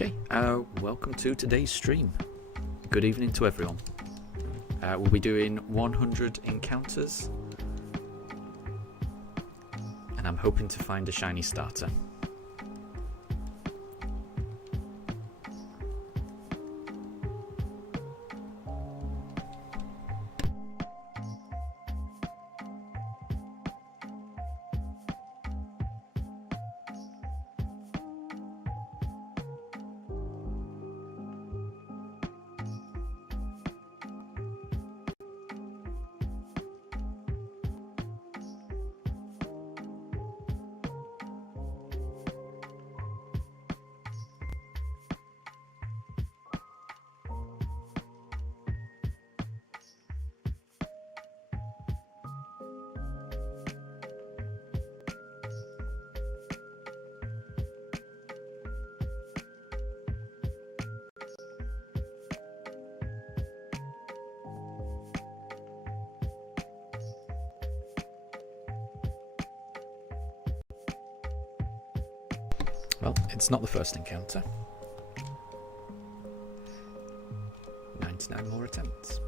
Okay, welcome to today's stream. Good evening to everyone. We'll be doing 100 encounters, and I'm hoping to find a shiny starter. Well, it's not the first encounter. 99 more attempts.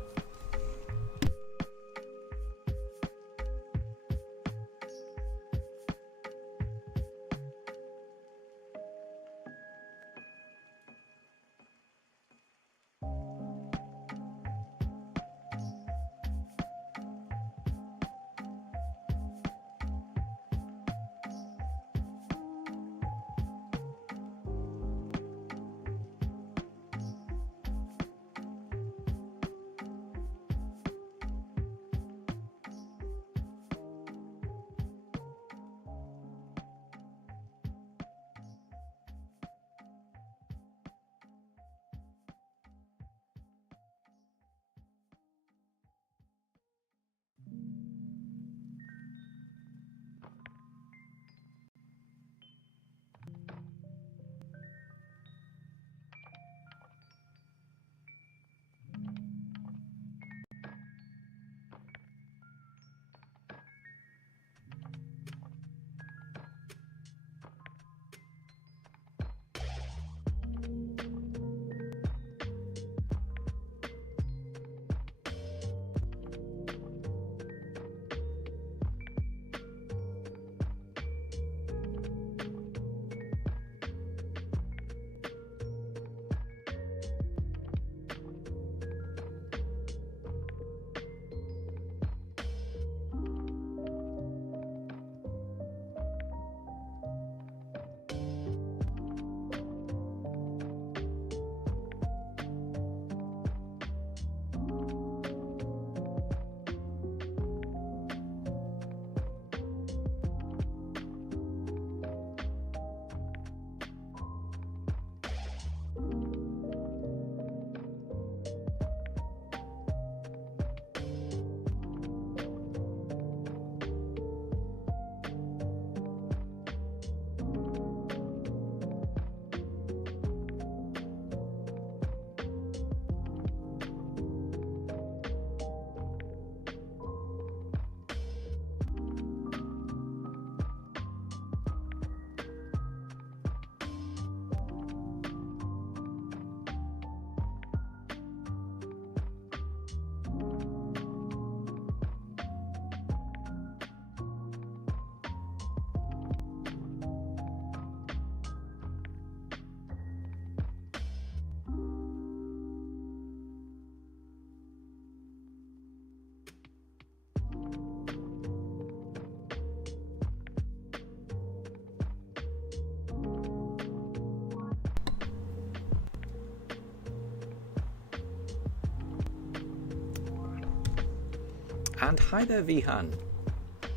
And hi there, Vihan.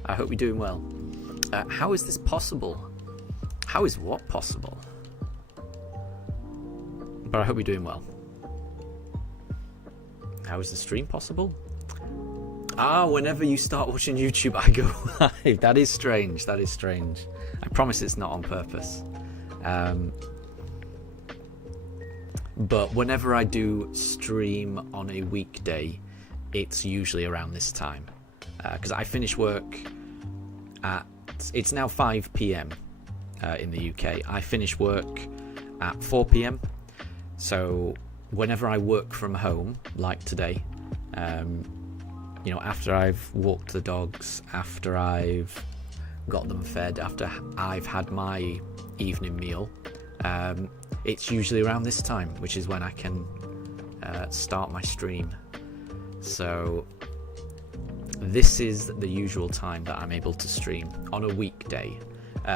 I hope you're doing well. How is this possible? How is what possible? But I hope you're doing well. How is the stream possible? Whenever you start watching YouTube, I go live. That is strange. That is strange. I promise it's not on purpose. But whenever I do stream on a weekday, it's usually around this time, because I finish work at, it's now 5 p.m. In the UK. I finish work at 4 p.m. So whenever I work from home, like today, you know, after I've walked the dogs, after I've got them fed, after I've had my evening meal, it's usually around this time, which is when I can start my stream. So this is the usual time that I'm able to stream on a weekday.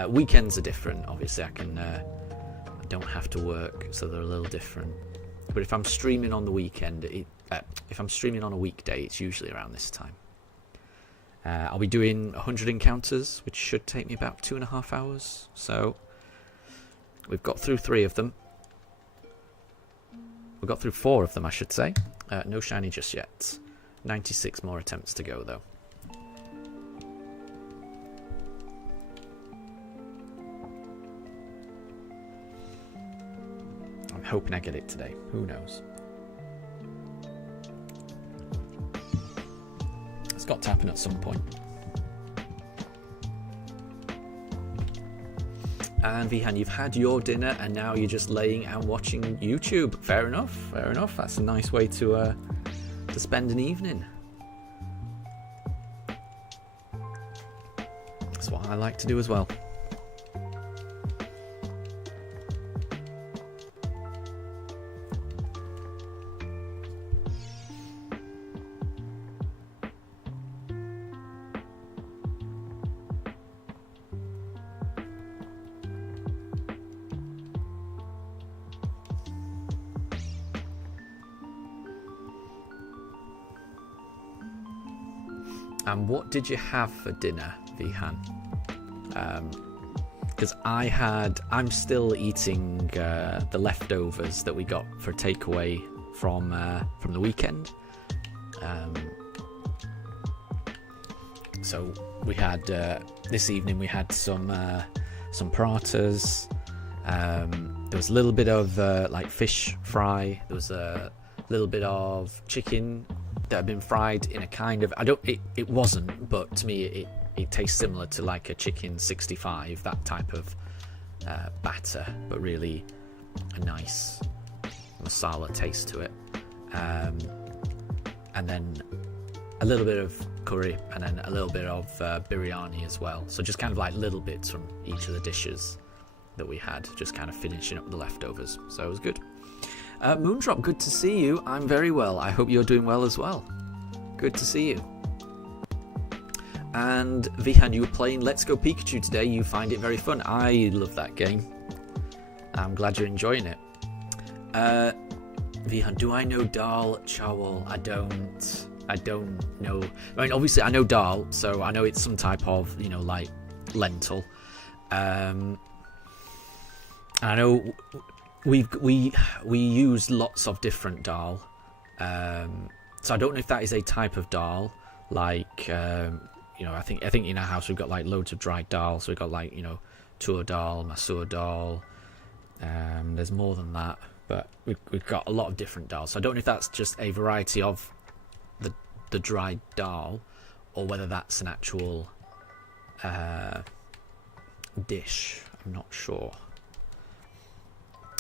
Weekends are different, obviously. I don't have to work, so they're a little different. But if I'm streaming on the weekend, if I'm streaming on a weekday, it's usually around this time. I'll be doing 100 encounters, which should take me about 2.5 hours. So we've got through 3 of them. We've got through 4 of them, I should say. No shiny just yet. 96 more attempts to go, though. I'm hoping I get it today. Who knows? It's got to happen at some point. And Vihan, you've had your dinner and now you're just laying and watching YouTube. Fair enough, fair enough. That's a nice way to spend an evening. That's what I like to do as well. And what did you have for dinner, Vihan? Because I'm still eating the leftovers that we got for takeaway from the weekend. So we had this evening we had some parathas. There was a little bit of like fish fry. There was a little bit of chicken that had been fried in a kind of, it wasn't, but to me it tastes similar to like a chicken 65, that type of batter, but really a nice masala taste to it. And then a little bit of curry, and then a little bit of biryani as well. So just kind of like little bits from each of the dishes that we had, just kind of finishing up the leftovers. So it was good. Moondrop, good to see you. I'm very well. I hope you're doing well as well. Good to see you. And Vihan, you were playing Let's Go Pikachu today. You find it very fun. I love that game. I'm glad you're enjoying it. Vihan, do I know dal chawal? I don't know. I mean, obviously I know dal, so I know it's some type of, you know, like lentil. And I know we use lots of different dal, so I don't know if that is a type of dal, like you know, I think in our house we've got like loads of dried dal, so we've got like, you know, tur dal, masoor dal, there's more than that, but we've got a lot of different dal, so I don't know if that's just a variety of the dried dal, or whether that's an actual dish. I'm not sure.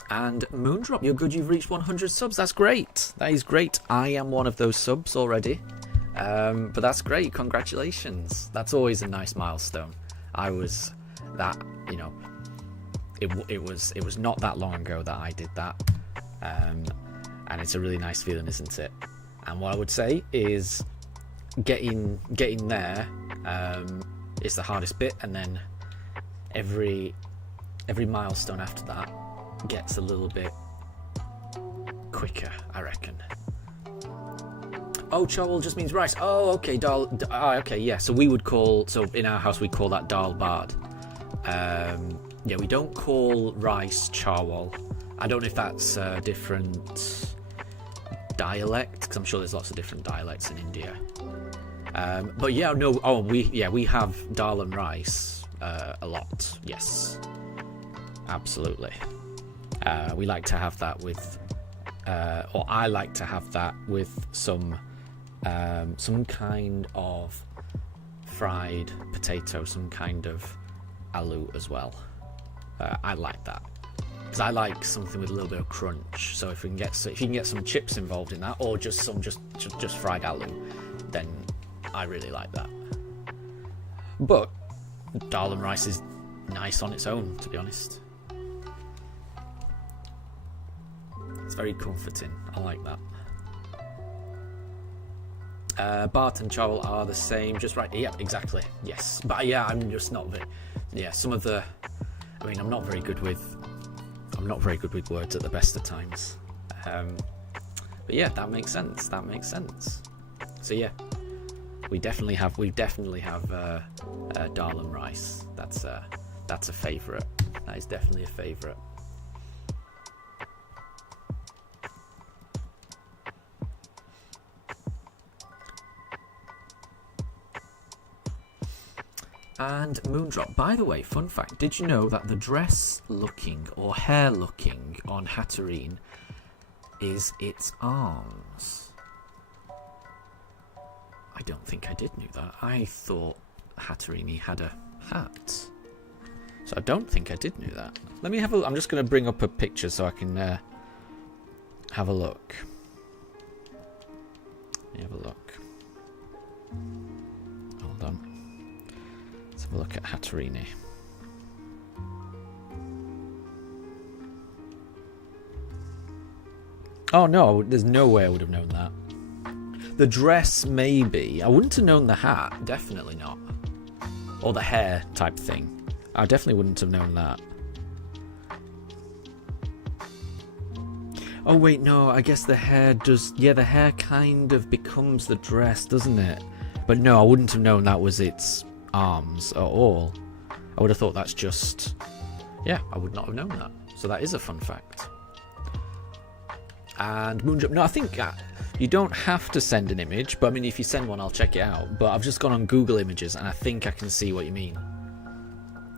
And Moondrop, you're good, you've reached 100 subs. That's great. That is great. I am one of those subs already. But that's great. Congratulations. That's always a nice milestone. I was that, you know, it was not that long ago that I did that. And it's a really nice feeling, isn't it? And what I would say is getting there is the hardest bit, and then every milestone after that gets a little bit quicker, I reckon. Oh, chawal just means rice. Oh, okay, dal. Okay, yeah. So we would call, so in our house we call that dal bard. Yeah, we don't call rice chawal. I don't know if that's a different dialect, because I'm sure there's lots of different dialects in India. But yeah, no. Oh, we have dal and rice a lot. Yes, absolutely. We like to have that with, or I like to have that with some kind of fried potato, some kind of aloo as well. I like that. because I like something with a little bit of crunch. So if you can get some chips involved in that, or just fried aloo, then I really like that. But dal and rice is nice on its own, to be honest. It's very comforting. I like that. Bart and Charvel are the same, just right. Yep, exactly. Yes, but yeah, I'm just not very. Yeah, some of the. I mean, I'm not very good with words at the best of times. But yeah, that makes sense. That makes sense. So yeah, we definitely have dal and rice. That's a favourite. That is definitely a favourite. And Moondrop, by the way, fun fact, did you know that the dress looking or hair looking on Hatterene is its arms? I don't think I did know that. I thought Hatterene had a hat. So I don't think I did know that. Let me have a look. I'm just going to bring up a picture so I can have a look. Let me have a look. Hold on. Let's have a look at Hatterene. Oh no, there's no way I would have known that. The dress, maybe. I wouldn't have known the hat, definitely not. Or the hair type thing. I definitely wouldn't have known that. Oh wait, no, I guess the hair does... Yeah, the hair kind of becomes the dress, doesn't it? But no, I wouldn't have known that was its arms at all. I would have thought that's just... Yeah, I would not have known that. So that is a fun fact. And Moondrop... No, I think you don't have to send an image, but I mean, if you send one, I'll check it out. But I've just gone on Google Images, and I think I can see what you mean.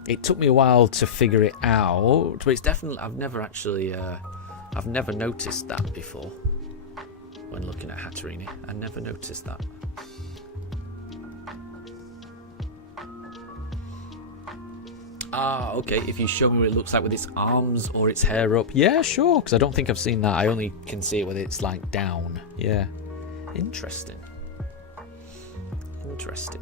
It took me a while to figure it out, but it's definitely... I've never actually... I've never noticed that before. When looking at Hatterene, I never noticed that. Ah, okay, if you show me what it looks like with its arms or its hair up. Yeah, sure, because I don't think I've seen that. I only can see it with its, like, down. Yeah. Interesting. Interesting.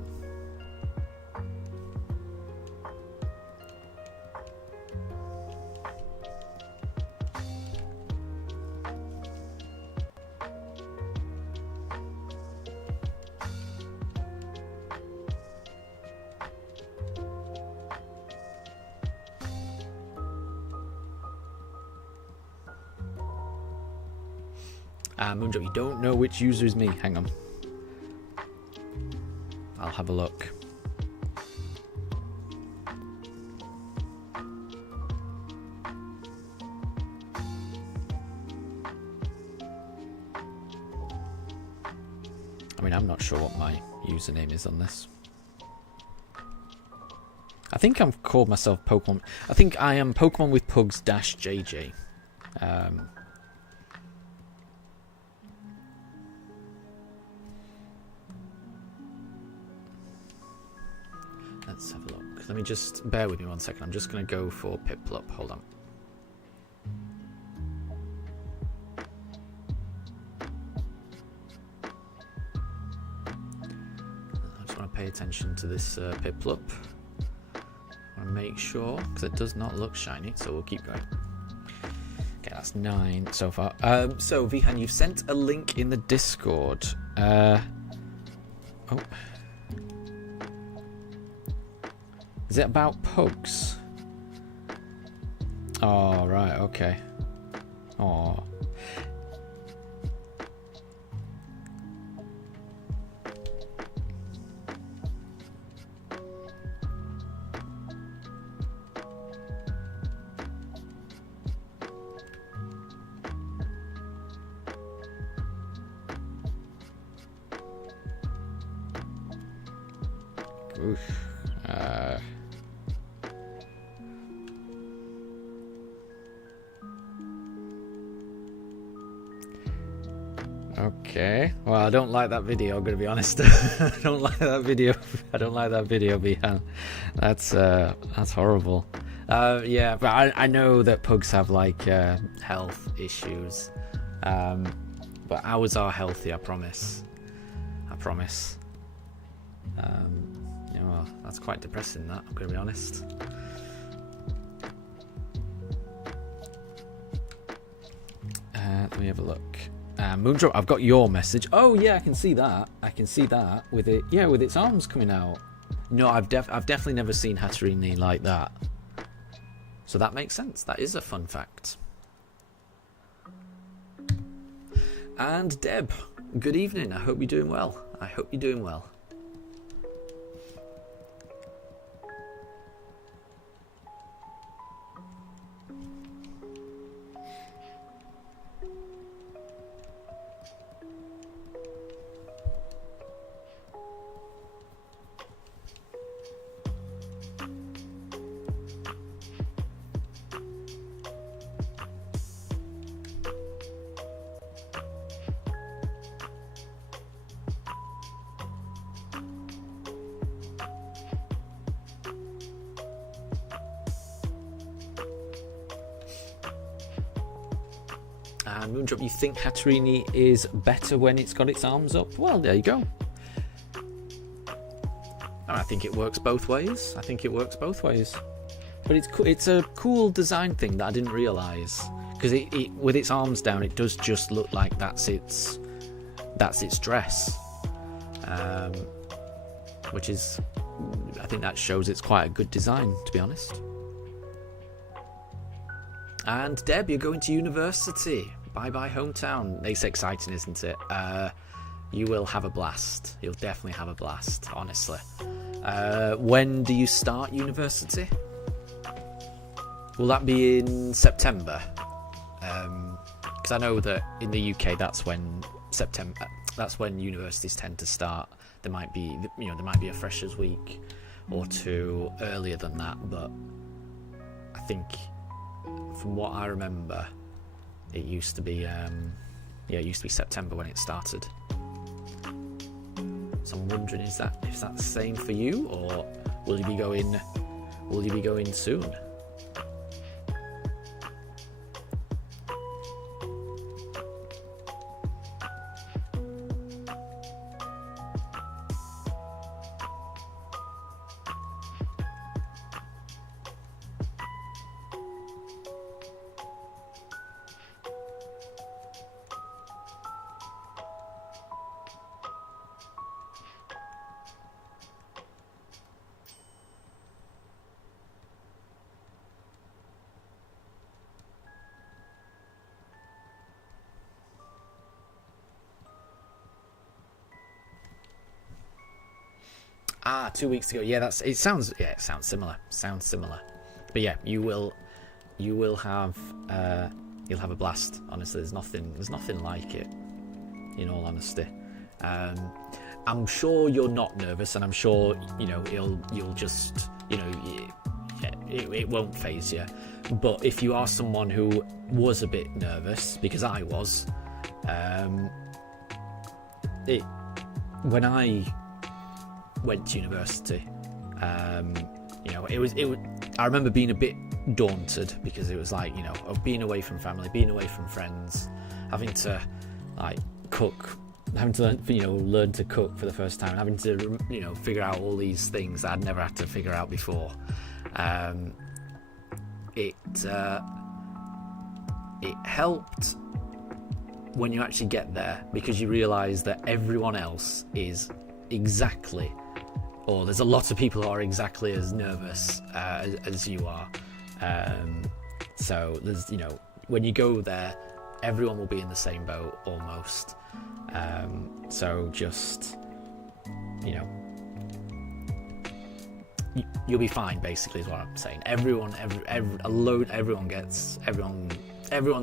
Moondrop, you don't know which user is me. Hang on. I'll have a look. I mean, I'm not sure what my username is on this. I think I've called myself Pokemon. I think I am Pokemon with Pugs -JJ. Let's have a look. Let me just bear with me 1 second. I'm just going to go for Piplup. Hold on. I just want to pay attention to this Piplup. I want to make sure, because it does not look shiny, so we'll keep going. Okay, that's 9 so far. So, Vihan, you've sent a link in the Discord. Oh. Is it about Pugs? Oh, right, okay. Oh. Oof. Okay. Well, I don't like that video, I'm gonna be honest. I don't like that video. I don't like that video, Bihan. That's horrible. Yeah, but I know that pugs have like health issues, but ours are healthy. I promise. I promise. You know, that's quite depressing. That I'm gonna be honest. Let me have a look. Moondrop, I've got your message. Oh yeah, I can see that. I can see that with it. Yeah, with its arms coming out. No, I've definitely never seen Hatterini like that. So that makes sense. That is a fun fact. And Deb, good evening. I hope you're doing well. I hope you're doing well. And Moondrop, you think Hatterini is better when it's got its arms up? Well, there you go. I think it works both ways. I think it works both ways. But it's a cool design thing that I didn't realise. Because it with its arms down, it does just look like that's its dress. Which is, I think that shows it's quite a good design, to be honest. And Deb, you're going to university. Bye-bye hometown. It's exciting, isn't it? You will have a blast. You'll definitely have a blast, honestly. When do you start university? Will that be in September? Because I know that in the UK, that's when universities tend to start. There might be, there might be a freshers' week or two earlier than that, but I think, from what I remember, it used to be September when it started. So I'm wondering, is that the same for you, or will you be going soon? Ah, 2 weeks ago. Yeah, it sounds similar. Sounds similar. But yeah, you'll have a blast. Honestly, there's nothing like it. In all honesty, I'm sure you're not nervous, and I'm sure you'll just it won't faze you. But if you are someone who was a bit nervous, because I was, when I went to university, it was I remember being a bit daunted, because it was like, of being away from family, being away from friends, having to cook, having to learn to cook for the first time, having to figure out all these things that I'd never had to figure out before. It helped when you actually get there, because you realise that everyone else is exactly, or there's a lot of people who are exactly as nervous as you are. So there's, when you go there, everyone will be in the same boat almost. So just, you'll be fine, basically, is what I'm saying. Everyone's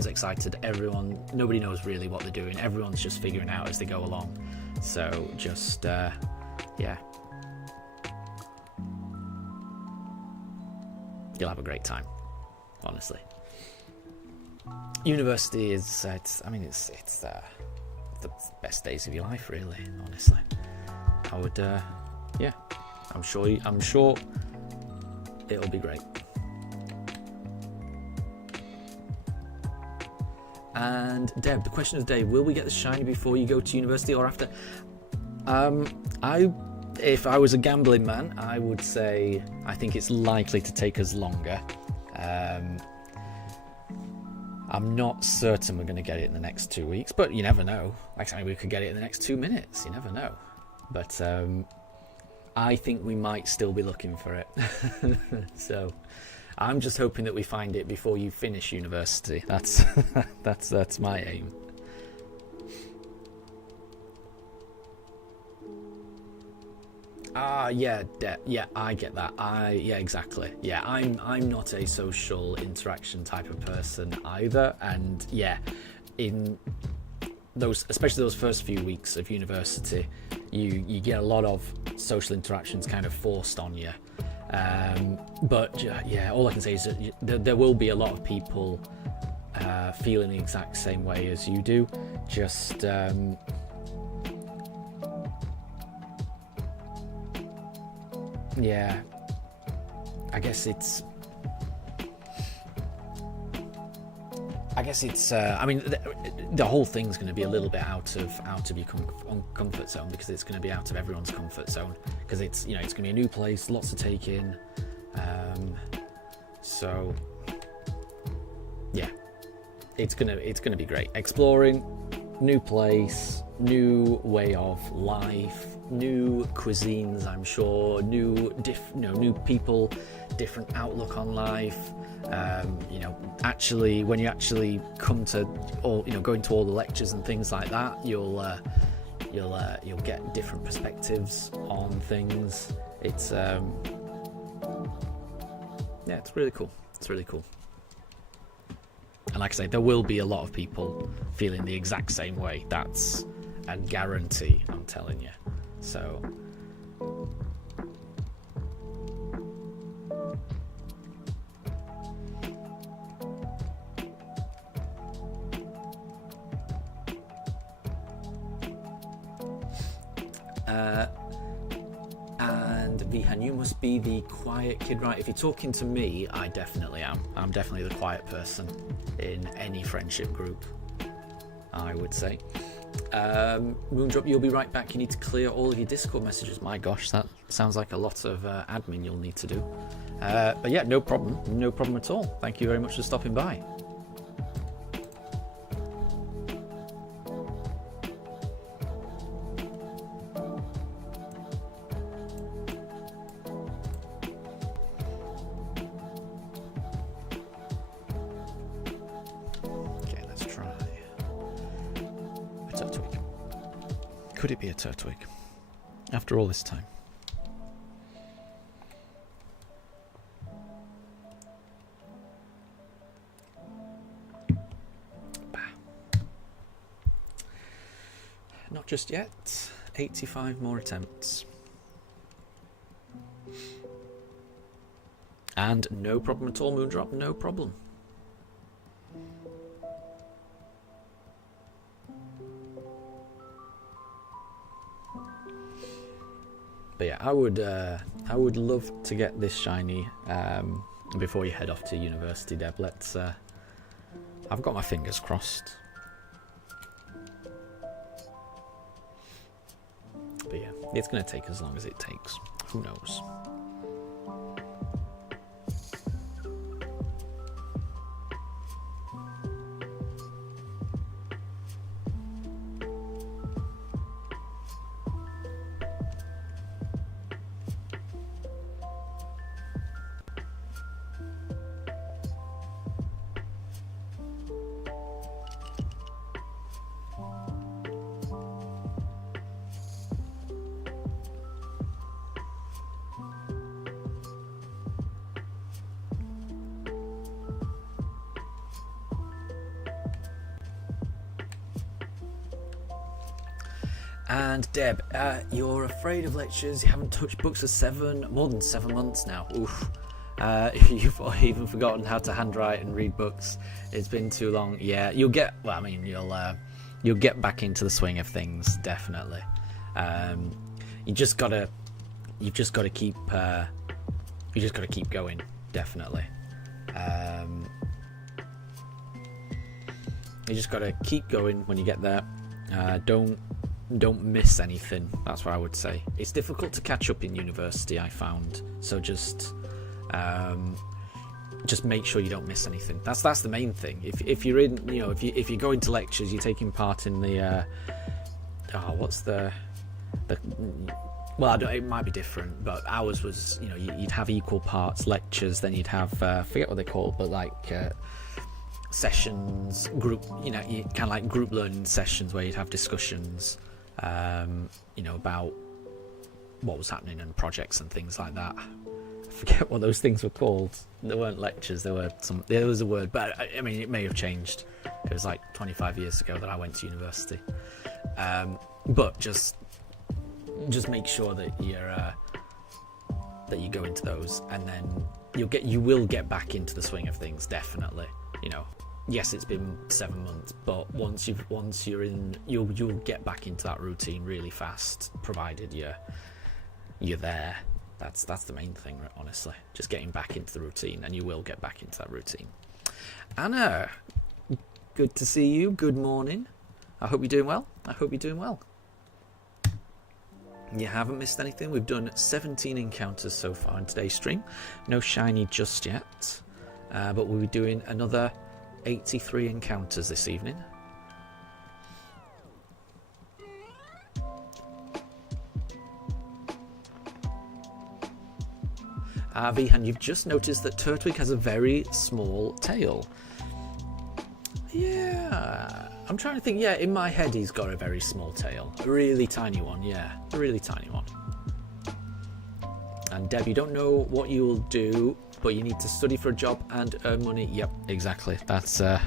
excited. Nobody knows really what they're doing. Everyone's just figuring out as they go along. So just, yeah. You'll have a great time, honestly. University is, it's the best days of your life, really, honestly. I would, yeah, I'm sure it'll be great. And Deb, the question of the day: will we get the shiny before you go to university or after? If I was a gambling man, I would say I think it's likely to take us longer. I'm not certain we're going to get it in the next 2 weeks, but you never know. Actually, we could get it in the next 2 minutes. You never know. But I think we might still be looking for it. So I'm just hoping that we find it before you finish university. That's that's my aim. Yeah, I get that. Yeah, exactly. Yeah, I'm not a social interaction type of person either, and yeah, in those, especially those first few weeks of university, you get a lot of social interactions kind of forced on you. But yeah, all I can say is that there will be a lot of people feeling the exact same way as you do. Just yeah, I guess it's I mean, the whole thing's going to be a little bit out of your comfort zone, because it's going to be out of everyone's comfort zone, because it's, you know, it's going to be a new place, lots to take in. So yeah, it's gonna be great. Exploring, new place, new way of life, new cuisines, I'm sure, new people, different outlook on life. You know, actually, when you actually come to go into all the lectures and things like that, you'll get different perspectives on things. It's yeah, it's really cool. It's really cool. And like I say, there will be a lot of people feeling the exact same way. That's a guarantee, I'm telling you. So and Vihan, you must be the quiet kid, right? If you're talking to me, I definitely am. I'm definitely the quiet person in any friendship group, I would say. Moondrop, you'll be right back. You need to clear all of your Discord messages. My gosh, that sounds like a lot of admin you'll need to do. But yeah, no problem at all. Thank you very much for stopping by. Could it be a Turtwig after all this time? Bah. Not just yet. 85 more attempts. And no problem at all, Moondrop, no problem. But yeah, I would love to get this shiny before you head off to university, Deb. Let's. I've got my fingers crossed. But yeah, it's going to take as long as it takes. Who knows? And Deb, you're afraid of lectures, you haven't touched books for more than 7 months now. Oof. You've even forgotten how to handwrite and read books. It's been too long. Yeah, you'll get back into the swing of things, definitely. You've just gotta keep going, definitely. You just got to keep going when you get there. Don't miss anything. That's what I would say. It's difficult to catch up in university, I found. So just make sure you don't miss anything. That's the main thing. If you're in, if you go into lectures, you're taking part in the well, it might be different, but ours was, you'd have equal parts lectures, then you'd have forget what they're called, but like sessions, group, kind of like group learning sessions where you'd have discussions, about what was happening and projects and things like that. I forget what those things were called. They weren't lectures. There was a word, but I mean, it may have changed. It was like 25 years ago that I went to university. But just make sure that you go into those, and then you will get back into the swing of things, definitely. Yes, it's been 7 months, but once you're in, you'll get back into that routine really fast, provided you're there. That's the main thing, honestly. Just getting back into the routine, and you will get back into that routine. Anna, good to see you. Good morning. I hope you're doing well. You haven't missed anything. We've done 17 encounters so far in today's stream. No shiny just yet, but we'll be doing another 83 encounters this evening. Vihan, you've just noticed that Turtwig has a very small tail. Yeah, I'm trying to think. Yeah, in my head he's got a very small tail. A really tiny one, yeah. A really tiny one. And Deb, you don't know what you will do, but you need to study for a job and earn money. Yep, exactly. That's the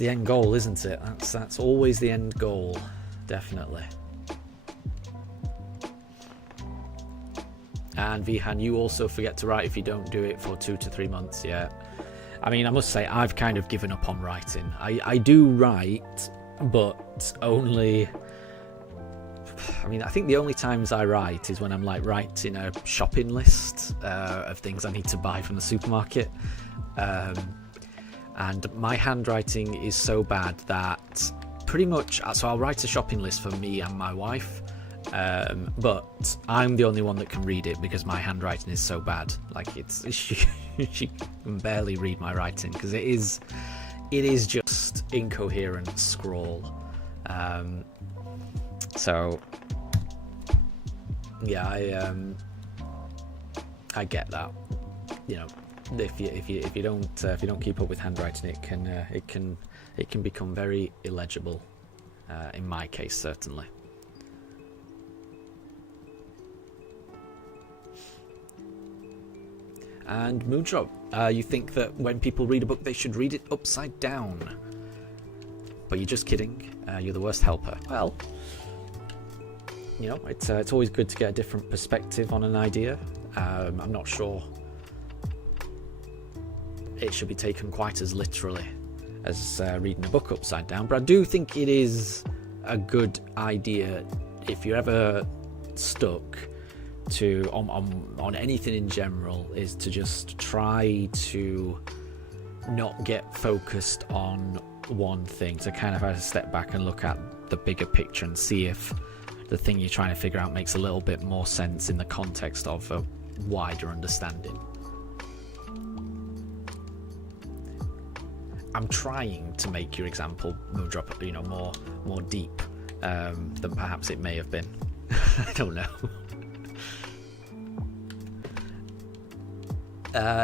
end goal, isn't it? That's always the end goal, definitely. And Vihan, you also forget to write if you don't do it for 2 to 3 months. Yeah. I mean, I must say, I've kind of given up on writing. I do write, but only... I mean, I think the only times I write is when I'm like writing a shopping list of things I need to buy from the supermarket. And my handwriting is so bad that pretty much... So I'll write a shopping list for me and my wife. But I'm the only one that can read it because my handwriting is so bad. Like she can barely read my writing because it is just incoherent scrawl. So yeah, I get that. If you don't keep up with handwriting, it can become very illegible. In my case, certainly. And Moondrop, you think that when people read a book, they should read it upside down. But you're just kidding. You're the worst helper. Well, it's always good to get a different perspective on an idea. I'm not sure it should be taken quite as literally as reading a book upside down. But I do think it is a good idea if you're ever stuck on anything in general, is to just try to not get focused on one thing, to kind of have to step back and look at the bigger picture and see if the thing you're trying to figure out makes a little bit more sense in the context of a wider understanding. I'm trying to make your example, Moondrop, more deep than perhaps it may have been. I don't know.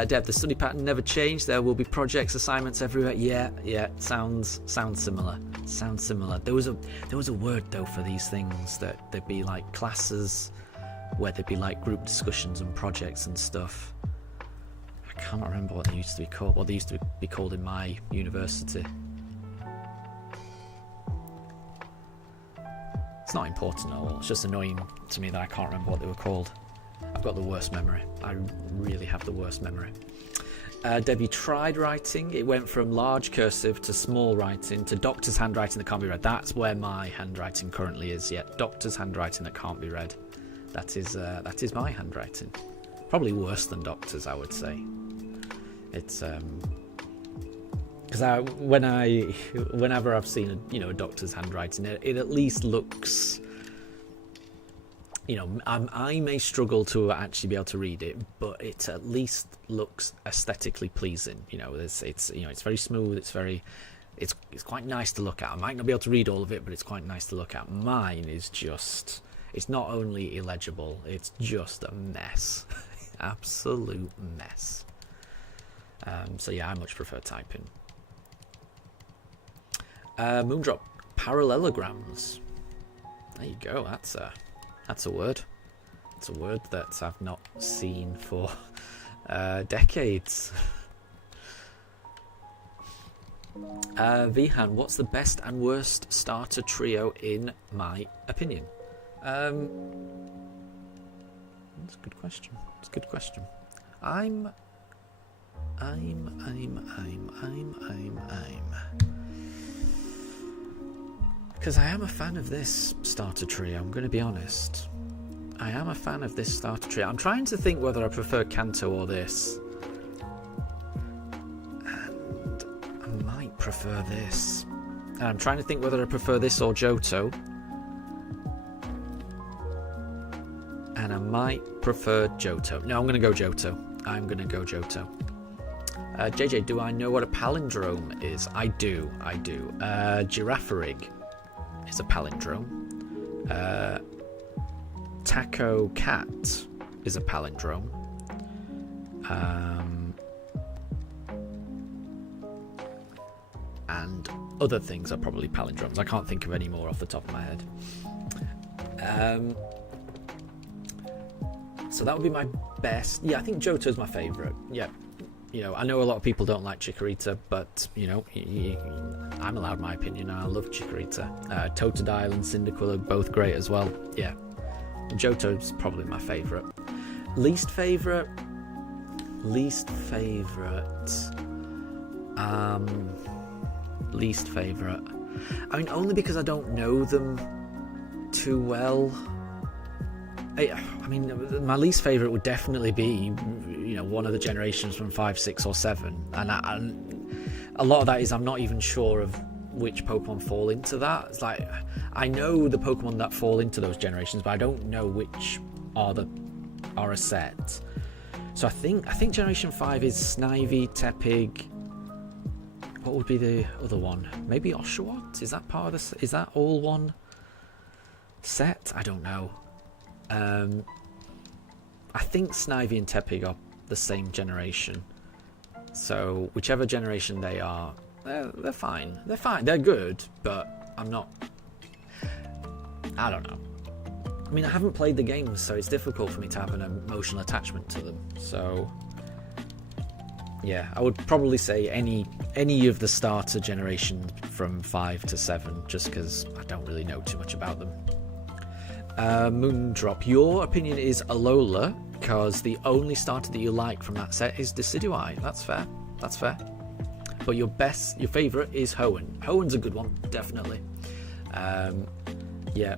Deb, the study pattern never changed. There will be projects, assignments everywhere. Yeah. Sounds similar. There was a word though for these things, that there'd be like classes where there'd be like group discussions and projects and stuff. I can't remember what they used to be called. What they used to be called in my university. It's not important at all. It's just annoying to me that I can't remember what they were called. I've got the worst memory. I really have the worst memory. Debbie tried writing. It went from large cursive to small writing to doctor's handwriting that can't be read. That's where my handwriting currently is. Yeah, doctor's handwriting that can't be read. That is my handwriting. Probably worse than doctor's, I would say. It's because whenever I've seen a doctor's handwriting, it at least looks, I may struggle to actually be able to read it, but it at least looks aesthetically pleasing. It's very smooth. It's quite nice to look at. I might not be able to read all of it, but it's quite nice to look at. Mine is just, it's not only illegible, it's just a mess. Absolute mess. So yeah, I much prefer typing. Moondrop, parallelograms. There you go. That's a word. It's a word that I've not seen for decades. Vihan, what's the best and worst starter trio in my opinion? That's a good question. It's a good question. I'm. Because I am a fan of this starter trio, I'm going to be honest. I am a fan of this starter trio. I'm trying to think whether I prefer Kanto or this. And I might prefer this. And I'm trying to think whether I prefer this or Johto. And I might prefer Johto. No, I'm going to go Johto. JJ, do I know what a palindrome is? I do. Girafarig is a palindrome. Taco Cat is a palindrome. And other things are probably palindromes. I can't think of any more off the top of my head. So that would be my best. Yeah, I think Johto's my favourite. Yeah. I know a lot of people don't like Chikorita, but, I'm allowed my opinion. I love Chikorita. Totodile and Cyndaquil are both great as well. Yeah. Johto's probably my favourite. Least favourite. Least favourite. I mean, only because I don't know them too well. I mean, my least favourite would definitely be, one of the generations from 5, 6, or 7. And a lot of that is I'm not even sure of which Pokemon fall into that. It's like, I know the Pokemon that fall into those generations, but I don't know which are a set. So I think Generation 5 is Snivy, Tepig. What would be the other one? Maybe Oshawott? Is that part of is that all one set? I don't know. I think Snivy and Tepig are the same generation. So whichever generation they are, they're fine. They're fine. They're good, but I don't know. I mean, I haven't played the games, so it's difficult for me to have an emotional attachment to them. So yeah, I would probably say any of the starter generations from 5 to 7, just because I don't really know too much about them. Moondrop, your opinion is Alola, because the only starter that you like from that set is Decidueye. That's fair. But your favourite is Hoenn. Hoenn's a good one, definitely. Yeah.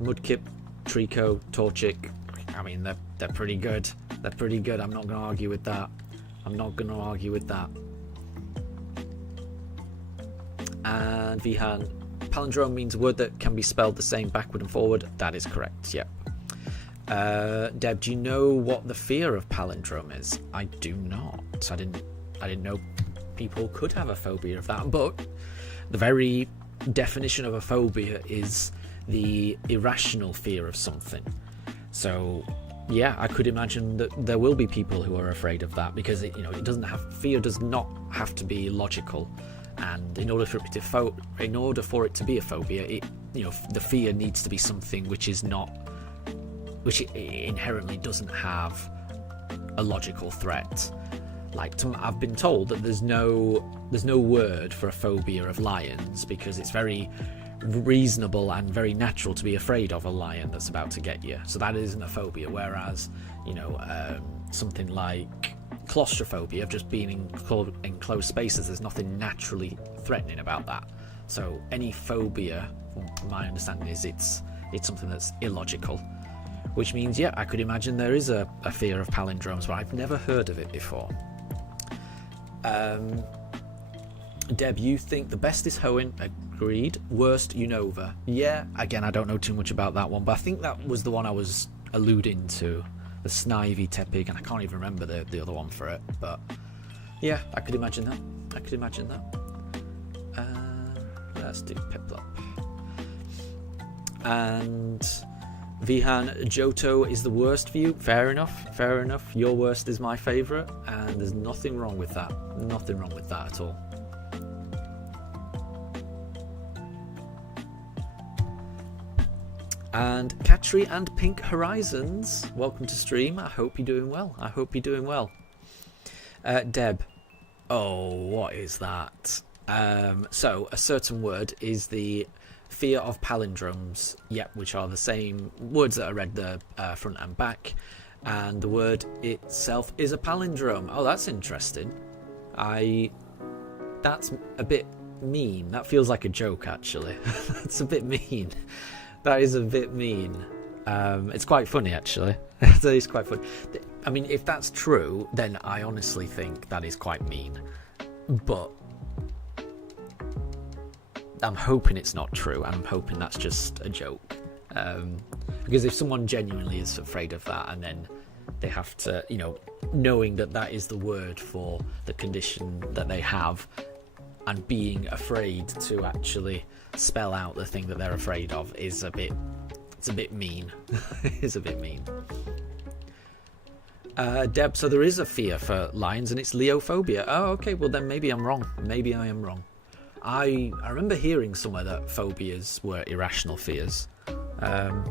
Mudkip, Trico, Torchic. I mean, they're pretty good. They're pretty good. I'm not going to argue with that. And Vihan, palindrome means a word that can be spelled the same backward and forward. That is correct. Yep. Deb, do you know what the fear of palindrome is? I do not. I didn't know people could have a phobia of that. But the very definition of a phobia is the irrational fear of something. So yeah, I could imagine that there will be people who are afraid of that, because fear does not have to be logical. And in order for it to be a phobia, the fear needs to be something which it inherently doesn't have a logical threat. Like, I've been told that there's no word for a phobia of lions, because it's very reasonable and very natural to be afraid of a lion that's about to get you. So that isn't a phobia. Whereas, something like claustrophobia, of just being in enclosed spaces, there's nothing naturally threatening about that. So any phobia, from my understanding, is it's something that's illogical, which means, yeah, I could imagine there is a fear of palindromes, but I've never heard of it before. Deb, you think the best is Hoenn. Agreed. Worst, Unova. Yeah, again, I don't know too much about that one, but I think that was the one I was alluding to. The Snivy Tepig, and I can't even remember the other one for it, but yeah, I could imagine that. Let's do Piplup. And Vihan, Johto is the worst for you. Fair enough. Your worst is my favourite, and there's nothing wrong with that. Nothing wrong with that at all. And Katri and Pink Horizons, welcome to stream. I hope you're doing well. Deb, oh, what is that? So a certain word is the fear of palindromes. Yep, which are the same words that are read the front and back, and the word itself is a palindrome. Oh, that's interesting. That's a bit mean. That feels like a joke, actually. That's a bit mean. That is a bit mean. It's quite funny, actually. It is quite funny. I mean, if that's true, then I honestly think that is quite mean. But I'm hoping it's not true, and I'm hoping that's just a joke. Because if someone genuinely is afraid of that, and then they have to, knowing that that is the word for the condition that they have, and being afraid to actually spell out the thing that they're afraid of is a bit mean. It's a bit mean. Deb, so there is a fear for lions, and it's leophobia. Oh, okay, well then maybe I'm wrong. Maybe I am wrong. I remember hearing somewhere that phobias were irrational fears. Well,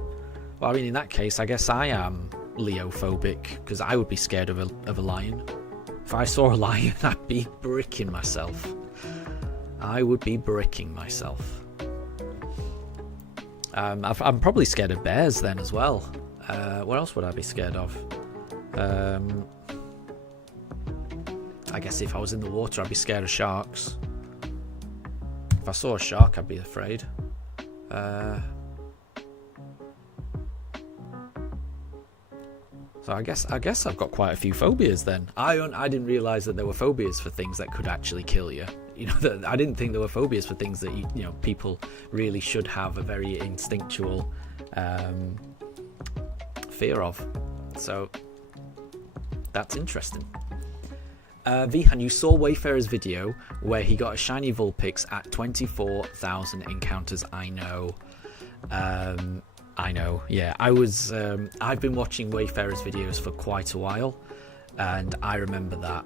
I mean, in that case, I guess I am leophobic, because I would be scared of a lion. If I saw a lion, I'd be bricking myself. I'm probably scared of bears then as well. What else would I be scared of? I guess if I was in the water, I'd be scared of sharks. If I saw a shark, I'd be afraid. So I guess I've got quite a few phobias then. I didn't realise that there were phobias for things that could actually kill you. I didn't think there were phobias for things that people really should have a very instinctual fear of. So that's interesting. Vihan, you saw Wayfarer's video where he got a shiny Vulpix at 24,000 encounters. I know. Yeah, I've been watching Wayfarer's videos for quite a while, and I remember that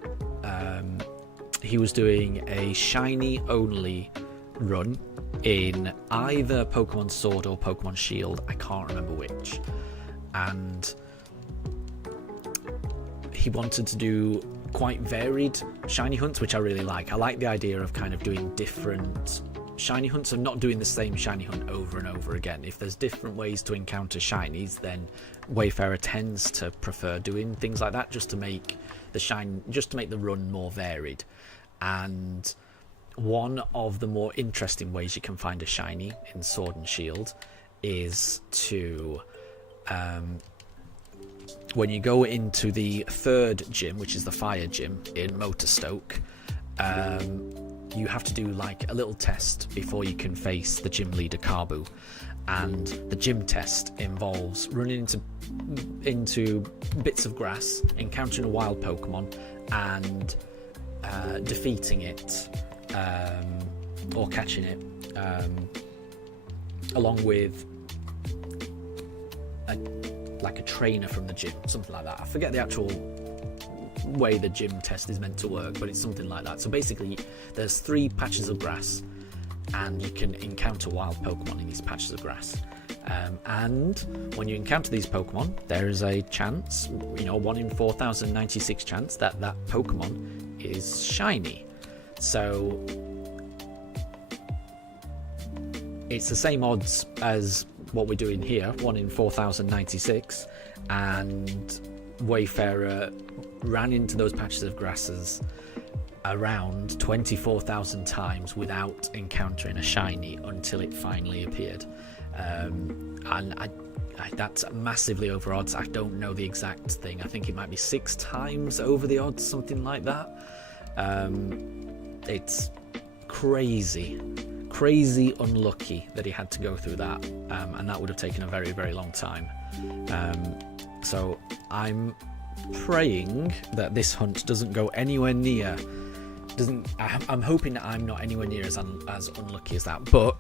he was doing a shiny only run in either Pokemon Sword or Pokemon Shield. I can't remember which, and he wanted to do quite varied shiny hunts, which I really like. I like the idea of kind of doing different shiny hunts and not doing the same shiny hunt over and over again. If there's different ways to encounter shinies, then Wayfarer tends to prefer doing things like that, just to make the run more varied. And one of the more interesting ways you can find a shiny in Sword and Shield is to when you go into the third gym, which is the fire gym in Motorstoke, you have to do like a little test before you can face the gym leader Carbu, and the gym test involves running into bits of grass, encountering a wild Pokemon, and defeating it or catching it, along with a trainer from the gym, something like that. I forget the actual way the gym test is meant to work, but it's something like that. So basically there's 3 patches of grass, and you can encounter wild Pokemon in these patches of grass, and when you encounter these Pokemon, there is a chance, 1 in 4,096 chance that Pokemon is shiny. So it's the same odds as what we're doing here, 1 in 4,096, and Wayfarer ran into those patches of grasses around 24,000 times without encountering a shiny until it finally appeared. And that's massively over odds. I don't know the exact thing. I think it might be 6 times over the odds, something like that. It's crazy unlucky that he had to go through that, and that would have taken a very, very long time. So I'm praying that this hunt doesn't go anywhere near. I'm hoping that I'm not anywhere near as unlucky as that, but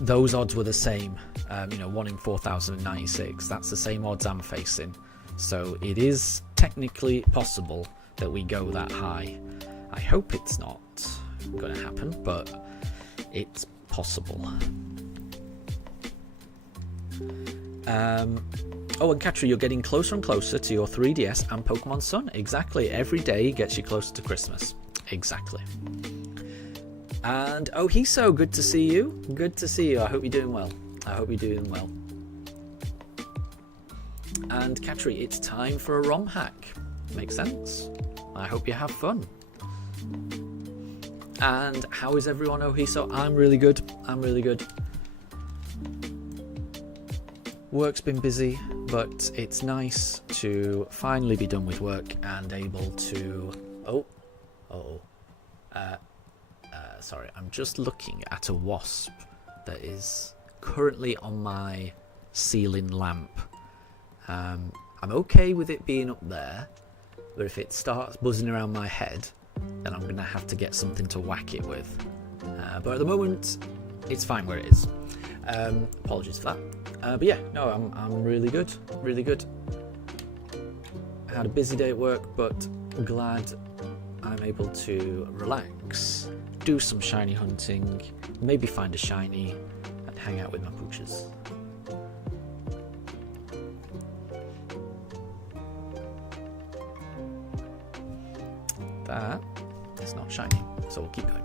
those odds were the same. 1 in 4,096. That's the same odds I'm facing. So it is technically possible that we go that high. I hope it's not going to happen, but it's possible. Oh, and Katri, you're getting closer and closer to your 3DS and Pokemon Sun. Exactly. Every day gets you closer to Christmas. Exactly. And Hiso, good to see you. Good to see you. I hope you're doing well. And Katri, it's time for a ROM hack. Makes sense. I hope you have fun. And how is everyone, Hiso? I'm really good. Work's been busy, but it's nice to finally be done with work and able to... sorry, I'm just looking at a wasp that is currently on my ceiling lamp. I'm okay with it being up there, but if it starts buzzing around my head, then I'm going to have to get something to whack it with. But at the moment, it's fine where it is. Apologies for that. But yeah, no, I'm really good. I had a busy day at work, but I'm glad I'm able to relax, do some shiny hunting, maybe find a shiny, and hang out with my pooches. That is not shiny, so we'll keep going.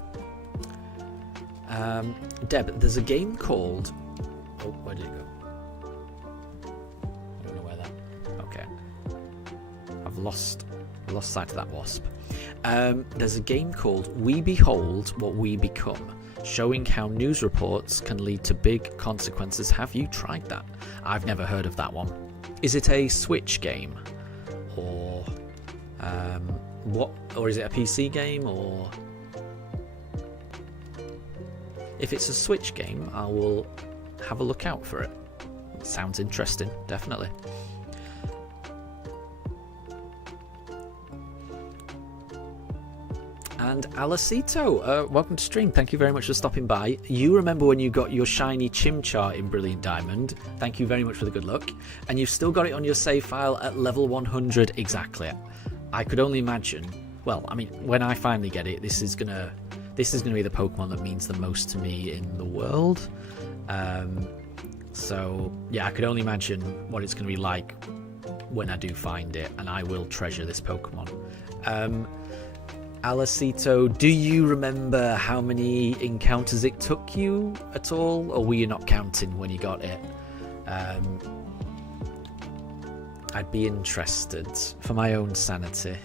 Deb, there's a game called... Oh, where did it go? I don't know where that... Okay. I've lost sight of that wasp. There's a game called We Behold What We Become, showing how news reports can lead to big consequences. Have you tried that? I've never heard of that one. Is it a Switch game? Or... what? Or is it a PC game? Or... If it's a Switch game, I will have a look out for it. Sounds interesting, definitely. And Alicito, welcome to stream. Thank you very much for stopping by. You remember when you got your shiny Chimchar in Brilliant Diamond. Thank you very much for the good luck. And you've still got it on your save file at level 100 exactly. I could only imagine. Well, I mean, when I finally get it, this is gonna be the Pokemon that means the most to me in the world. So yeah, I could only imagine what it's gonna be like when I do find it, and I will treasure this Pokemon. Alicito, do you remember how many encounters it took you at all, or were you not counting when you got it? I'd be interested for my own sanity.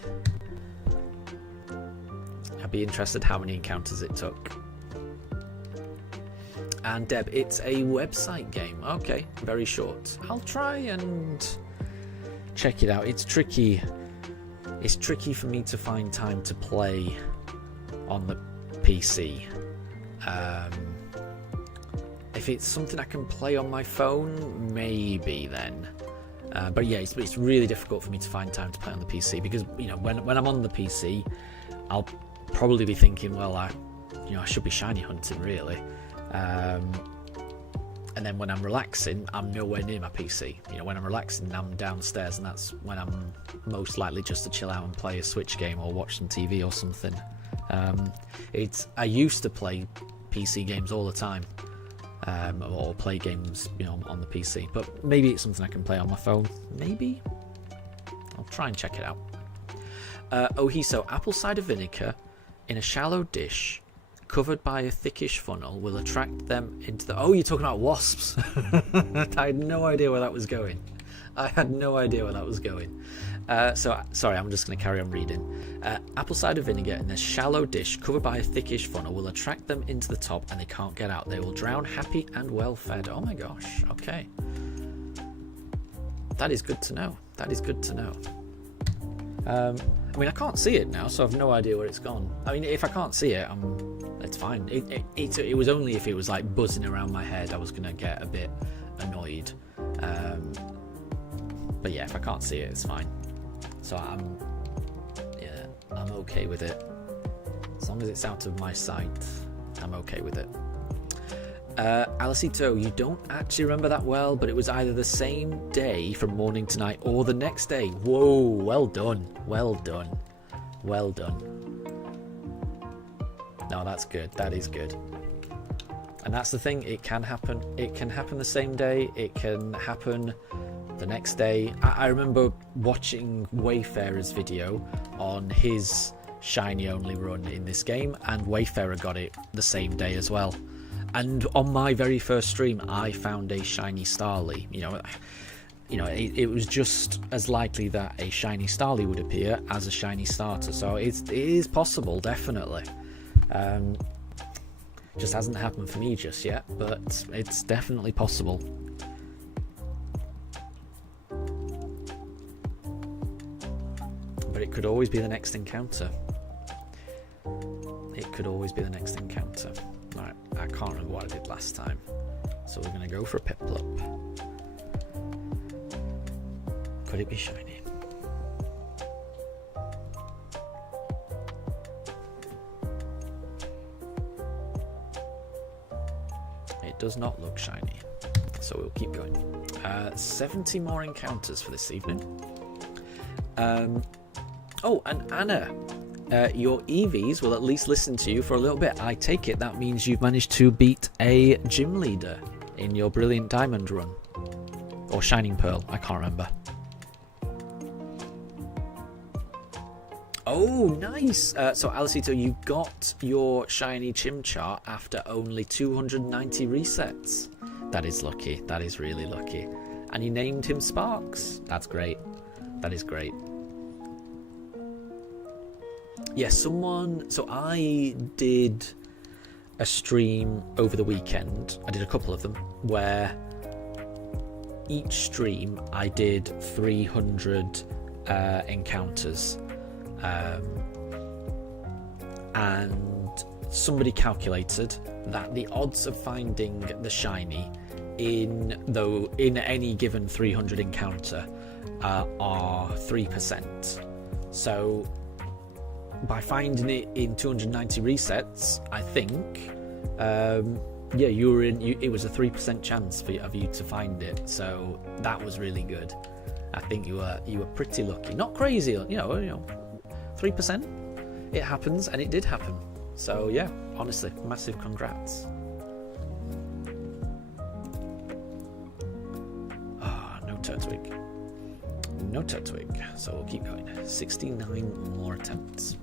I'd be interested how many encounters it took. And Deb, it's a website game. Okay, very short. I'll try and check it out. It's tricky. It's tricky for me to find time to play on the PC. If it's something I can play on my phone, maybe then. But yeah, it's really difficult for me to find time to play on the PC because, you know, when I'm on the PC, I'll probably be thinking, well, I should be shiny hunting really. And then when I'm relaxing, I'm nowhere near my PC. You know, when I'm relaxing, I'm downstairs, and that's when I'm most likely just to chill out and play a Switch game or watch some TV or something. I used to play PC games all the time, or play games, you know, on the PC. But maybe it's something I can play on my phone. Maybe I'll try and check it out. So apple cider vinegar in a shallow dish, covered by a thickish funnel, will attract them into the... Oh, you're talking about wasps. I had no idea where that was going. Sorry, I'm just going to carry on reading. Apple cider vinegar in a shallow dish covered by a thickish funnel will attract them into the top and they can't get out. They will drown happy and well fed. Oh my gosh, okay. That is good to know. I mean, I can't see it now, so I've no idea where it's gone. I mean, if I can't see it, I'm It's fine. It was only if it was like buzzing around my head I was gonna get a bit annoyed. But yeah, if I can't see it, it's fine. So I'm okay with it. As long as it's out of my sight, I'm okay with it. Alicito, you don't actually remember that well, but it was either the same day from morning to night or the next day. Whoa, well done. Well done. Well done. No, that's good. That is good. And that's the thing, it can happen. It can happen the same day. It can happen the next day. I remember watching Wayfarer's video on his shiny only run in this game, and Wayfarer got it the same day as well. And on my very first stream, I found a shiny Starly. It was just as likely that a shiny Starly would appear as a shiny starter. So it is possible, definitely. Just hasn't happened for me just yet, but it's definitely possible. But it could always be the next encounter. It could always be the next encounter. Alright, I can't remember what I did last time. So we're going to go for a Piplup. Could it be shiny? It does not look shiny. So we'll keep going. 70 more encounters for this evening. Oh, and Anna, your EVs will at least listen to you for a little bit. I take it that means you've managed to beat a gym leader in your Brilliant Diamond run. Or Shining Pearl, I can't remember. Oh, nice! So, Alicito, you got your shiny Chimchar after only 290 resets. That is lucky. That is really lucky. And you named him Sparks. That's great. That is great. Yes, so I did a stream over the weekend. I did a couple of them where each stream I did 300 encounters. And somebody calculated that the odds of finding the shiny in any given 300 encounter are 3%. So by finding it in 290 resets, I think it was a 3% chance of you to find it. So that was really good. I think you were pretty lucky. Not crazy, 3%. It happens, and it did happen. So yeah, honestly, massive congrats. No Turtwig. No Turtwig. So we'll keep going. 69 more attempts.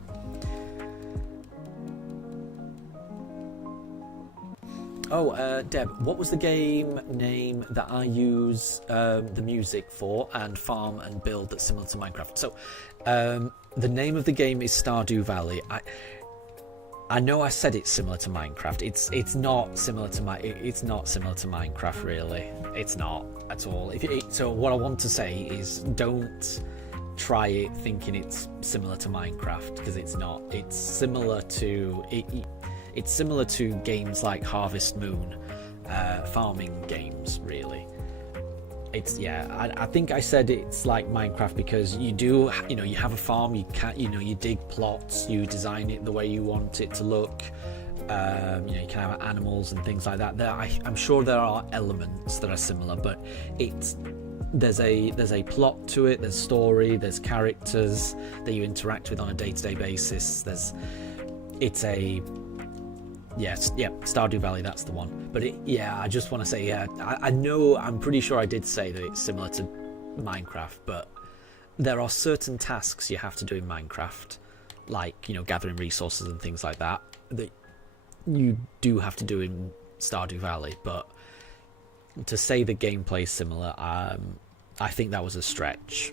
Oh, Deb, what was the game name that I use the music for and farm and build that's similar to Minecraft? So, the name of the game is Stardew Valley. I know I said it's similar to Minecraft. It's not similar to Minecraft, really. It's not at all. So what I want to say is, don't try it thinking it's similar to Minecraft, because it's not. It's similar to It's similar to games like Harvest Moon, farming games, really. I think I said it's like Minecraft because you have a farm, you dig plots, you design it the way you want it to look. You can have animals and things like that. I'm sure there are elements that are similar, but there's a plot to it, there's story, there's characters that you interact with on a day-to-day basis. Stardew Valley, that's the one. But I just want to say, I know, I'm pretty sure I did say that it's similar to Minecraft, but there are certain tasks you have to do in Minecraft, like, gathering resources and things like that you do have to do in Stardew Valley. But to say the gameplay is similar, I think that was a stretch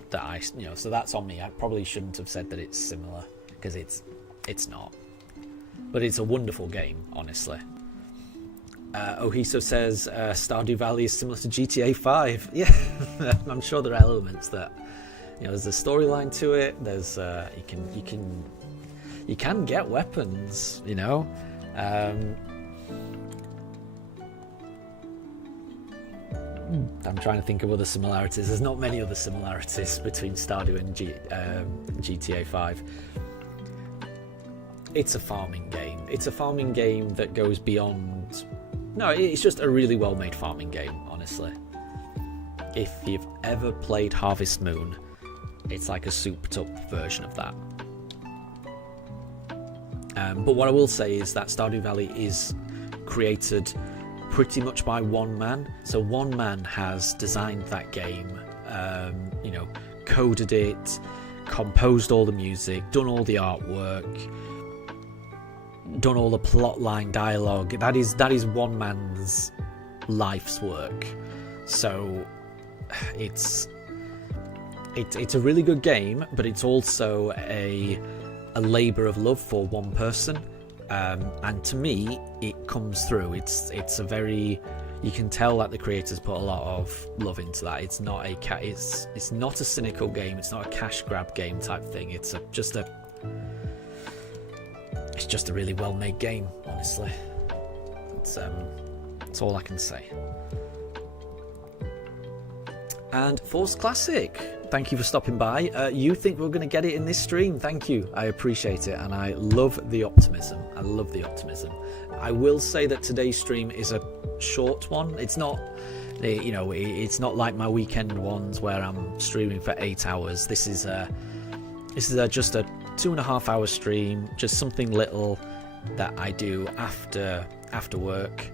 so that's on me. I probably shouldn't have said that it's similar, because it's not. But it's a wonderful game, honestly. Ohiso says Stardew Valley is similar to GTA 5. Yeah, I'm sure there are elements that, there's a storyline to it. There's you can get weapons, I'm trying to think of other similarities. There's not many other similarities between Stardew and GTA 5. It's a farming game. It's a farming game that goes beyond... No, it's just a really well-made farming game, honestly. If you've ever played Harvest Moon, it's like a souped-up version of that. But what I will say is that Stardew Valley is created pretty much by one man. So one man has designed that game, you know, coded it, composed all the music, done all the artwork, done all the plotline dialogue. That is one man's life's work. So it's a really good game, but it's also a labour of love for one person. And to me, it comes through. It's a very, you can tell that the creators put a lot of love into that. It's not it's not a cynical game. It's not a cash grab game type thing. It's just a really well made game. Honestly, it's all I can say. And Force Classic, thank you for stopping by. You think we're going to get it in this stream? Thank you. I appreciate it, and I love the optimism. I will say that today's stream is a short one. It's not, you know, it's not like my weekend ones where I'm streaming for 8 hours. This is just a 2.5 hour stream, just something little that I do after work.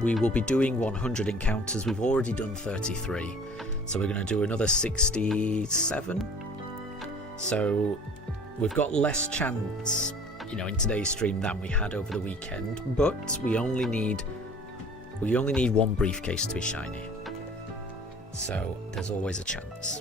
We will be doing 100 encounters. We've already done 33, so we're going to do another 67. So we've got less chance, you know, in today's stream than we had over the weekend, but we only need one briefcase to be shiny, so there's always a chance.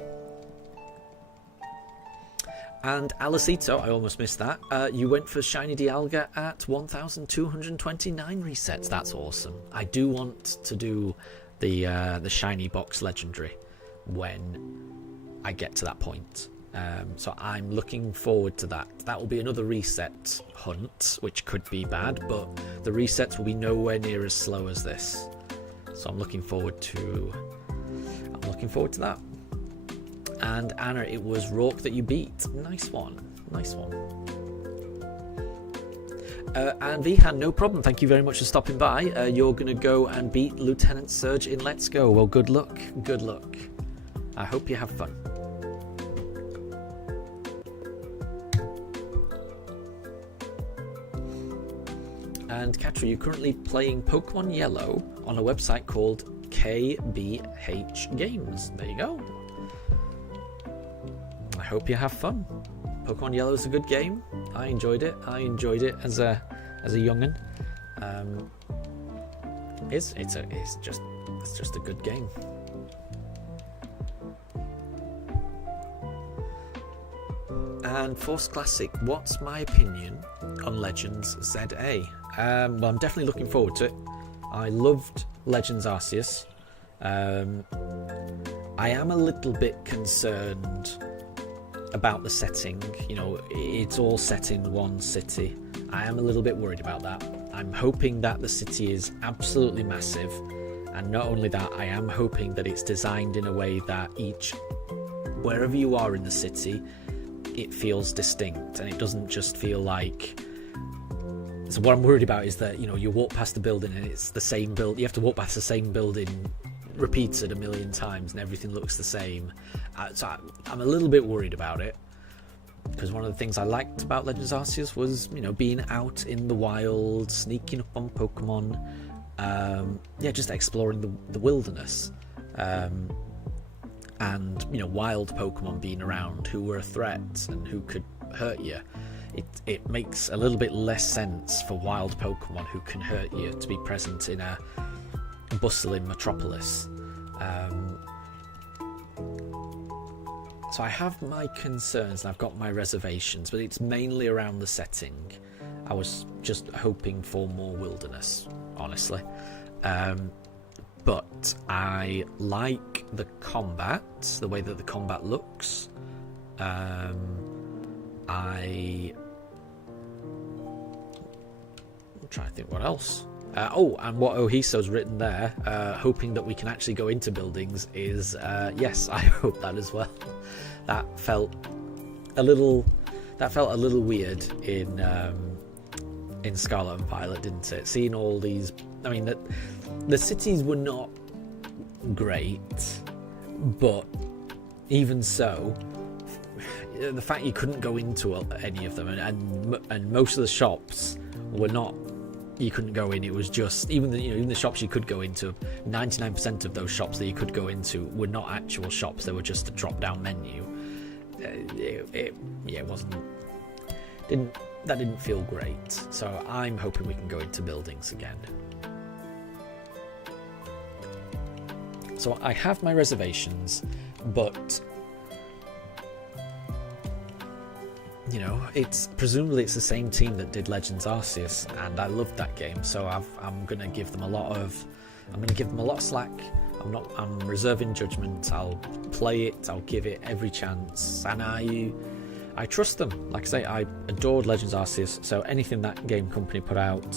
And Alicito, I almost missed that. You went for Shiny Dialga at 1,229 resets. That's awesome. I do want to do the Shiny Box Legendary when I get to that point. So I'm looking forward to that. That will be another reset hunt, which could be bad, but the resets will be nowhere near as slow as this. So I'm looking forward to that. And Anna, it was Rourke that you beat. Nice one. And Vihan, no problem. Thank you very much for stopping by. You're going to go and beat Lieutenant Surge in Let's Go. Well, good luck. I hope you have fun. And Katra, you're currently playing Pokemon Yellow on a website called KBH Games. There you go. I hope you have fun. Pokemon Yellow is a good game. I enjoyed it as a young'un. It's just a good game. And Force Classic, what's my opinion on Legends ZA? Well, I'm definitely looking forward to it. I loved Legends Arceus. I am a little bit concerned about the setting. You know, it's all set in one city. I am a little bit worried about that. I'm hoping that the city is absolutely massive, and not only that, I am hoping that it's designed in a way that wherever you are in the city, it feels distinct and it doesn't just feel like... So what I'm worried about is that, you know, you walk past the building and it's the same build. You have to walk past the same building repeated a million times and everything looks the same. So I'm a little bit worried about it, because one of the things I liked about Legends Arceus was, you know, being out in the wild, sneaking up on Pokemon, just exploring the wilderness, and, you know, wild Pokemon being around who were a threat and who could hurt you. It makes a little bit less sense for wild Pokemon who can hurt you to be present in a bustling metropolis. So I have my concerns and I've got my reservations, but it's mainly around the setting. I was just hoping for more wilderness, honestly. But I like the combat, the way that the combat looks. trying to think what else. And what Ohiso's written there, hoping that we can actually go into buildings, is yes, I hope that as well. That felt a little weird in Scarlet and Violet, didn't it? Seeing all these, I mean, the cities were not great, but even so, the fact you couldn't go into any of them, and most of the shops were not. You couldn't go in. It was just even the shops you could go into. 99% of those shops that you could go into were not actual shops. They were just a drop-down menu. It wasn't. That didn't feel great. So I'm hoping we can go into buildings again. So I have my reservations, but it's presumably it's the same team that did Legends Arceus, and I loved that game. So I'm gonna give them a lot of slack. I'm reserving judgment. I'll play it. I'll give it every chance, and I trust them. Like I say, I adored Legends Arceus. So anything that game company put out,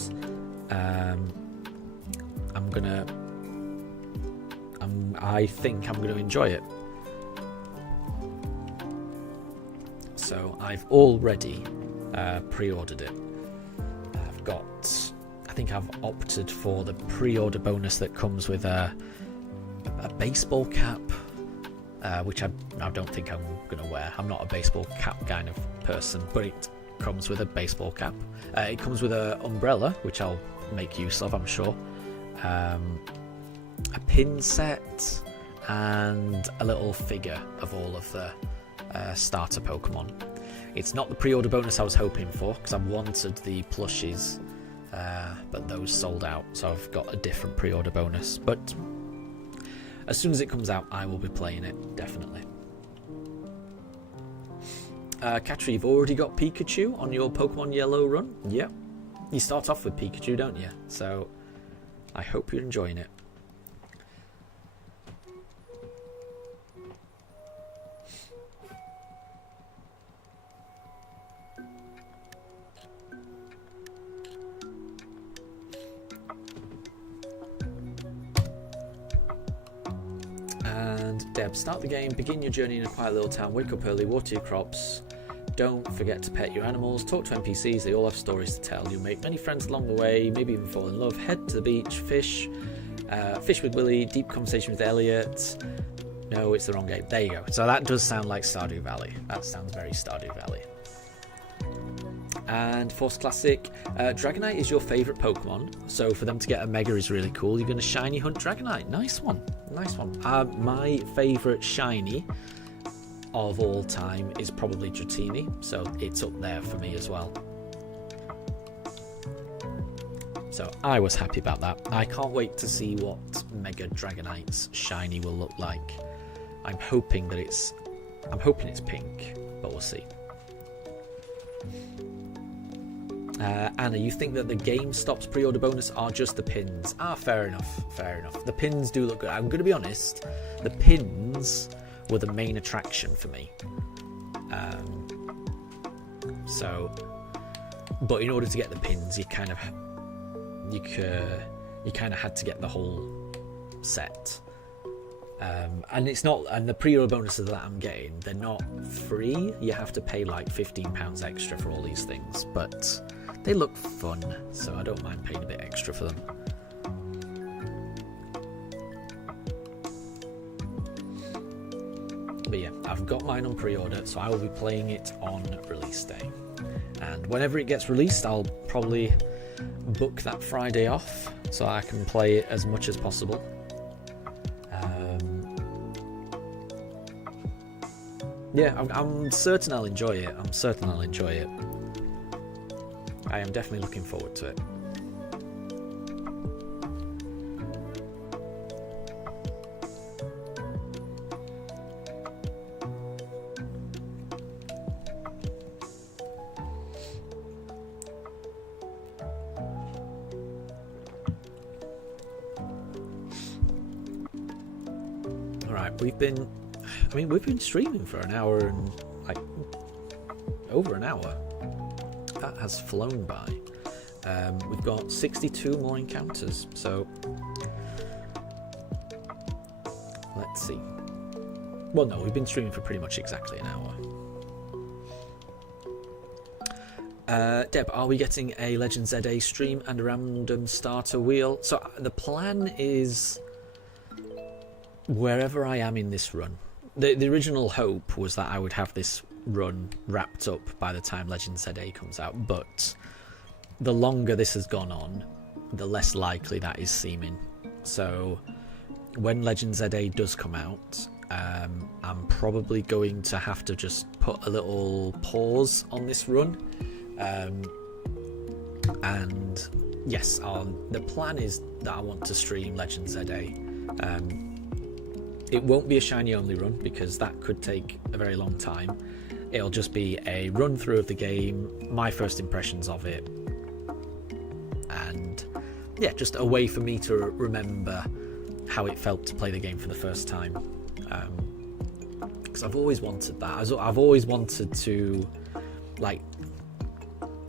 I think I'm gonna enjoy it. So I've already pre-ordered it. I think I've opted for the pre-order bonus that comes with a baseball cap, which I don't think I'm going to wear. I'm not a baseball cap kind of person, but it comes with a baseball cap. It comes with an umbrella, which I'll make use of, I'm sure. A pin set and a little figure of all of the starter Pokemon. It's not the pre-order bonus I was hoping for, because I wanted the plushies, but those sold out, so I've got a different pre-order bonus. But as soon as it comes out, I will be playing it, definitely. Katri, you've already got Pikachu on your Pokemon Yellow run? Yep. You start off with Pikachu, don't you? So I hope you're enjoying it. Deb, start the game, begin your journey in a quiet little town, wake up early, water your crops, don't forget to pet your animals, talk to NPCs, they all have stories to tell, you'll make many friends along the way, maybe even fall in love, head to the beach, fish with Willy, deep conversation with Elliot. No, it's the wrong game. There you go. So that does sound like Stardew Valley. That sounds very Stardew Valley. And Force Classic, Dragonite is your favourite Pokemon, so for them to get a Mega is really cool. You're going to shiny hunt Dragonite. Nice one. My favourite shiny of all time is probably Dratini, so it's up there for me as well. So I was happy about that. I can't wait to see what Mega Dragonite's shiny will look like. I'm hoping it's pink, but we'll see. Anna, you think that the GameStop's pre-order bonus are just the pins? Fair enough. The pins do look good. I'm going to be honest, the pins were the main attraction for me. But in order to get the pins, you kind of had to get the whole set. And the pre-order bonuses that I'm getting, they're not free. You have to pay like £15 extra for all these things, but they look fun, so I don't mind paying a bit extra for them. But yeah, I've got mine on pre-order, so I will be playing it on release day. And whenever it gets released, I'll probably book that Friday off so I can play it as much as possible. Yeah, I'm certain I'll enjoy it. I am definitely looking forward to it. Alright, we've been streaming for an hour and over an hour. That has flown by. We've got 62 more encounters, so let's see. Well, no, we've been streaming for pretty much exactly an hour. Deb, are we getting a Legend ZA stream and a random starter wheel? So the plan is wherever I am in this run. The original hope was that I would have this run wrapped up by the time Legend ZA comes out, but the longer this has gone on, the less likely that is seeming. So when Legend ZA does come out, I'm probably going to have to just put a little pause on this run. And yes, the plan is that I want to stream Legend ZA. It won't be a shiny only run because that could take a very long time. It'll just be a run through of the game, my first impressions of it, and yeah, just a way for me to remember how it felt to play the game for the first time. Because I've always wanted that. I've always wanted to, like,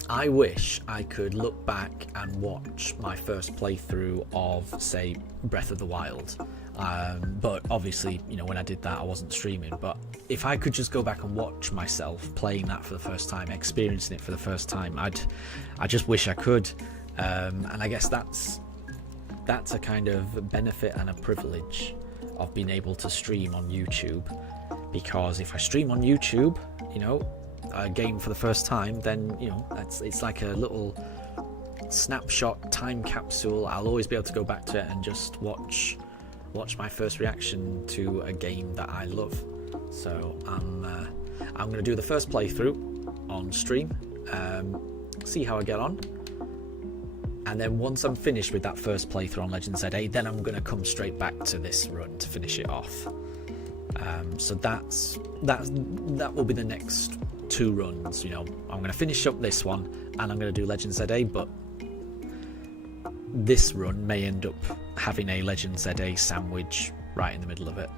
I wish I could look back and watch my first playthrough of, say, Breath of the Wild. But obviously, you know, when I did that, I wasn't streaming. But if I could just go back and watch myself playing that for the first time, experiencing it for the first time, I just wish I could. And I guess that's a kind of benefit and a privilege of being able to stream on YouTube. Because if I stream on YouTube, you know, a game for the first time, then, you know, it's like a little snapshot time capsule. I'll always be able to go back to it and just watch my first reaction to a game that I love. So I'm going to do the first playthrough on stream, see how I get on, and then once I'm finished with that first playthrough on Legend ZA, then I'm going to come straight back to this run to finish it off. So that will be the next 2 runs. You know, I'm going to finish up this one and I'm going to do Legend ZA, but this run may end up having a Legend ZA sandwich right in the middle of it.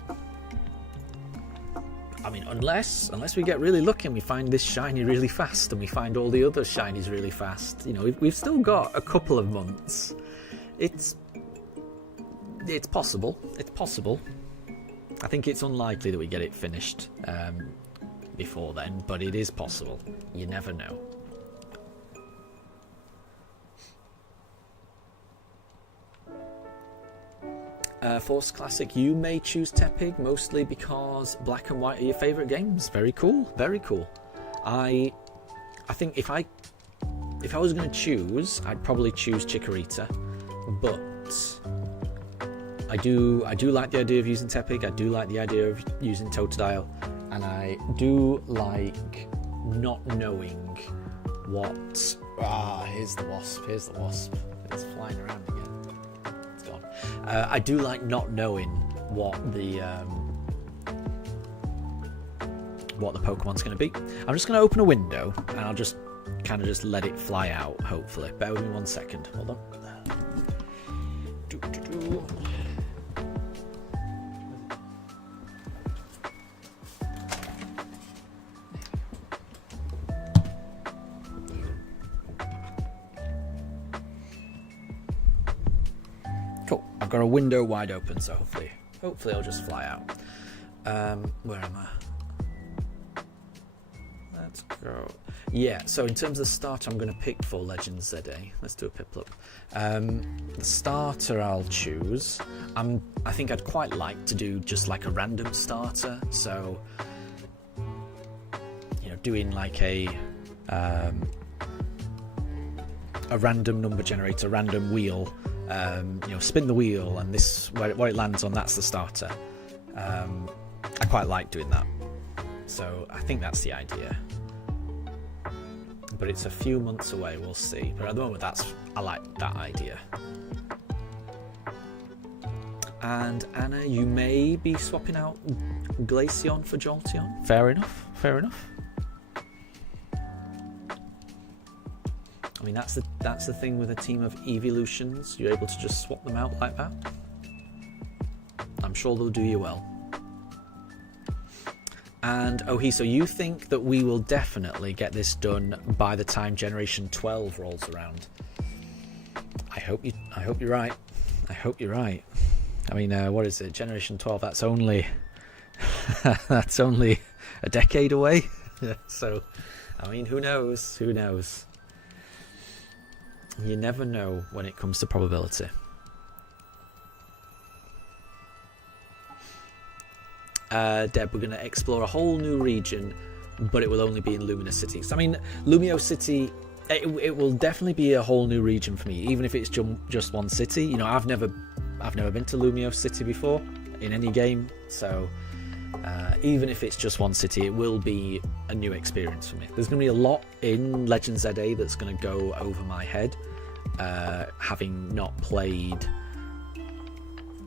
I mean, unless we get really lucky and we find this shiny really fast and we find all the other shinies really fast. You know, we've still got a couple of months. It's possible. It's possible. I think it's unlikely that we get it finished before then, but it is possible. You never know. Force Classic, you may choose Tepig mostly because Black and White are your favourite games. Very cool, very cool. I think if I was going to choose, I'd probably choose Chikorita, but I do like the idea of using Tepig. I do like the idea of using Totodile, and I do like not knowing what. Here's the wasp. Here's the wasp. It's flying around again. I do like not knowing what the Pokemon's going to be. I'm just going to open a window and I'll just kind of just let it fly out, hopefully. Bear with me 1 second. Hold on. Cool. I've got a window wide open, so hopefully I'll just fly out. Where am I? Let's go. Yeah, so in terms of the starter I'm going to pick for Legend ZA, let's do a Piplup. The starter I'll choose, I think I'd quite like to do just like a random starter, so, you know, doing like a random number generator, random wheel, you know, spin the wheel and this, where it lands on, that's the starter. I quite like doing that, so I think that's the idea. But it's a few months away, we'll see. But at the moment, I like that idea. And Anna, you may be swapping out Glaceon for Jolteon. Fair enough, fair enough. I mean, that's the thing with a team of evolutions. You're able to just swap them out like that. I'm sure they'll do you well. And so you think that we will definitely get this done by the time Generation 12 rolls around? I hope you're right. I hope you're right. I mean, what is it? Generation 12. That's only that's only a decade away. So, I mean, who knows? Who knows? You never know when it comes to probability. Deb, we're going to explore a whole new region, but it will only be in Lumina City. So, I mean, Lumio City, it will definitely be a whole new region for me, even if it's just one city. You know, I've never been to Lumio City before in any game, so even if it's just one city, it will be a new experience for me. There's going to be a lot in Legend ZA that's going to go over my head, having not played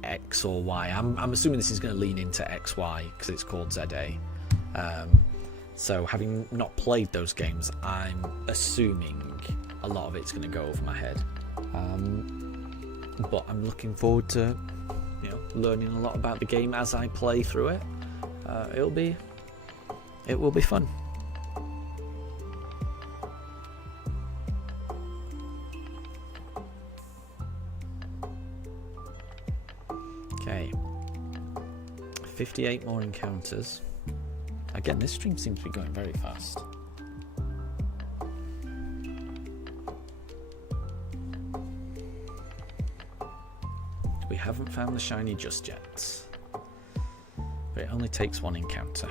X or Y. I'm assuming this is going to lean into XY because it's called ZA. So having not played those games, I'm assuming a lot of it's going to go over my head. But I'm looking forward to, you know, learning a lot about the game as I play through it. It will be fun. Okay, 58 more encounters. Again, this stream seems to be going very fast. We haven't found the shiny just yet, but it only takes one encounter.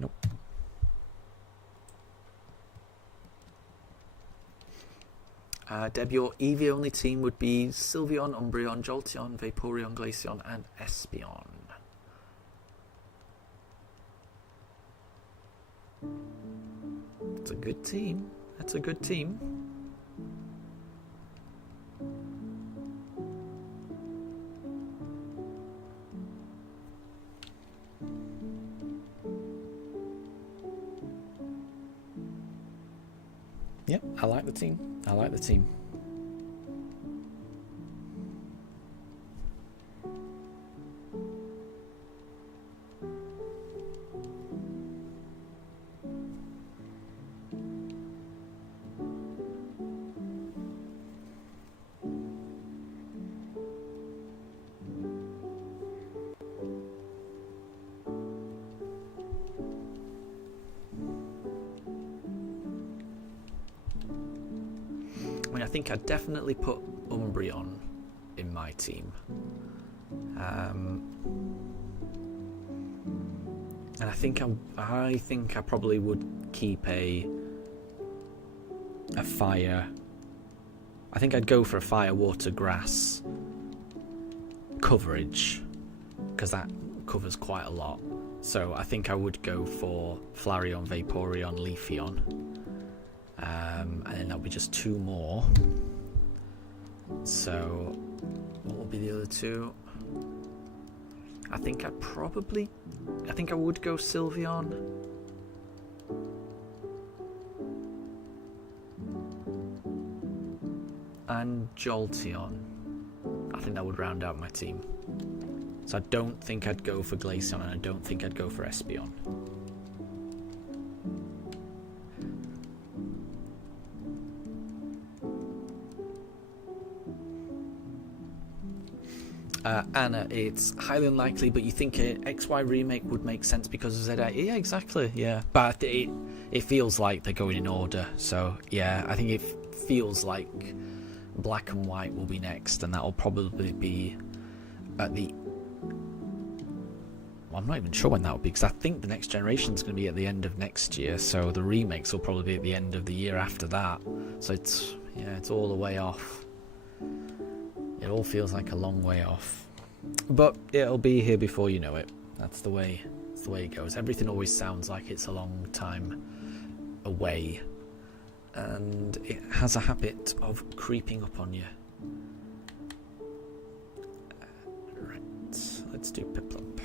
Nope. Deb, your EV only team would be Sylveon, Umbreon, Jolteon, Vaporeon, Glaceon, and Espeon. It's a good team. That's a good team. Yep, I like the team. I like the team. I think I'd definitely put Umbreon in my team. And I think I probably would keep a fire. I think I'd go for a fire, water, grass coverage, because that covers quite a lot. So I think I would go for Flareon, Vaporeon, Leafeon. And then that'll be just two more. So what will be the other two? I think I would go Sylveon. And Jolteon. I think that would round out my team. So I don't think I'd go for Glaceon, and I don't think I'd go for Espeon. Anna, it's highly unlikely, but you think an XY remake would make sense because of ZA? Yeah, exactly, yeah. But it feels like they're going in order, so yeah, I think it feels like Black and White will be next, and that will probably be at the... Well, I'm not even sure when that will be, because I think the next generation is going to be at the end of next year, so the remakes will probably be at the end of the year after that. So it's all the way off. It all feels like a long way off. But it'll be here before you know it. That's the way it goes. Everything always sounds like it's a long time away. And it has a habit of creeping up on you. Right, let's do Piplup.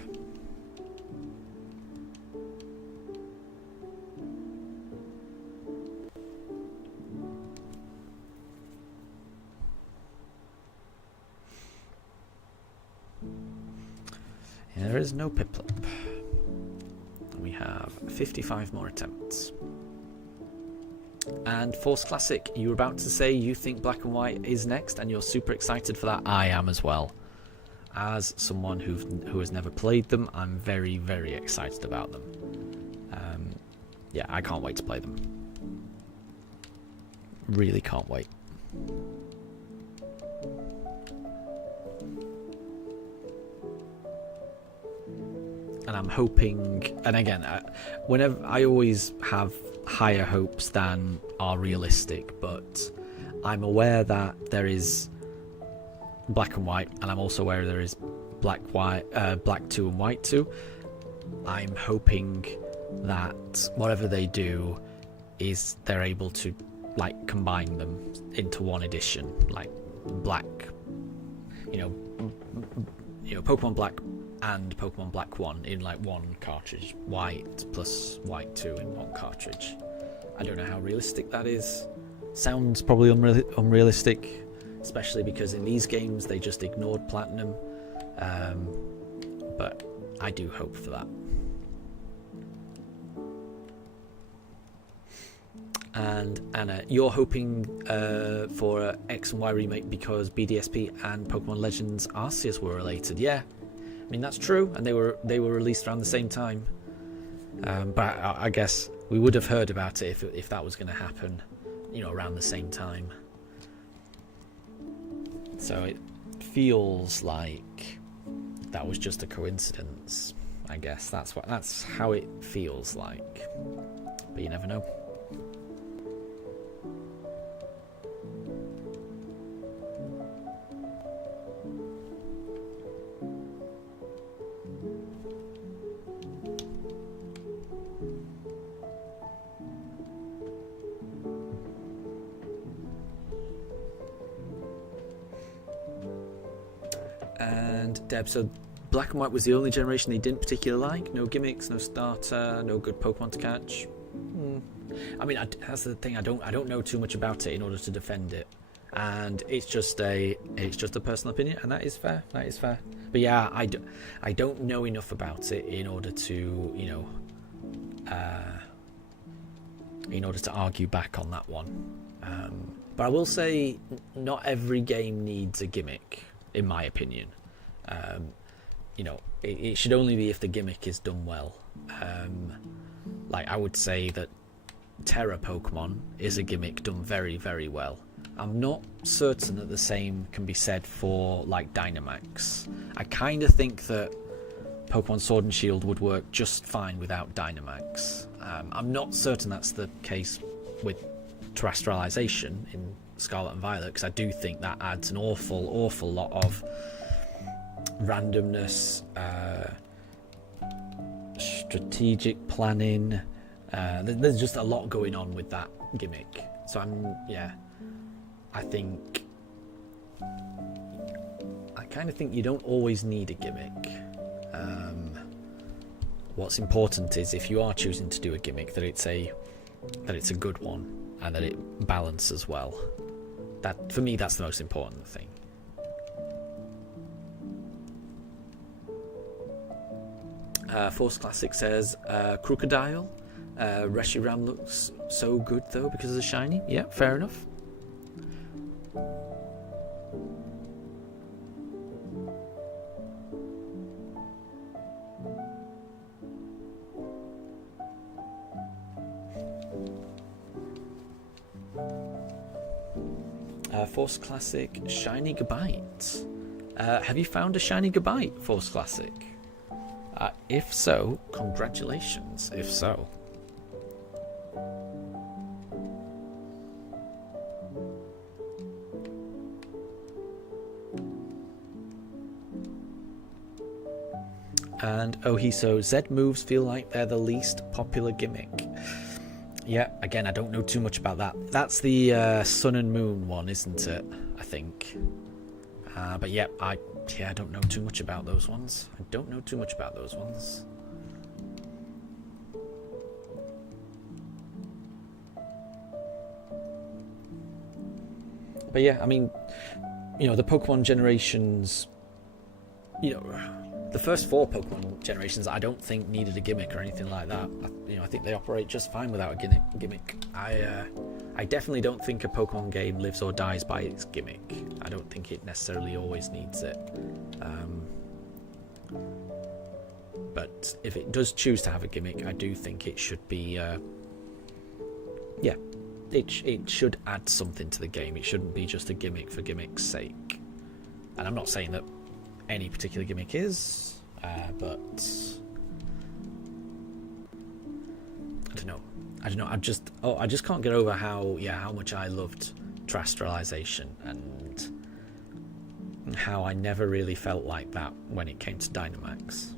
There is no Piplup. We have 55 more attempts. And Force Classic, you were about to say you think Black and White is next, and you're super excited for that. I am as well. As someone who has never played them, I'm very, very excited about them. Yeah, I can't wait to play them. Really can't wait. And I'm hoping, and again, whenever I always have higher hopes than are realistic, but I'm aware that there is Black and White, and I'm also aware there is Black 2 and White 2. I'm hoping that whatever they do is they're able to like combine them into one edition, like Black, Pokemon Black and Pokemon Black 1 in like one cartridge, White plus White 2 in one cartridge. I don't know how realistic that is. Sounds probably unrealistic, especially because in these games they just ignored Platinum. But I do hope for that. And Anna, you're hoping for a X and Y remake because BDSP and Pokemon Legends Arceus were related. Yeah, I mean that's true, and they were released around the same time. But I guess we would have heard about it if that was going to happen, around the same time. So it feels like that was just a coincidence. I guess that's how it feels like, but you never know. And Deb, so Black and White was the only generation they didn't particularly like? No gimmicks, no starter, no good Pokemon to catch? I mean, that's the thing. I don't know too much about it in order to defend it, and it's just a personal opinion, and that is fair. That is fair. But yeah, I don't know enough about it in order to argue back on that one. But I will say, not every game needs a gimmick, in my opinion. It should only be if the gimmick is done well. Like I would say that Terra Pokemon is a gimmick done very, very well. I'm not certain that the same can be said for like Dynamax. I kind of think that Pokemon Sword and Shield would work just fine without Dynamax. I'm not certain that's the case with Terrestrialization in Scarlet and Violet, because I do think that adds an awful lot of randomness, strategic planning. There's just a lot going on with that gimmick. So I kind of think you don't always need a gimmick. What's important is if you are choosing to do a gimmick, that it's a good one and that it balances well. That for me, that's the most important thing. Force Classic says Crocodile. Reshiram looks so good though because of the shiny. Yeah, fair enough. Force Classic Shiny Gabite. Have you found a Shiny Gabite, Force Classic? If so, congratulations. If so. And Ohiso, Z moves feel like they're the least popular gimmick. Yeah, again, I don't know too much about that. That's the Sun and Moon one, isn't it? I think. But yeah, I don't know too much about those ones. But yeah, I mean, you know, the Pokemon generations, you know, the first 4 Pokemon generations, I don't think needed a gimmick or anything like that. I think they operate just fine without a gimmick. I definitely don't think a Pokemon game lives or dies by its gimmick. I don't think it necessarily always needs it. But if it does choose to have a gimmick, I do think it should be, it should add something to the game. It shouldn't be just a gimmick for gimmick's sake. And I'm not saying that any particular gimmick is, but I don't know. I just can't get over how much I loved Terrestrialization and how I never really felt like that when it came to Dynamax.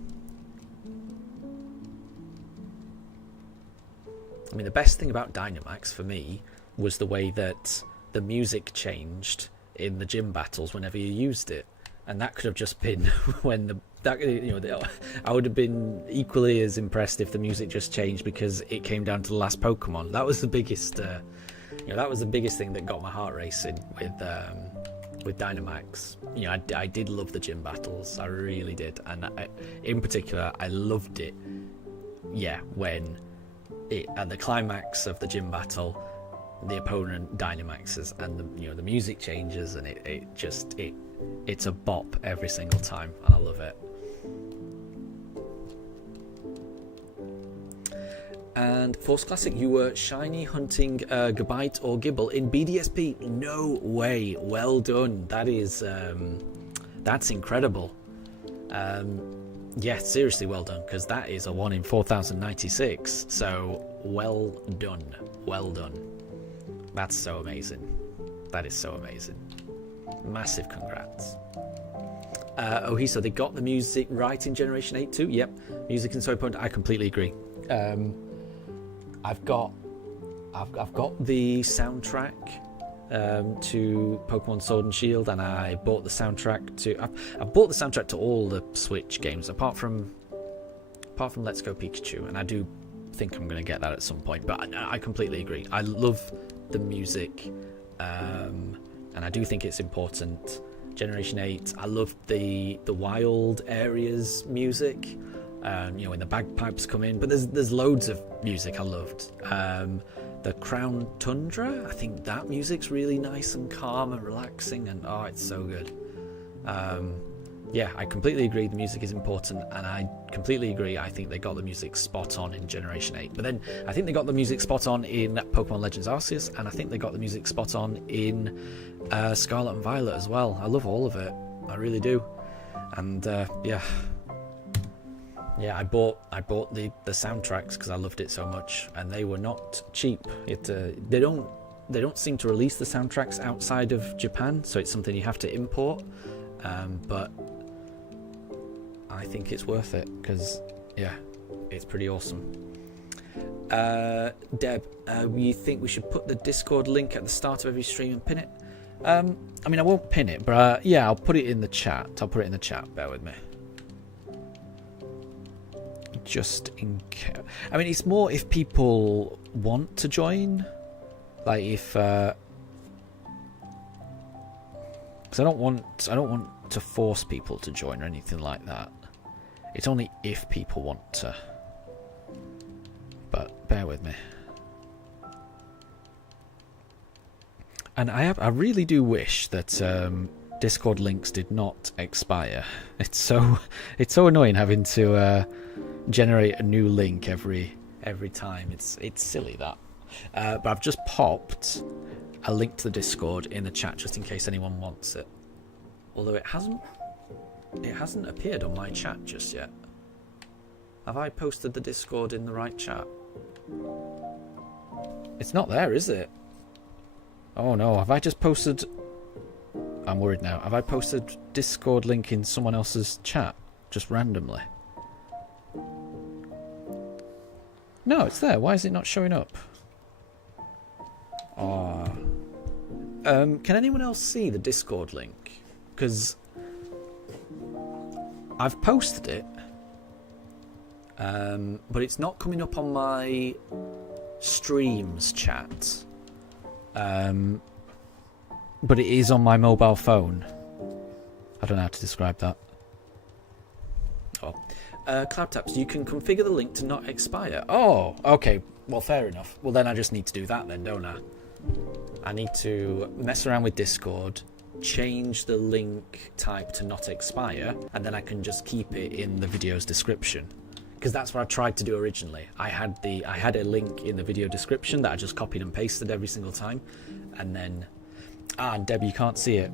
I mean, the best thing about Dynamax for me was the way that the music changed in the gym battles whenever you used it, and that could have just been when I would have been equally as impressed if the music just changed because it came down to the last Pokemon. That was the biggest, that was the biggest thing that got my heart racing with Dynamax. You know, I did love the gym battles, I really did, and in particular, I loved it. Yeah, when at the climax of the gym battle, the opponent Dynamaxes and the music changes, and it's a bop every single time, and I love it. And Force Classic, you were shiny hunting Gabite or Gibble in BDSP. No way. Well done. That is that's incredible. Yeah, seriously, well done, because that is a 1 in 4096. So well done. That's so amazing. That is so amazing. Massive congrats. So they got the music right in Generation 8 too. Yep, music and Soy Point. I completely agree. I've got the soundtrack to Pokemon Sword and Shield, and I bought the soundtrack to. I bought the soundtrack to all the Switch games, apart from Let's Go Pikachu, and I do think I'm going to get that at some point. But I completely agree. I love the music, and I do think it's important. Generation 8, I love the wild areas music. When the bagpipes come in, but there's loads of music I loved. The Crown Tundra, I think that music's really nice and calm and relaxing, and it's so good. I completely agree the music is important, and I completely agree I think they got the music spot on in Generation 8. But then I think they got the music spot on in Pokemon Legends Arceus, and I think they got the music spot on in Scarlet and Violet as well. I love all of it, I really do. And I bought the soundtracks because I loved it so much, and they were not cheap. They don't seem to release the soundtracks outside of Japan, so it's something you have to import. But I think it's worth it because it's pretty awesome. Deb, you think we should put the Discord link at the start of every stream and pin it? I mean, I won't pin it, but I'll put it in the chat. Bear with me. Just in case. I mean, it's more if people want to join, like if because I don't want to force people to join or anything like that. It's only if people want to. But bear with me. And I really do wish that Discord links did not expire. It's so annoying having to generate a new link every time. It's silly that. But I've just popped a link to the Discord in the chat just in case anyone wants it. Although it hasn't appeared on my chat just yet. Have I posted the Discord in the right chat? It's not there, is it? Oh no, have I just posted... I'm worried now. Have I posted Discord link in someone else's chat? Just randomly? No, it's there. Why is it not showing up? Oh. Can anyone else see the Discord link? Because I've posted it, but it's not coming up on my streams chat. But it is on my mobile phone. I don't know how to describe that. Oh. Cloud Taps, you can configure the link to not expire. Oh, okay. Well, fair enough. Well, then I just need to do that then, don't I? I need to mess around with Discord, change the link type to not expire, and then I can just keep it in the video's description. Because that's what I tried to do originally. I had a link in the video description that I just copied and pasted every single time, and then Deb, you can't see it.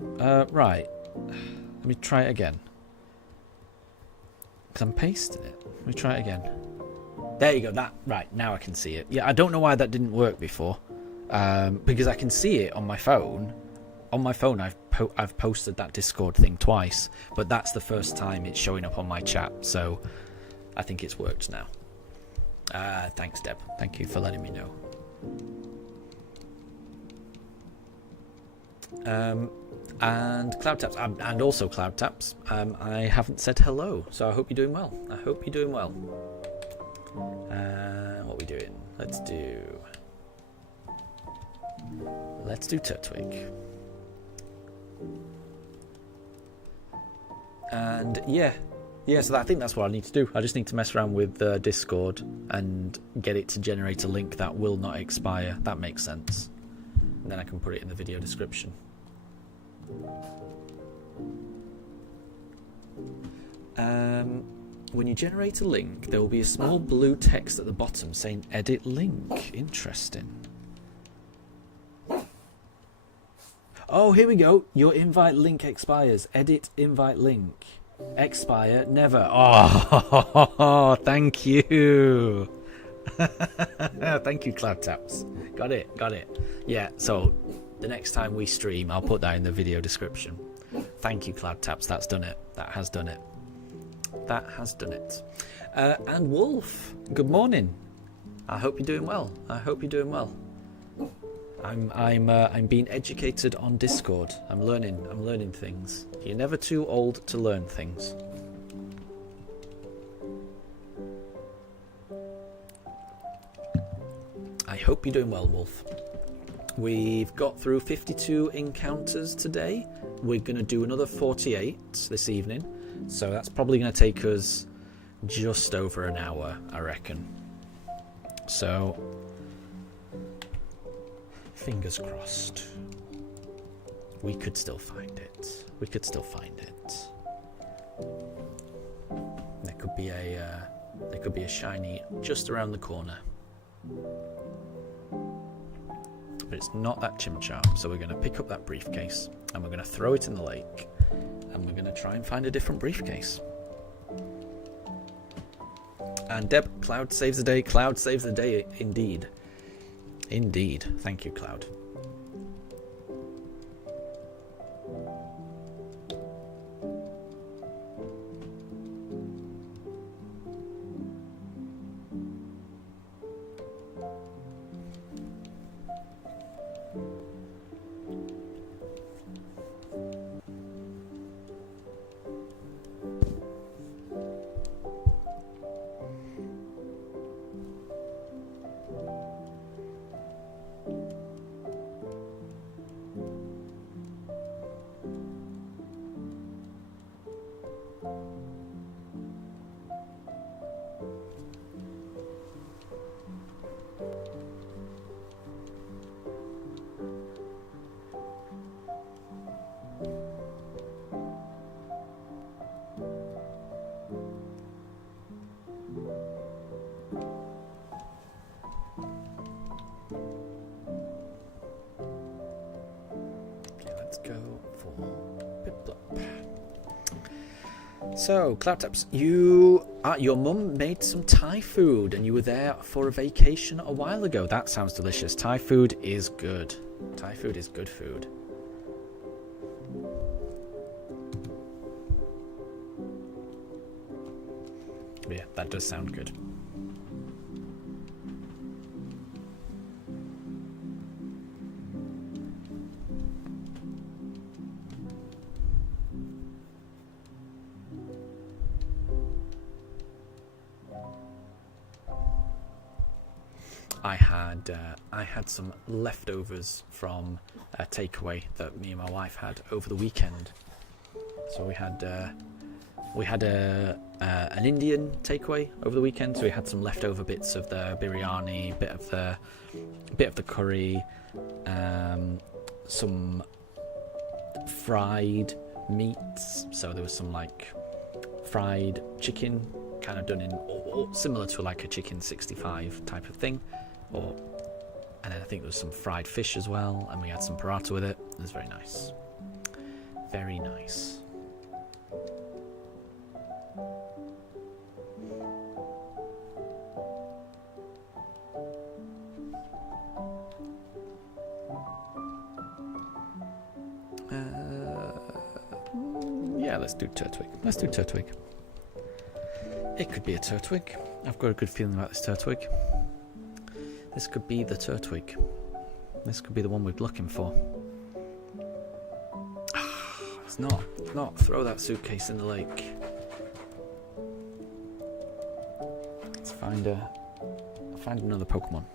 Right. Let me try it again. Because I'm pasting it. Let me try it again. There you go. Right, now I can see it. Yeah, I don't know why that didn't work before. Because I can see it on my phone. On my phone, I've posted that Discord thing twice, but that's the first time it's showing up on my chat, so I think it's worked now. Thanks, Deb. Thank you for letting me know. And Cloud Taps, and also Cloud Taps, I haven't said hello, so I hope you're doing well. I hope you're doing well. What are we doing? Let's do Turtwig. And yeah, so I think that's what I need to do. I just need to mess around with Discord and get it to generate a link that will not expire. That makes sense. And then I can put it in the video description. When you generate a link, there will be a small blue text at the bottom saying edit link. Interesting. Oh, here we go. Your invite link expires. Edit invite link. Expire never. Oh, thank you. Thank you, Cloud Taps. Got it. Yeah, so the next time we stream, I'll put that in the video description. Thank you, Cloud Taps. That's done it. That has done it. And Wolf, good morning. I hope you're doing well. I'm being educated on Discord. I'm learning things. You're never too old to learn things. I hope you're doing well, Wolf. We've got through 52 encounters today. We're going to do another 48 this evening. So that's probably going to take us just over an hour, I reckon. So, fingers crossed. We could still find it. There could be a shiny just around the corner. But it's not that Chimchar, so we're going to pick up that briefcase and we're going to throw it in the lake and we're going to try and find a different briefcase. And Deb, Cloud saves the day. Cloud saves the day, indeed. Indeed. Thank you, Cloud. So, Cloudtaps, your mum made some Thai food and you were there for a vacation a while ago. That sounds delicious. Thai food is good. Thai food is good food. Yeah, that does sound good. I had some leftovers from a takeaway that me and my wife had over the weekend. So we had an Indian takeaway over the weekend. So we had some leftover bits of the biryani, bit of the curry, some fried meats. So there was some like fried chicken, kind of done in or similar to like a chicken 65 type of thing, and then I think there was some fried fish as well, and we had some paratha with it. It was very nice, very nice. Yeah, let's do Turtwig. It could be a Turtwig. I've got a good feeling about this Turtwig. This could be the Turtwig. This could be the one we're looking for. It's not. Throw that suitcase in the lake. Let's find another Pokemon.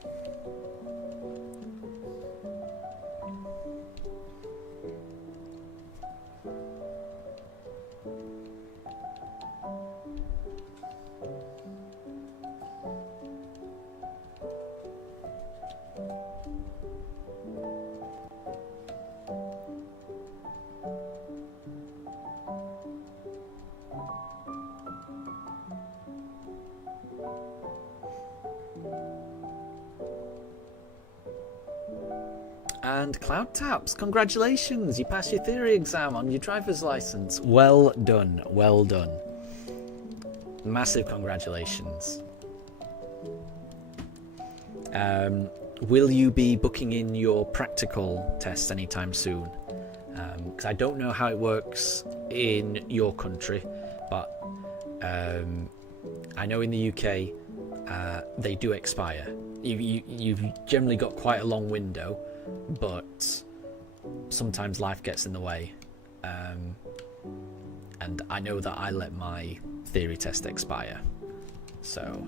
And Cloud Taps, congratulations! You passed your theory exam on your driver's license. Well done, well done. Massive congratulations. Will you be booking in your practical tests anytime soon? Because I don't know how it works in your country, but I know in the UK they do expire. You've generally got quite a long window, but sometimes life gets in the way, and I know that I let my theory test expire, so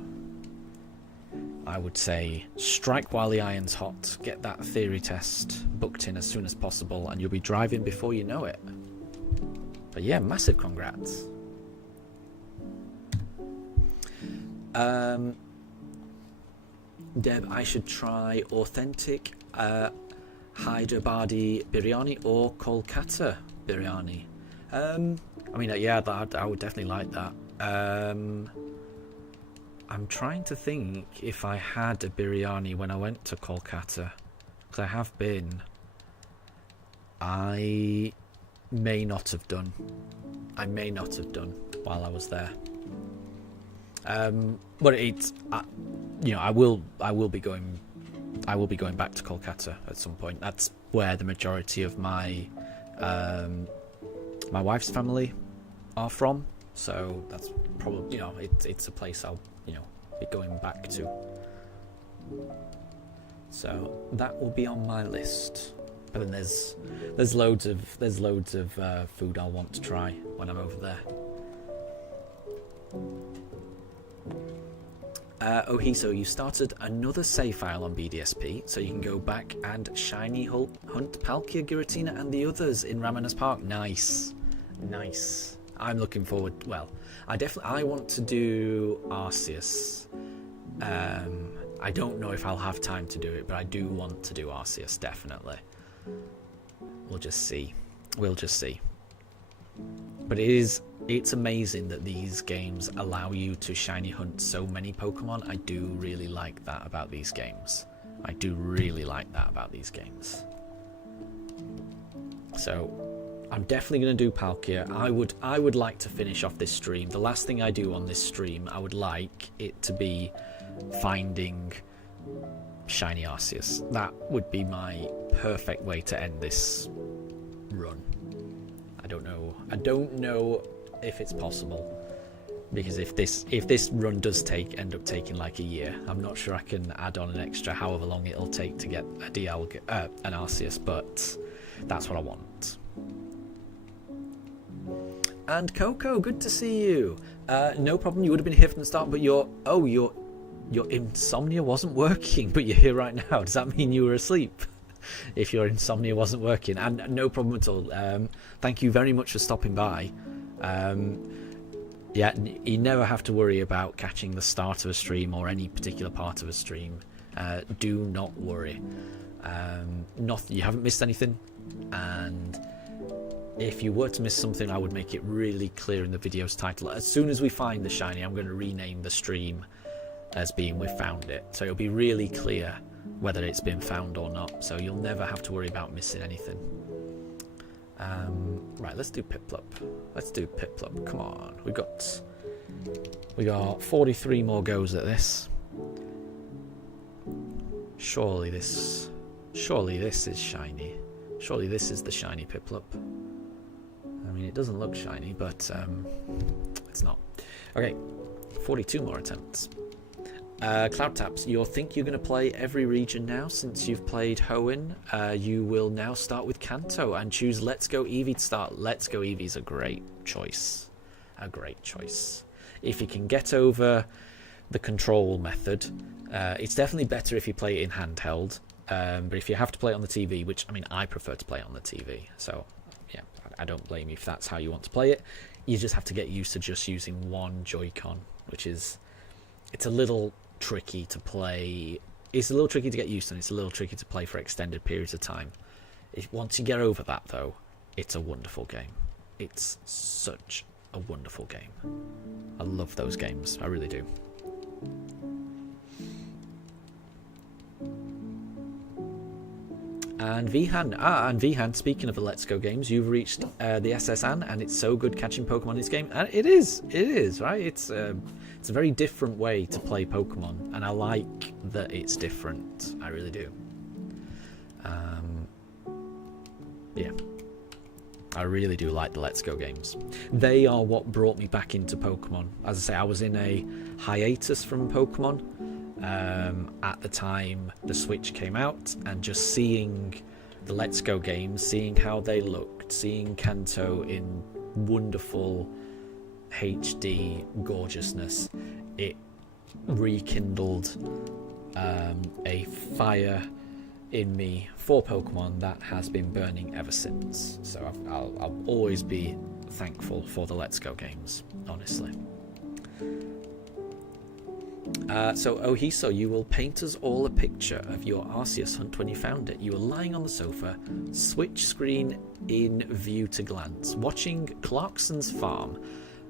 I would say strike while the iron's hot, get that theory test booked in as soon as possible, and you'll be driving before you know it. But yeah, massive congrats. Deb, I should try authentic Hyderabadi biryani or Kolkata biryani. I mean, yeah, I would definitely like that. I'm trying to think if I had a biryani when I went to Kolkata, because I have been. I may not have done. While I was there. But it's, I will be going back to Kolkata at some point. That's where the majority of my my wife's family are from. So that's probably, it's a place I'll, be going back to. So that will be on my list. But then there's loads of food I'll want to try when I'm over there. Ohiso, you started another save file on BDSP, so you can go back and shiny hunt Palkia, Giratina, and the others in Ramana's Park. Nice. I'm looking forward. Well, I want to do Arceus. I don't know if I'll have time to do it, but I do want to do Arceus, definitely. We'll just see. But it's amazing that these games allow you to shiny hunt so many Pokemon. I do really like that about these games. So I'm definitely going to do Palkia. I would like to finish off this stream. The last thing I do on this stream, I would like it to be finding shiny Arceus. That would be my perfect way to end this run. I don't know if it's possible, because if this run does end up taking like a year, I'm not sure I can add on an extra however long it'll take to get a an Arceus, but that's what I want. And Coco, good to see you. No problem, you would have been here from the start, but you're your insomnia wasn't working, but you're here right now. Does that mean you were asleep? If your insomnia wasn't working, and no problem at all. Thank you very much for stopping by. Yeah, you never have to worry about catching the start of a stream or any particular part of a stream. Do not worry. You haven't missed anything, and if you were to miss something, I would make it really clear in the video's title. As soon as we find the shiny, I'm going to rename the stream as being "We Found It," so it'll be really clear whether it's been found or not, so you'll never have to worry about missing anything. Right, let's do Piplup. Let's do Piplup. Come on, we got 43 more goes at this. Surely this is shiny. Surely this is the shiny Piplup. I mean, it doesn't look shiny, but it's not. Okay, 42 more attempts. Cloud Taps, you think you're going to play every region now since you've played Hoenn? You will now start with Kanto and choose Let's Go Eevee to start. Let's Go Eevee is a great choice. A great choice. If you can get over the control method, it's definitely better if you play it in handheld. But if you have to play it on the TV, which, I mean, I prefer to play it on the TV. So, yeah, I don't blame you if that's how you want to play it. You just have to get used to just using one Joy-Con, which is... It's a little tricky to play. It's a little tricky to get used to, and it's a little tricky to play for extended periods of time. Once you get over that, though, it's a wonderful game. It's such a wonderful game. I love those games. I really do. And Vihan, speaking of the Let's Go games, you've reached the SS Anne, and it's so good catching Pokemon in this game. And it is, right? It's a very different way to play Pokemon, and I like that it's different. I really do. Yeah. I really do like the Let's Go games. They are what brought me back into Pokemon. As I say, I was in a hiatus from Pokemon. At the time the Switch came out, and just seeing the Let's Go games, seeing how they looked, seeing Kanto in wonderful HD gorgeousness, it rekindled a fire in me for Pokemon that has been burning ever since. So I'll always be thankful for the Let's Go games, honestly. So Ohiso, you will paint us all a picture of your Arceus hunt when you found it. You were lying on the sofa, switch screen in view to glance, watching Clarkson's farm,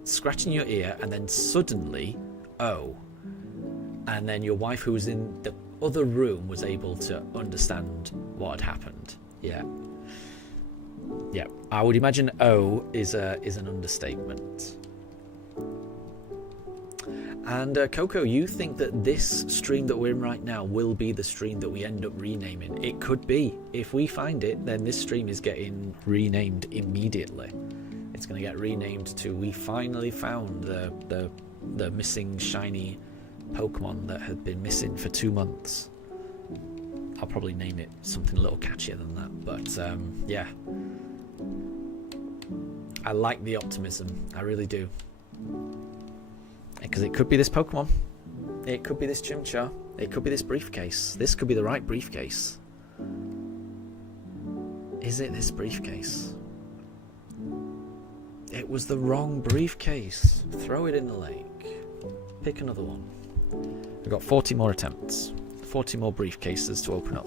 scratching your ear, and then suddenly, and then your wife, who was in the other room, was able to understand what had happened. Yeah, I would imagine is an understatement. And Coco, you think that this stream that we're in right now will be the stream that we end up renaming? It could be. If we find it, then this stream is getting renamed immediately. It's going to get renamed to "We finally found the missing shiny Pokemon that had been missing for 2 months." I'll probably name it something a little catchier than that, but yeah. I like the optimism. I really do. Because it could be this Pokemon. It could be this Chimchar. It could be this briefcase. This could be the right briefcase. Is it this briefcase? It was the wrong briefcase. Throw it in the lake. Pick another one. We've got 40 more attempts. 40 more briefcases to open up.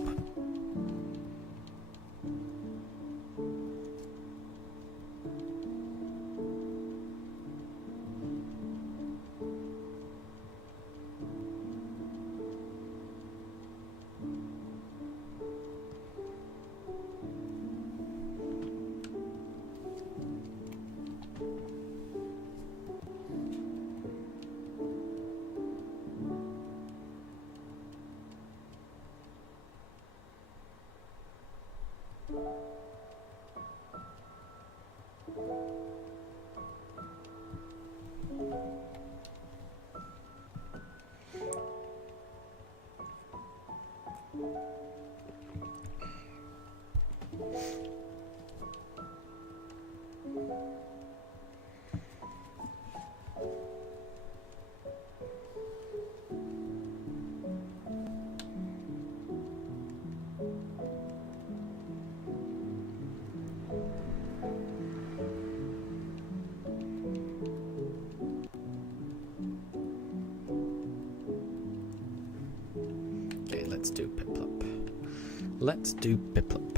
let's do Piplup.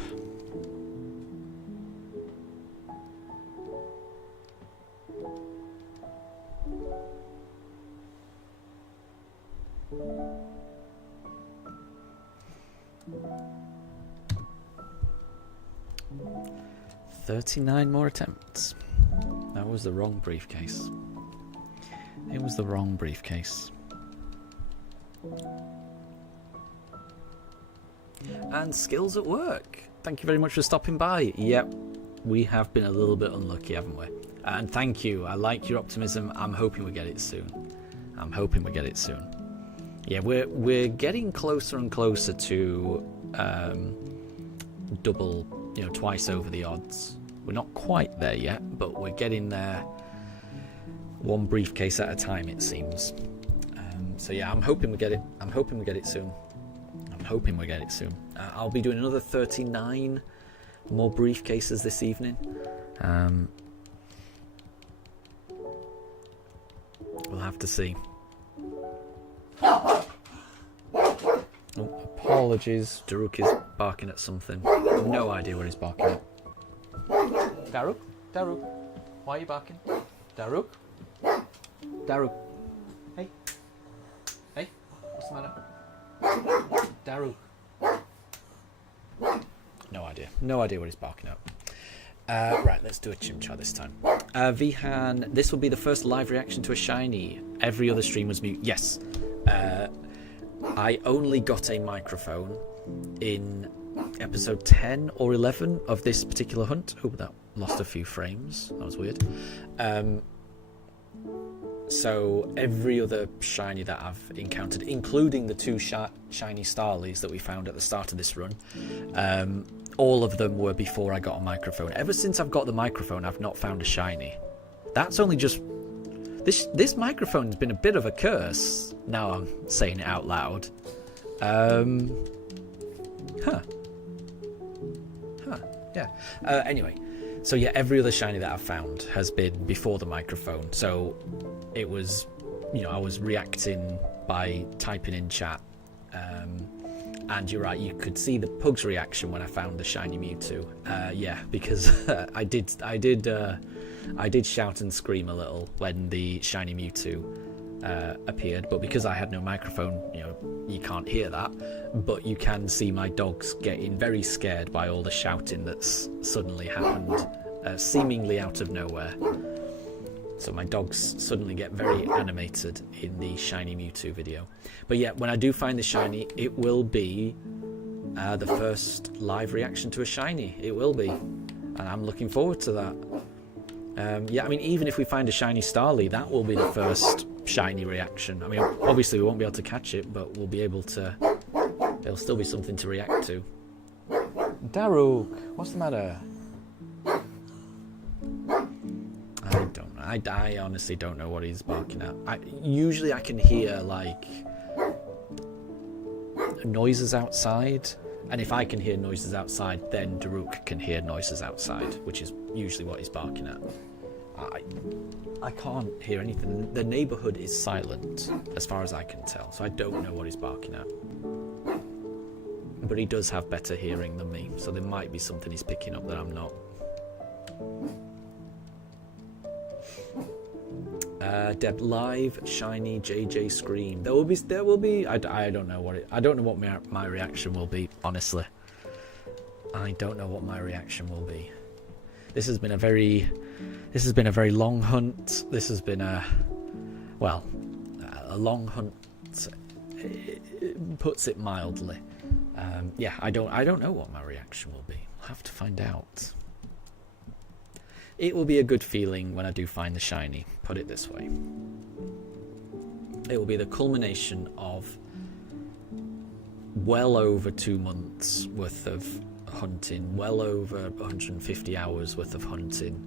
$39 more attempts. That was the wrong briefcase. It was the wrong briefcase. And skills at work. Thank you very much for stopping by. Yep, we have been a little bit unlucky, haven't we? And thank you. I like your optimism. I'm hoping we get it soon. I'm hoping we get it soon. Yeah, we're getting closer and closer to double, twice over the odds. We're not quite there yet, but we're getting there. One briefcase at a time, it seems. So yeah, I'm hoping we get it. I'm hoping we get it soon. I'm hoping we get it soon. I'll be doing another 39 more briefcases this evening. We'll have to see. Oh, apologies. Daruk is barking at something. No idea what he's barking at. Daruk? Daruk? Why are you barking? Daruk? Daruk? Hey? Hey? What's the matter? Daruk? No idea. No idea what he's barking at. Right, let's do a Chimchar this time. Vihan, this will be the first live reaction to a shiny. Every other stream was mute. Yes. I only got a microphone in episode 10 or 11 of this particular hunt. Oh, that lost a few frames. That was weird. So every other shiny that I've encountered, including the two shiny Starlies that we found at the start of this run, all of them were before I got a microphone. Ever since I've got the microphone, I've not found a shiny. That's only just... This microphone's been a bit of a curse, now I'm saying it out loud. Yeah. Anyway, so yeah, every other shiny that I've found has been before the microphone. So it was, I was reacting by typing in chat. And you're right, you could see the Pugs reaction when I found the shiny Mewtwo. Yeah, because I did shout and scream a little when the shiny Mewtwo appeared, but because I had no microphone, you can't hear that, but you can see my dogs getting very scared by all the shouting that's suddenly happened, seemingly out of nowhere. So my dogs suddenly get very animated in the shiny Mewtwo video. But yeah, when I do find the shiny, it will be the first live reaction to a shiny. It will be, and I'm looking forward to that. Yeah, I mean, even if we find a shiny Starly, that will be the first shiny reaction. I mean, obviously we won't be able to catch it, but we'll be able to... It'll still be something to react to. Daruk, what's the matter? I don't know. I honestly don't know what he's barking at. Usually I can hear, like, noises outside. And if I can hear noises outside, then Daruk can hear noises outside, which is usually what he's barking at. I can't hear anything. The neighbourhood is silent, as far as I can tell, so I don't know what he's barking at. But he does have better hearing than me, so there might be something he's picking up that I'm not. Deb, live shiny JJ scream. There will be. I don't know what I don't know what my reaction will be. Honestly, I don't know what my reaction will be. This has been a very long hunt. This has been a long hunt. It puts it mildly. Yeah, I don't know what my reaction will be. I'll have to find out. It will be a good feeling when I do find the shiny, put it this way. It will be the culmination of well over 2 months worth of hunting, well over 150 hours worth of hunting,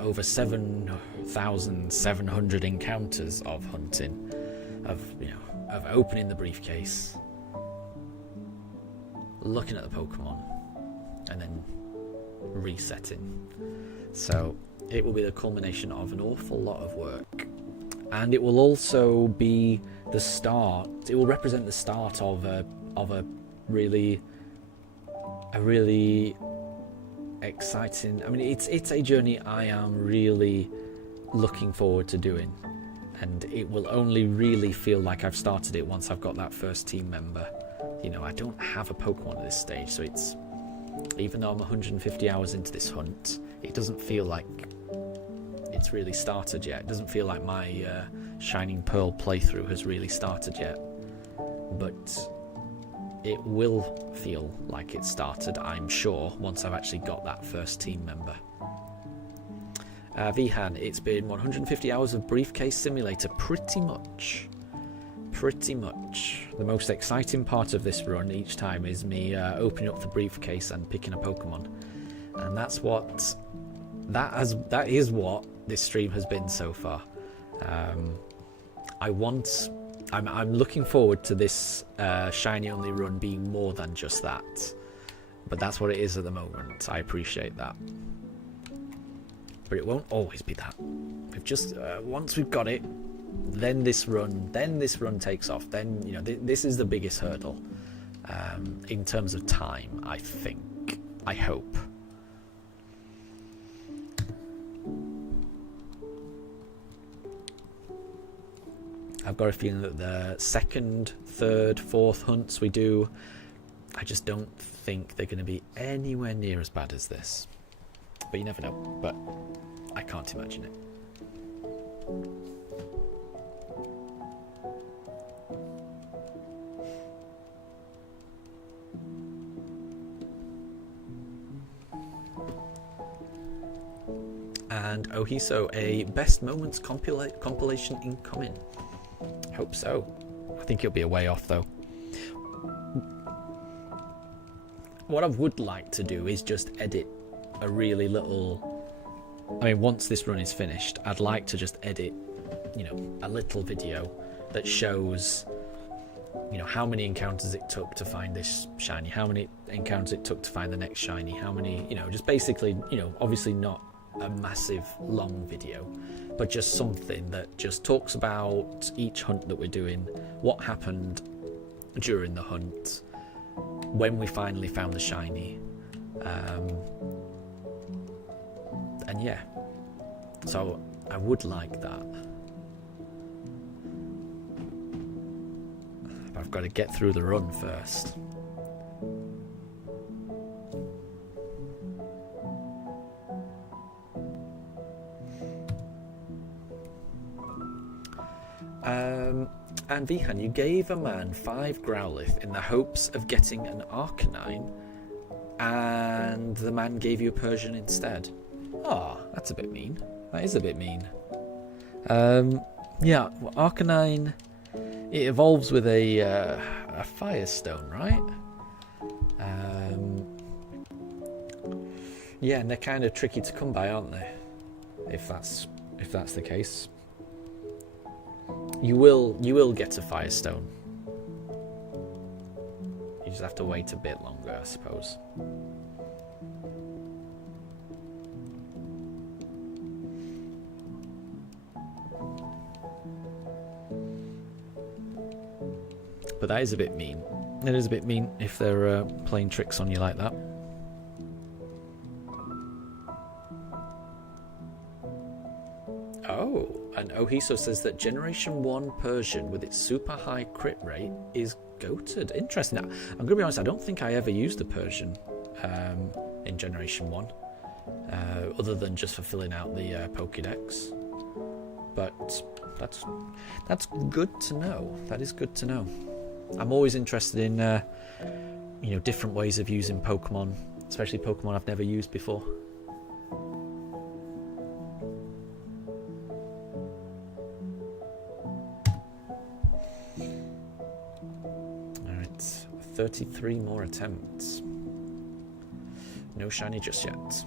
over 7,700 encounters of hunting, of opening the briefcase, looking at the Pokemon, and then resetting. So it will be the culmination of an awful lot of work, and it will also be the start. It will represent the start of a really a really exciting. I mean, it's a journey I am really looking forward to doing, and it will only really feel like I've started it once I've got that first team member. You know, I don't have a Pokemon at this stage, so it's, even though I'm 150 hours into this hunt, it doesn't feel like it's really started yet. It doesn't feel like my Shining Pearl playthrough has really started yet, but it will feel like it started, I'm sure, once I've actually got that first team member. Vihan, it's been 150 hours of Briefcase Simulator, pretty much. Pretty much. The most exciting part of this run each time is me opening up the briefcase and picking a Pokemon. And that is what this stream has been so far. I'm looking forward to this shiny only run being more than just that. But that's what it is at the moment. I appreciate that. But it won't always be that. We've just once we've got it, then this run takes off. Then, you know, this is the biggest hurdle in terms of time, I think. I hope. I've got a feeling that the second, third, fourth hunts we do, I just don't think they're going to be anywhere near as bad as this. But you never know. But I can't imagine it. And Ohiso, a best moments compilation incoming. Hope so. I think it'll be a way off though. What I would like to do is just edit a really little, I mean, once this run is finished, I'd like to just edit, you know, a little video that shows, you know, how many encounters it took to find this shiny, how many encounters it took to find the next shiny, how many, you know, just basically, you know, obviously not a massive long video, but just something that just talks about each hunt that we're doing, what happened during the hunt, when we finally found the shiny, and yeah, so I would like that. But I've got to get through the run first. And Vihan, you gave a man 5 Growlithe in the hopes of getting an Arcanine, and the man gave you a Persian instead. Ah, oh, that's a bit mean. That is a bit mean. Yeah, well, Arcanine, it evolves with a Firestone, right? Yeah, and they're kind of tricky to come by, aren't they? If that's the case. You will get a Firestone. You just have to wait a bit longer, I suppose. But that is a bit mean. It is a bit mean if they're playing tricks on you like that. Oh, and Ohiso says that Generation 1 Persian with its super high crit rate is goated. Interesting. Now, I'm going to be honest, I don't think I ever used the Persian in Generation 1, other than just for filling out the Pokédex. But that's good to know. That is good to know. I'm always interested in you know, different ways of using Pokemon, especially Pokemon I've never used before. Alright, 33 more attempts. No shiny just yet.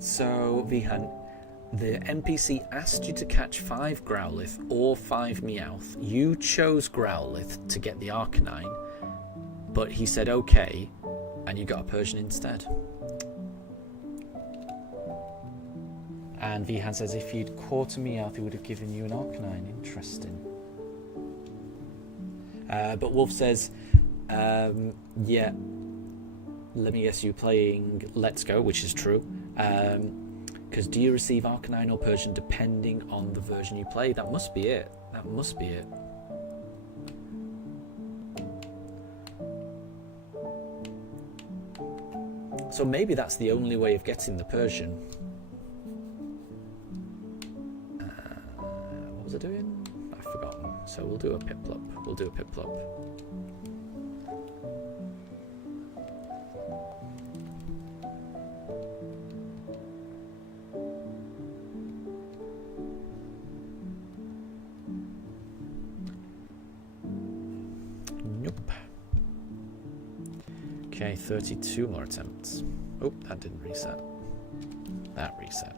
So, Vihan, the NPC asked you to catch 5 Growlithe or 5 Meowth. You chose Growlithe to get the Arcanine, but he said okay, and you got a Persian instead. And Vihan says if you'd caught a Meowth, he would have given you an Arcanine. Interesting. But Wolf says, yeah, let me guess, you're playing Let's Go, which is true. Because do you receive Arcanine or Persian depending on the version you play? That must be it. That must be it. So maybe that's the only way of getting the Persian. What was I doing? I've forgotten. So we'll do a Piplup. We'll do a Piplup. Nope. Okay, 32 more attempts. Oh, that didn't reset. That reset.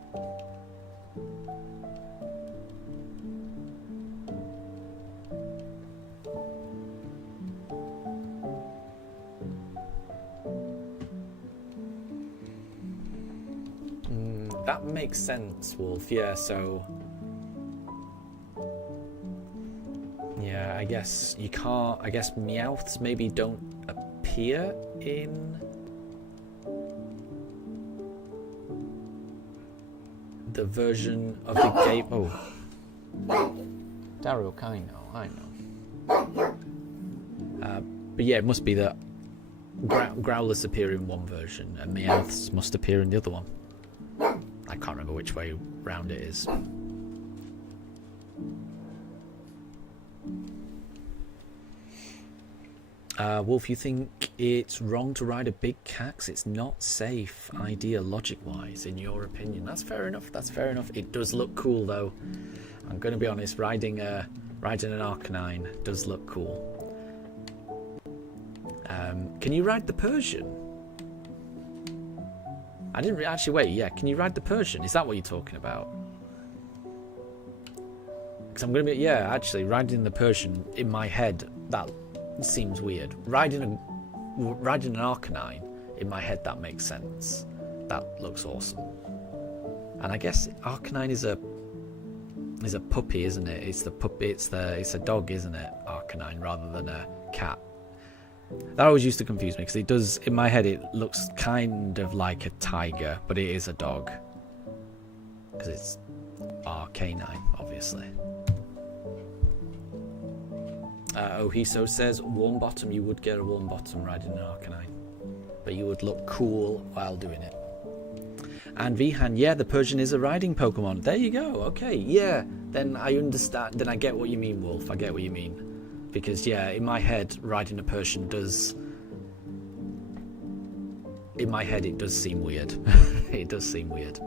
That makes sense, Wolf. Yeah, so... yeah, I guess you can't... I guess Meowths maybe don't appear in... the version of the game... oh. Daruk, I know. But yeah, it must be that Growlers appear in one version and Meowths must appear in the other one. I can't remember which way round it is. Wolf, you think it's wrong to ride a big Cax? It's not safe, idea logic-wise, in your opinion. That's fair enough. That's fair enough. It does look cool, though. I'm going to be honest. Riding an Arcanine does look cool. Can you ride the Persian? I didn't actually wait. Yeah, can you ride the Persian? Is that what you're talking about? Because I'm going to be actually riding the Persian in my head. That seems weird. Riding an Arcanine in my head, that makes sense. That looks awesome. And I guess Arcanine is a puppy, isn't it? It's the puppy. It's a dog, isn't it? Arcanine rather than a cat. That always used to confuse me because it does, in my head, it looks kind of like a tiger, but it is a dog because it's Arcanine, obviously. Ohiso says, warm bottom, you would get a warm bottom riding an Arcanine, but you would look cool while doing it. And Vihan, yeah, the Persian is a riding Pokemon. There you go. Okay, yeah. Then I understand. Then I get what you mean, Wolf. I get what you mean. Because, yeah, in my head, riding a Persian does... in my head, it does seem weird. It does seem weird.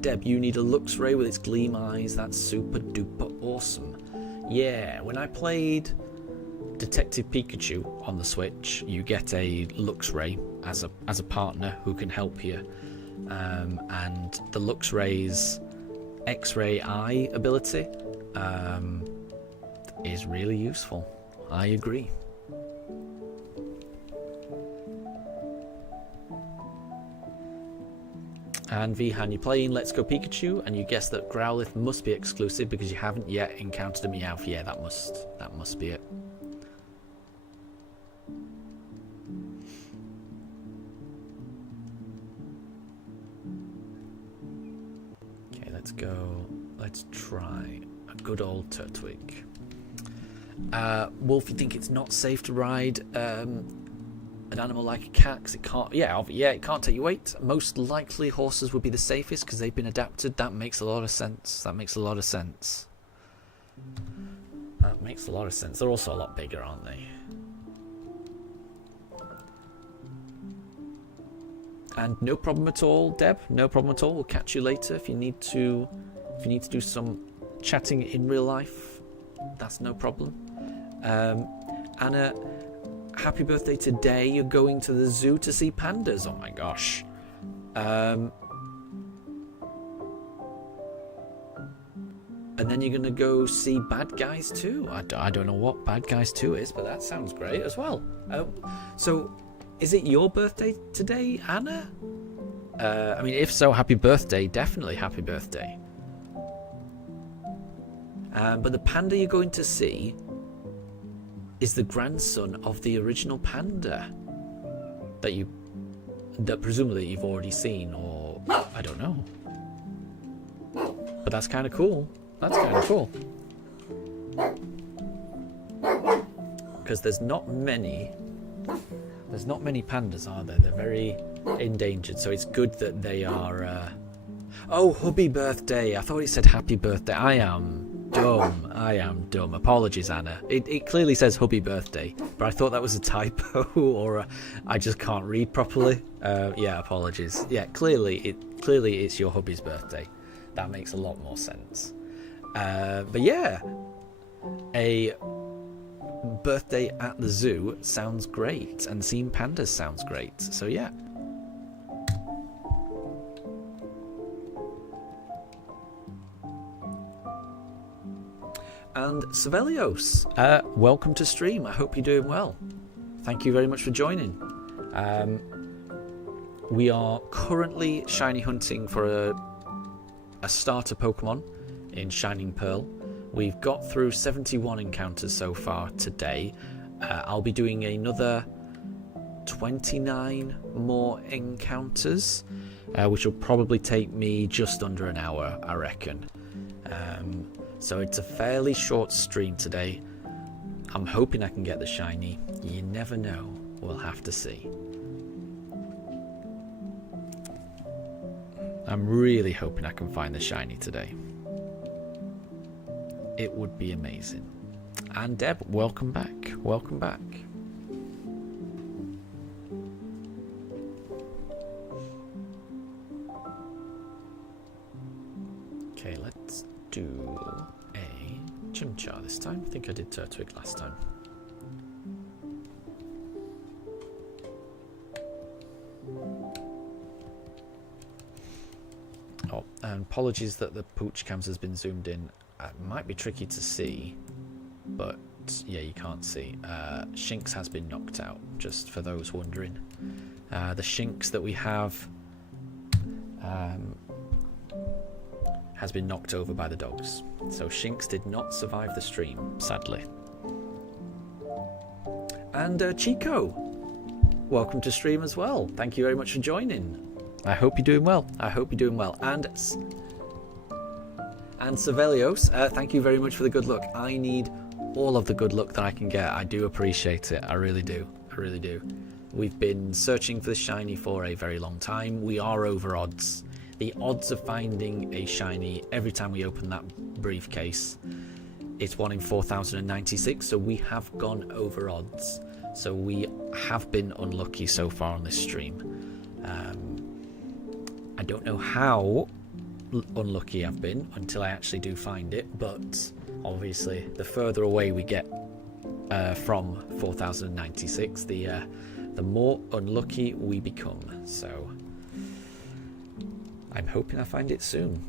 Deb, you need a Luxray with its gleam eyes. That's super duper awesome. Yeah, when I played Detective Pikachu on the Switch, you get a Luxray as a partner who can help you. And the Luxray's X-ray eye ability is really useful. I agree. And Vihan, you're playing Let's Go Pikachu, and you guess that Growlithe must be exclusive because you haven't yet encountered a Meowth. Yeah, that must be it. Okay, let's go. Let's try a good old Turtwig. Wolf, you think it's not safe to ride an animal like a cat because it can't... it can't take your weight. Most likely horses would be the safest because they've been adapted. That makes a lot of sense. That makes a lot of sense. They're also a lot bigger, aren't they? And no problem at all, Deb. No problem at all. We'll catch you later if you need to do some chatting in real life. That's no problem. Anna, happy birthday today. You're going to the zoo to see pandas. Oh my gosh. And then you're going to go see Bad Guys 2. I don't know what Bad Guys 2 is, but that sounds great as well. So, is it your birthday today, Anna? I mean, if so, happy birthday. Definitely happy birthday. But the panda you're going to see is the grandson of the original panda that presumably you've already seen, or I don't know. But that's kind of cool. That's kind of cool. Because there's not many pandas, are there? They're very endangered, so it's good that they are... Oh, hubby birthday. I thought it said happy birthday. I am dumb. Apologies, Anna. It clearly says hubby birthday, but I thought that was a typo, or I just can't read properly. Yeah, apologies. Yeah, clearly it's your hubby's birthday. That makes a lot more sense. But yeah, a birthday at the zoo sounds great, and seeing pandas sounds great. So yeah. And Sevelios, welcome to stream. I hope you're doing well. Thank you very much for joining. We are currently shiny hunting for a starter Pokemon in Shining Pearl. We've got through 71 encounters so far today. I'll be doing another 29 more encounters, which will probably take me just under an hour, I reckon. So it's a fairly short stream today. I'm hoping I can get the shiny. You never know. We'll have to see. I'm really hoping I can find the shiny today. It would be amazing. And Deb, welcome back. Welcome back. Okay, let's do a Chimchar this time. I think I did Turtwig last time. Oh, and apologies that the pooch cams has been zoomed in. It might be tricky to see, but yeah, you can't see. Shinx has been knocked out, just for those wondering. The Shinx that we have has been knocked over by the dogs. So Shinx did not survive the stream, sadly. And Chico, welcome to stream as well. Thank you very much for joining. I hope you're doing well. I hope you're doing well. And Sevelios, thank you very much for the good luck. I need all of the good luck that I can get. I do appreciate it. I really do. I really do. We've been searching for the shiny for a very long time. We are over odds. The odds of finding a shiny every time we open that briefcase, it's 1 in 4,096, so we have gone over odds. So we have been unlucky so far on this stream. I don't know how unlucky I've been until I actually do find it, but obviously the further away we get from 4,096, the more unlucky we become. So I'm hoping I find it soon.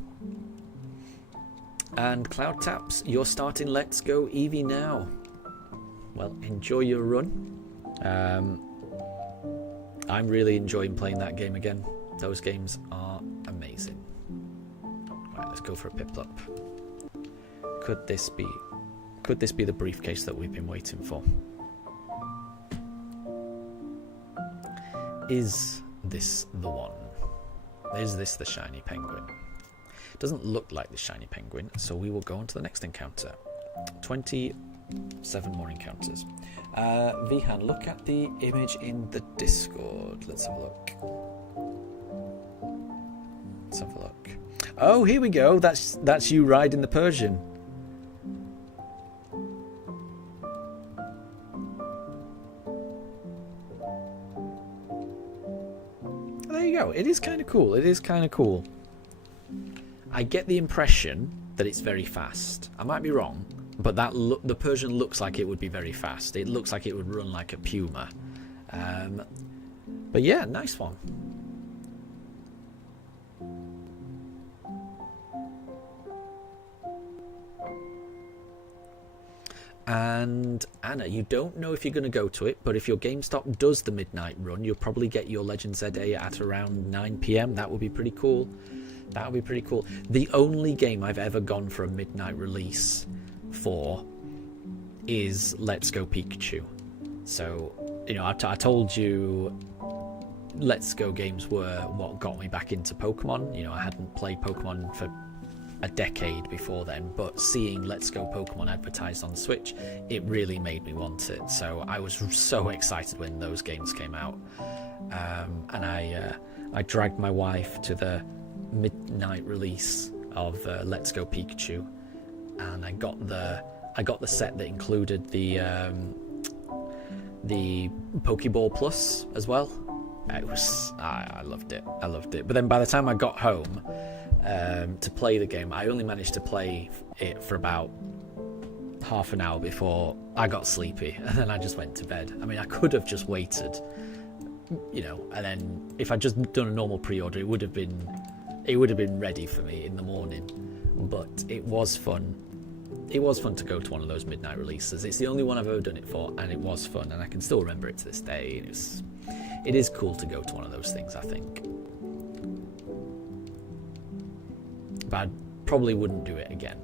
And Cloud Taps, you're starting Let's Go Eevee now. Well, enjoy your run. I'm really enjoying playing that game again. Those games are amazing. Right, let's go for a Piplup. Could this be the briefcase that we've been waiting for? Is this the one? Is this the shiny penguin? It doesn't look like the shiny penguin, so we will go on to the next encounter. 27 more encounters. Vihan, look at the image in the Discord. Let's have a look. Let's have a look. Oh, here we go. That's you riding the Persian. There you go. It is kind of cool. It is kind of cool. I get the impression that it's very fast. I might be wrong, But the Persian looks like it would be very fast. It looks like it would run like a puma. But yeah, nice one. And Anna, you don't know if you're going to go to it, but if your GameStop does the midnight run, you'll probably get your Legend ZA at around 9 p.m. That would be pretty cool. That would be pretty cool. The only game I've ever gone for a midnight release for is Let's Go Pikachu. So, you know, I told you Let's Go games were what got me back into Pokemon. You know, I hadn't played Pokemon for a decade before then, but seeing Let's Go Pokemon advertised on Switch, it really made me want it. So I was so excited when those games came out, and I dragged my wife to the midnight release of Let's Go Pikachu, and I got the set that included the Pokeball Plus as well. It was I loved it. But then by the time I got home to play the game, I only managed to play it for about half an hour before I got sleepy, and then I just went to bed. I mean, I could have just waited, you know, and then if I'd just done a normal pre-order, it would have been ready for me in the morning. But it was fun. It was fun to go to one of those midnight releases. It's the only one I've ever done it for, and it was fun, and I can still remember it to this day. It is cool to go to one of those things, I think. But I probably wouldn't do it again.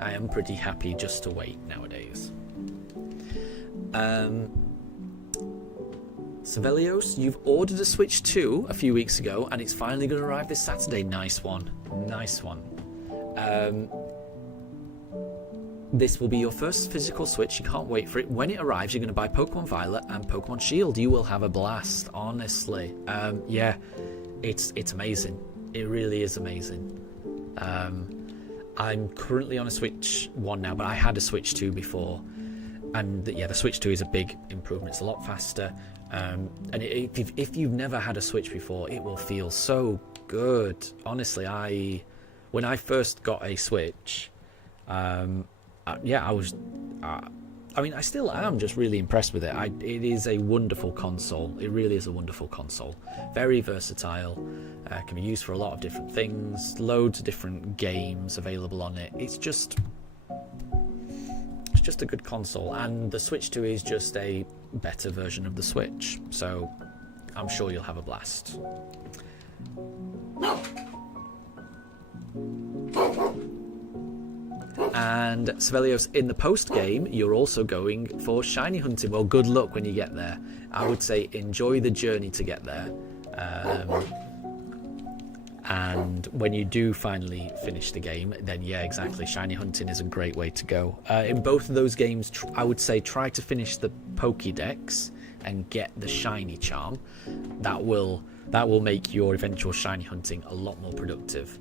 I am pretty happy just to wait nowadays. Sevelios, you've ordered a Switch 2 a few weeks ago, and it's finally going to arrive this Saturday. Nice one. Nice one. This will be your first physical Switch. You can't wait for it. When it arrives, you're going to buy Pokemon Violet and Pokemon Shield. You will have a blast, honestly. Yeah, it's amazing. It really is amazing. I'm currently on a Switch 1 now, but I had a Switch 2 before. And yeah, the Switch 2 is a big improvement. It's a lot faster. And if you've never had a Switch before, it will feel so good. Honestly, when I first got a Switch, I still am just really impressed with it. It is a wonderful console. It really is a wonderful console. Very versatile. Can be used for a lot of different things. Loads of different games available on it. It's just a good console. And the Switch 2 is just a better version of the Switch. So I'm sure you'll have a blast. And Sevelios, in the post game, you're also going for shiny hunting. Well, good luck when you get there. I would say enjoy the journey to get there. And when you do finally finish the game, then yeah, exactly, shiny hunting is a great way to go. In both of those games, I would say try to finish the Pokédex and get the shiny charm. That will make your eventual shiny hunting a lot more productive.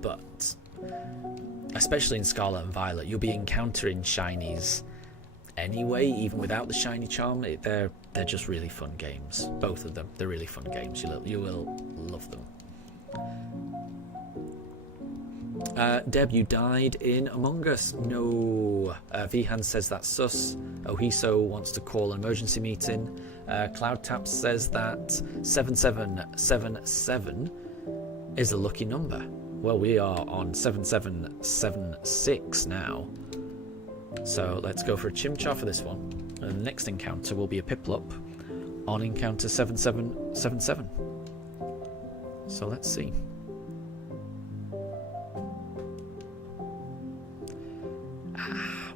But especially in Scarlet and Violet, you'll be encountering shinies anyway, even without the shiny charm. They're just really fun games. Both of them, they're really fun games. You will love them. Deb, you died in Among Us. No. Vihan says that's sus. Ohiso wants to call an emergency meeting. CloudTap says that 7777 is a lucky number. Well, we are on 7776 now. So let's go for a Chimchar for this one. And the next encounter will be a Piplup on encounter 7777. So let's see.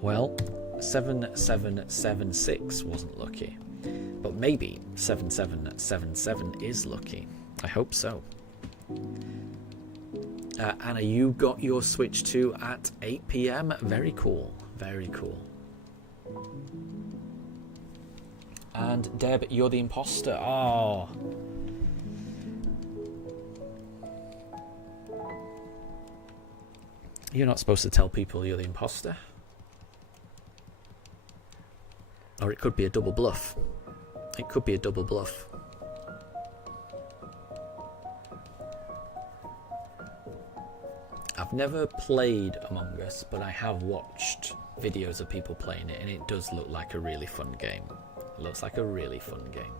Well, 7776 wasn't lucky. But maybe 7777 is lucky. I hope so. Anna, you got your Switch 2 at 8 p.m. Very cool. Very cool. And Deb, you're the imposter. Oh. You're not supposed to tell people you're the imposter. Or it could be a double bluff. It could be a double bluff. I've never played Among Us, but I have watched videos of people playing it, and it does look like a really fun game. It looks like a really fun game.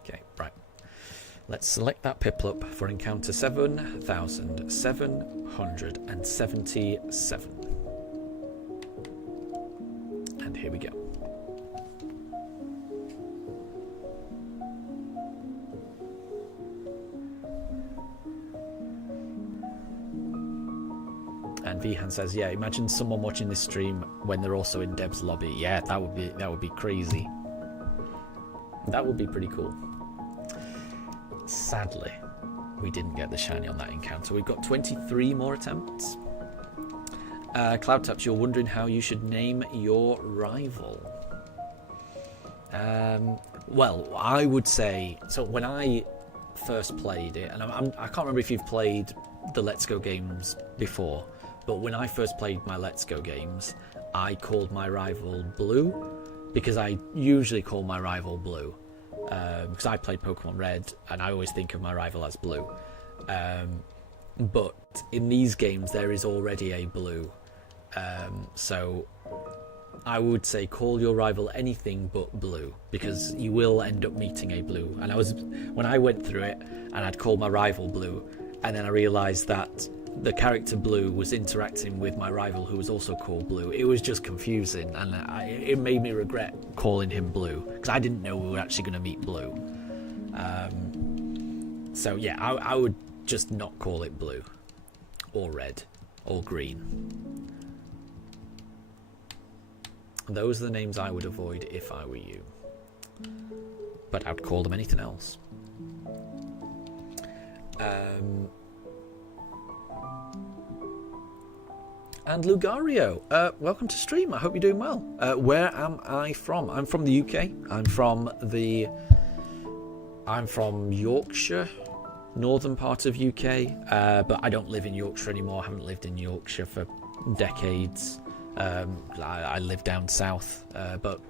Okay, right. Let's select that Piplup for encounter 7777. And here we go. And Vihan says, yeah, imagine someone watching this stream when they're also in Deb's lobby. Yeah, that would be crazy. That would be pretty cool. Sadly, we didn't get the shiny on that encounter. We've got 23 more attempts. Cloudtaps, you're wondering how you should name your rival. Well, I would say, so when I first played it, and I can't remember if you've played the Let's Go games before, but when I first played my Let's Go games, I called my rival Blue, because I usually call my rival Blue. Because I played Pokemon Red, and I always think of my rival as Blue. But in these games, there is already a Blue. So I would say call your rival anything but Blue, because you will end up meeting a Blue. And when I went through it, and I'd called my rival Blue, and then I realised that the character Blue was interacting with my rival who was also called Blue. It was just confusing, and it made me regret calling him Blue, because I didn't know we were actually going to meet Blue. So yeah, I would just not call it Blue or Red or Green. Those are the names I would avoid if I were you, but I'd call them anything else. And Lugario, welcome to stream. I hope you're doing well. Where am I from? I'm from the UK. I'm from Yorkshire, northern part of UK. But I don't live in Yorkshire anymore. I haven't lived in Yorkshire for decades. I live down south, but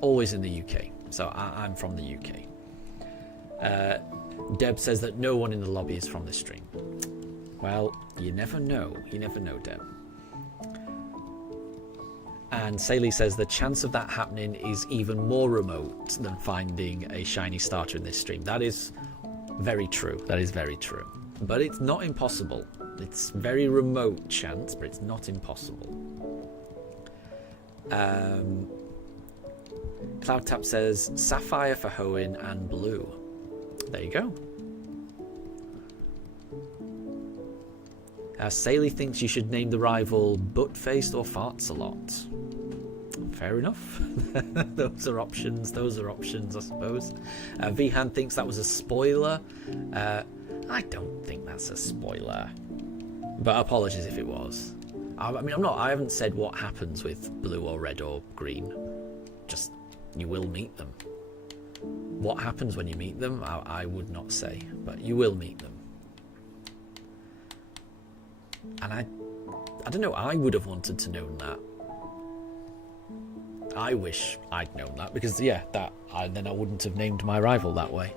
always in the UK. So I'm from the UK. Deb says that no one in the lobby is from this stream. Well, you never know. You never know, Deb. And Saley says the chance of that happening is even more remote than finding a shiny starter in this stream. That is very true. That is very true. But it's not impossible. It's very remote chance, but it's not impossible. Cloudtap says Sapphire for Hoenn and Blue. There you go. Saley thinks you should name the rival Buttfaced or Farts a lot. Fair enough. Those are options, I suppose. Vihan thinks that was a spoiler. I don't think that's a spoiler. But apologies if it was. I haven't said what happens with Blue or Red or Green. Just, you will meet them. What happens when you meet them, I would not say. But you will meet them. And I don't know, I would have wanted to know that. I wish I'd known that, because then I wouldn't have named my rival that way.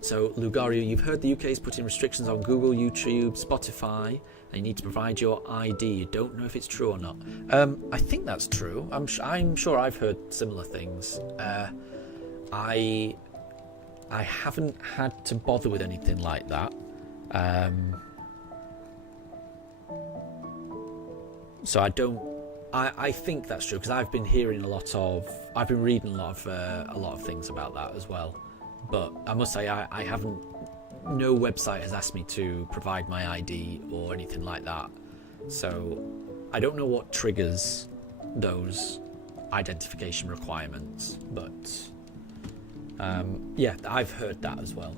So Lugario, you've heard the UK is putting restrictions on Google, YouTube, Spotify, and you need to provide your ID. You don't know if it's true or not. I think that's true. I'm sure I've heard similar things. I haven't had to bother with anything like that. So I think that's true, because I've been reading a lot of things about that as well. But I must say, I haven't, no website has asked me to provide my ID or anything like that. So I don't know what triggers those identification requirements, but yeah, I've heard that as well.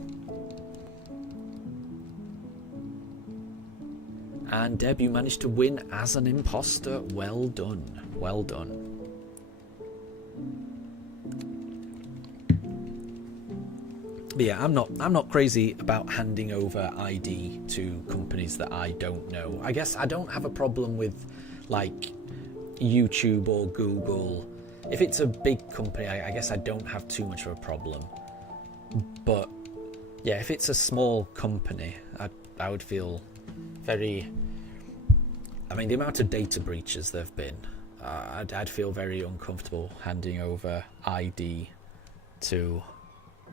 And Deb, you managed to win as an imposter. Well done. Well done. But yeah, I'm not crazy about handing over ID to companies that I don't know. I guess I don't have a problem with like YouTube or Google. If it's a big company, I guess I don't have too much of a problem. But yeah, if it's a small company, I would feel very... I mean, the amount of data breaches there have been, I'd feel very uncomfortable handing over ID to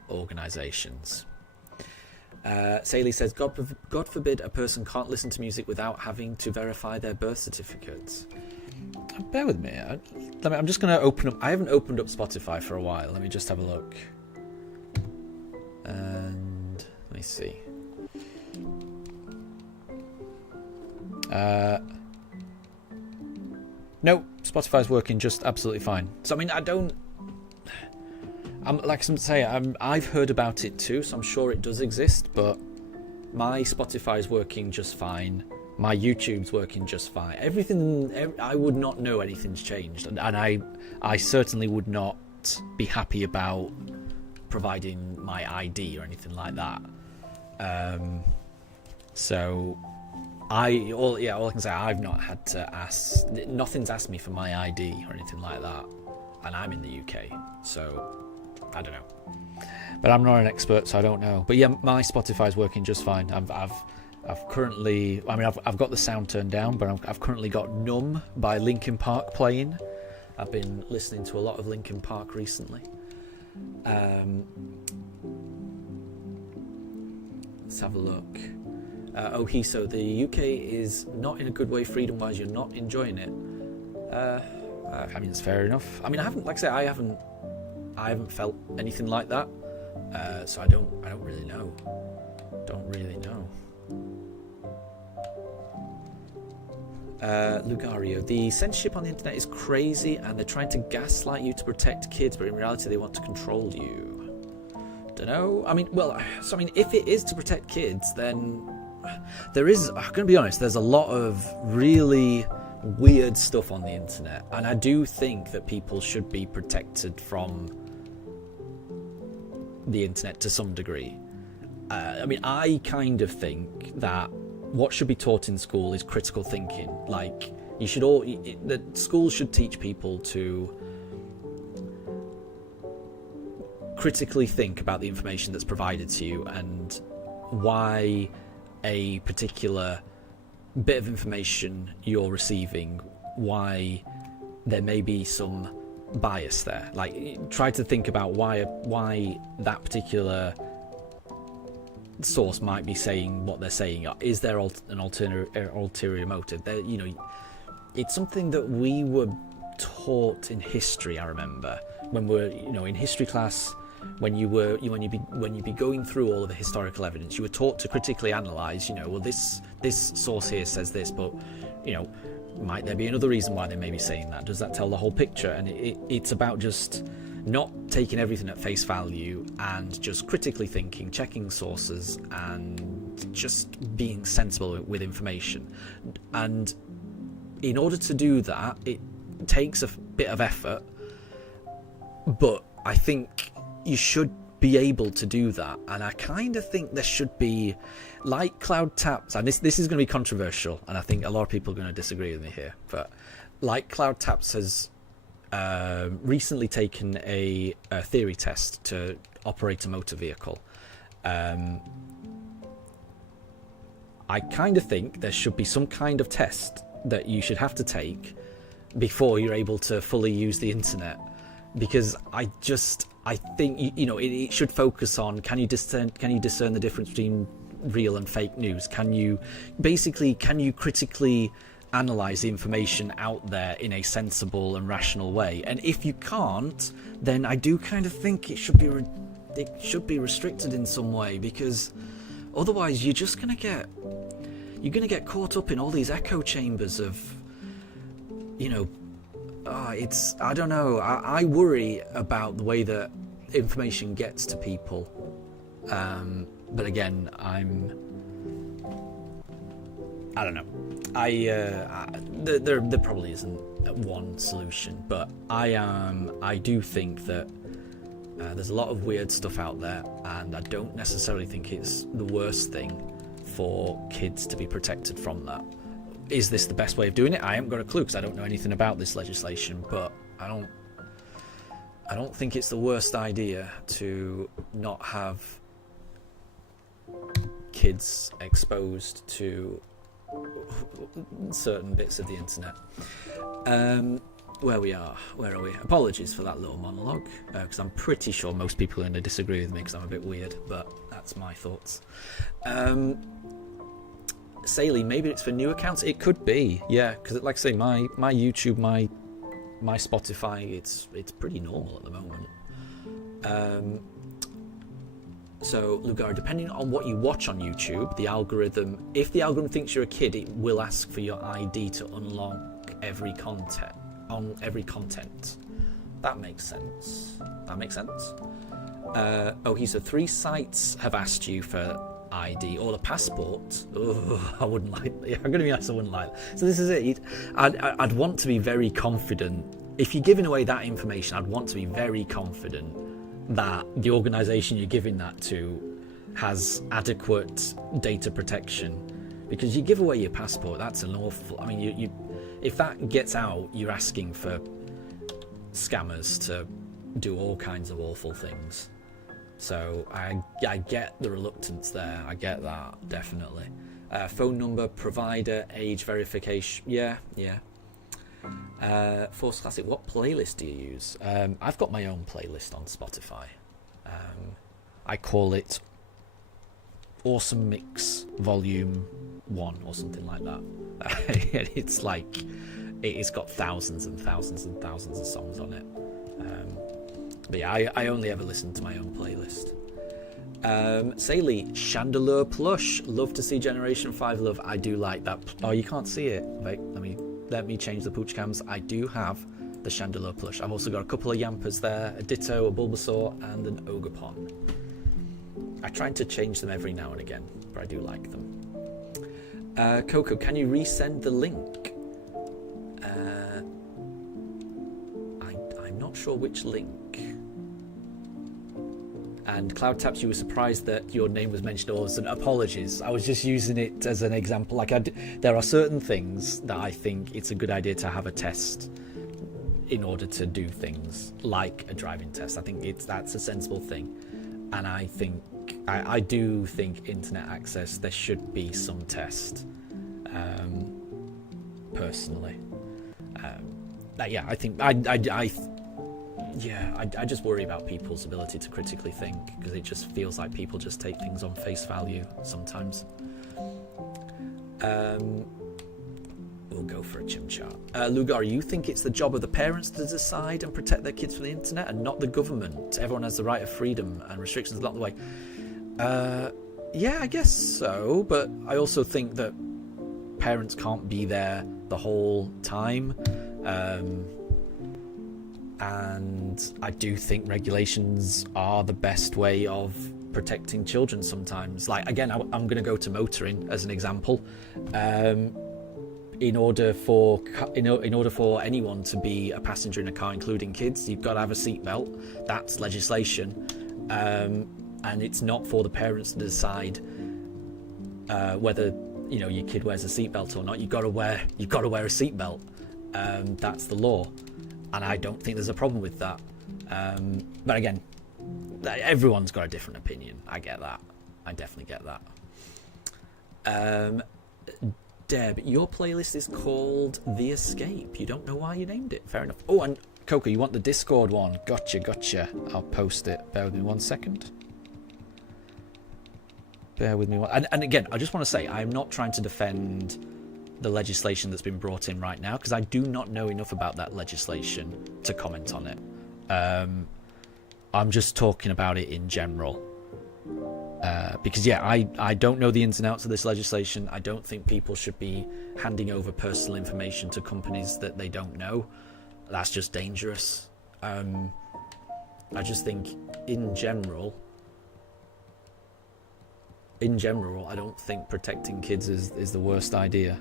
organisations. Saley says, God forbid a person can't listen to music without having to verify their birth certificates. Bear with me. I'm just going to open up... I haven't opened up Spotify for a while. Let me just have a look. And let me see. No, Spotify's working just absolutely fine. So I mean, I've heard about it too, so I'm sure it does exist, but my Spotify's working just fine. My YouTube's working just fine. I would not know anything's changed, and I certainly would not be happy about providing my ID or anything like that. So all I can say, I've not had to ask. Nothing's asked me for my ID or anything like that, and I'm in the UK, so I don't know. But I'm not an expert, so I don't know. But yeah, my Spotify's working just fine. I've currently, I mean, I've got the sound turned down, but I've currently got "Numb" by Linkin Park playing. I've been listening to a lot of Linkin Park recently. Let's have a look. So the UK is not in a good way freedom-wise. You're not enjoying it. I mean, it's fair enough. I mean, I haven't felt anything like that. So I don't really know. Don't really know. Lugario, the censorship on the internet is crazy, and they're trying to gaslight you to protect kids, but in reality they want to control you. Don't know. I mean, if it is to protect kids, then there is, I'm going to be honest, there's a lot of really weird stuff on the internet, and I do think that people should be protected from the internet to some degree. I mean, I kind of think that what should be taught in school is critical thinking. Like, the schools should teach people to critically think about the information that's provided to you and why a particular bit of information you're receiving, why there may be some bias there. Like, try to think about why that particular source might be saying what they're saying. Is there an ulterior motive? It's something that we were taught in history. I remember when we're in history class, when you'd be going through all of the historical evidence, you were taught to critically analyse. This source here says this, but might there be another reason why they may be saying that? Does that tell the whole picture? And it's about just not taking everything at face value and just critically thinking, checking sources, and just being sensible with information. And in order to do that, it takes a bit of effort, but I think you should be able to do that. And I kind of think there should be, like Cloud Taps, and this is going to be controversial, and I think a lot of people are going to disagree with me here, but like Cloud Taps has recently taken a theory test to operate a motor vehicle. I kind of think there should be some kind of test that you should have to take before you're able to fully use the internet, because I think it should focus on, can you discern the difference between real and fake news? Can you critically analyze the information out there in a sensible and rational way? And if you can't, then I do kind of think it should be restricted in some way, because otherwise you're gonna get caught up in all these echo chambers of I don't know. I worry about the way that information gets to people. But again, I don't know. There probably isn't one solution, but I do think that There's a lot of weird stuff out there, and I don't necessarily think it's the worst thing for kids to be protected from that. Is this the best way of doing it? I haven't got a clue because I don't know anything about this legislation, but I don't think it's the worst idea to not have kids exposed to certain bits of the internet. Where are we? Apologies for that little monologue, because I'm pretty sure most people are going to disagree with me because I'm a bit weird, but that's my thoughts. Saley, maybe it's for new accounts. It could be, yeah, because like I say, my YouTube, my Spotify, it's pretty normal at the moment. So, Lugar, depending on what you watch on YouTube, the algorithm, if the algorithm thinks you're a kid, it will ask for your ID to unlock every content. That makes sense. He said 3 sites have asked you for ID or the passport. I wouldn't like. I'm going to be honest, I wouldn't like. So this is it. I'd want to be very confident. If you're giving away that information, I'd want to be very confident that the organisation you're giving that to has adequate data protection. Because you give away your passport, that's an awful. I mean, you if that gets out, you're asking for scammers to do all kinds of awful things. So I get the reluctance there. I get that, definitely. Phone number, provider, age verification. Yeah. Force Classic, what playlist do you use? I've got my own playlist on Spotify. I call it Awesome Mix Volume 1 or something like that. It's like, it's got thousands and thousands and thousands of songs on it. But yeah, I only ever listen to my own playlist. Saley, Chandelier Plush. Love to see Generation 5 love. I do like that. Oh, you can't see it. Wait, let me change the pooch cams. I do have the Chandelier Plush. I've also got a couple of Yampas there, a Ditto, a Bulbasaur, and an Ogerpon. I try to change them every now and again, but I do like them. Coco, can you resend the link? I'm not sure which link. And Cloud Taps, you were surprised that your name was mentioned, or apologies. I was just using it as an example. There are certain things that I think it's a good idea to have a test in order to do things like a driving test. I think that's a sensible thing, and I do think internet access, there should be some test. Personally, I think I just worry about people's ability to critically think, because it just feels like people just take things on face value sometimes. We'll go for a chimchar. Lugar, you think it's the job of the parents to decide and protect their kids from the internet and not the government? Everyone has the right of freedom and restrictions along the way. Yeah, I guess so, but I also think that parents can't be there the whole time. And I do think regulations are the best way of protecting children sometimes. Like, again, I'm going to go to motoring as an example. In order for anyone to be a passenger in a car, including kids, you've got to have a seatbelt. That's legislation. And it's not for the parents to decide whether your kid wears a seatbelt or not. You've got to wear a seatbelt. That's the law. And I don't think there's a problem with that. But again, everyone's got a different opinion. I get that. I definitely get that. Deb, your playlist is called The Escape. You don't know why you named it. Fair enough. Oh, and Coco, you want the Discord one. Gotcha. I'll post it. Bear with me 1 second. And again, I just want to say, I'm not trying to defend the legislation that's been brought in right now, because I do not know enough about that legislation to comment on it. I'm just talking about it in general. Because I don't know the ins and outs of this legislation. I don't think people should be handing over personal information to companies that they don't know. That's just dangerous. I just think in general, I don't think protecting kids is the worst idea.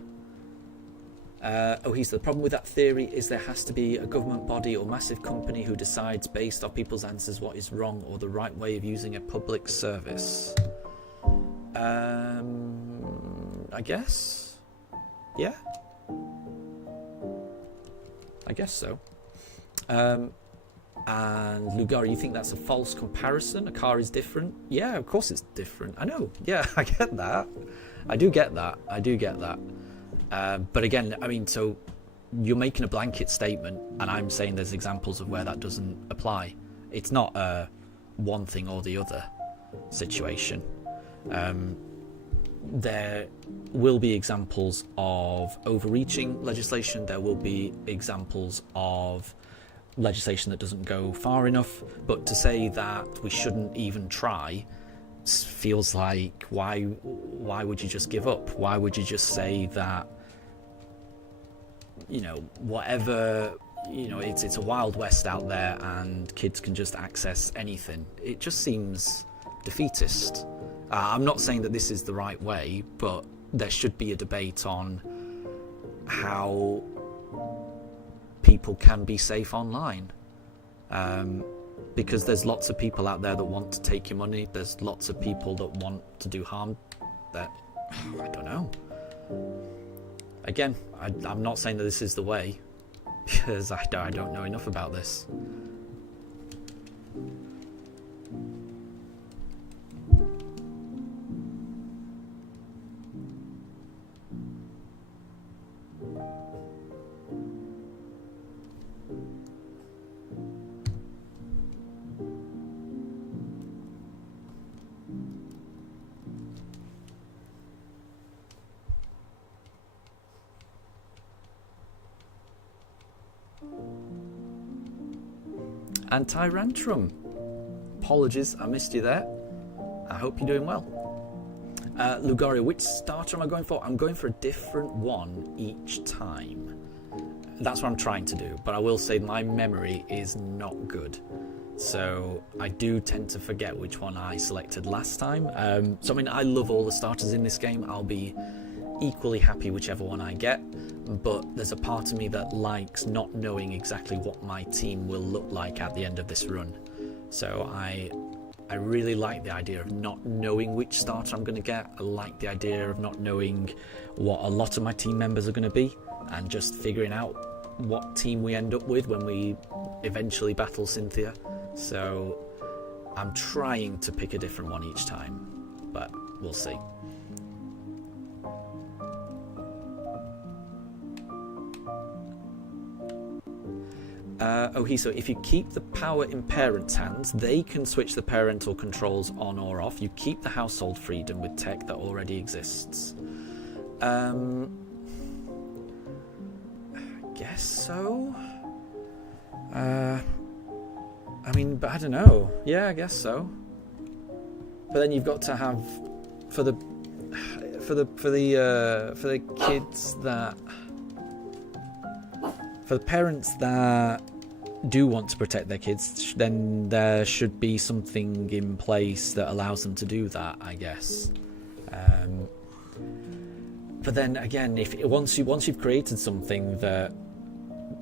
The problem with that theory is there has to be a government body or massive company who decides based off people's answers what is wrong or the right way of using a public service. I guess? Yeah? I guess so. And Lugar, you think that's a false comparison? A car is different? Yeah, of course it's different. I know. Yeah, I get that. I do get that. But again, I mean, so you're making a blanket statement, and I'm saying there's examples of where that doesn't apply. It's not a one thing or the other situation. There will be examples of overreaching legislation. There will be examples of legislation that doesn't go far enough. But to say that we shouldn't even try feels like why would you just give up? Why would you just say that, you know, whatever, you know, it's a wild west out there and kids can just access anything? It just seems defeatist. I'm not saying that this is the right way, but there should be a debate on how people can be safe online. Because there's lots of people out there that want to take your money. There's lots of people that want to do harm. That, I don't know. Again, I'm not saying that this is the way, because I don't know enough about this. And Tyrantrum, apologies, I missed you there. I hope you're doing well. Lugario, which starter am I going for? I'm going for a different one each time. That's what I'm trying to do, but I will say my memory is not good. So I do tend to forget which one I selected last time. So I mean, I love all the starters in this game. I'll be equally happy whichever one I get, but there's a part of me that likes not knowing exactly what my team will look like at the end of this run. So I really like the idea of not knowing which starter I'm going to get. I like the idea of not knowing what a lot of my team members are going to be, and just figuring out what team we end up with when we eventually battle Cynthia. So I'm trying to pick a different one each time, but we'll see. So if you keep the power in parents' hands, they can switch the parental controls on or off. You keep the household freedom with tech that already exists. I guess so. I mean, but I don't know. Yeah, I guess so. But then you've got to have for the kids that, for the parents that do want to protect their kids, then there should be something in place that allows them to do that, I guess. But then again, if once you've created something that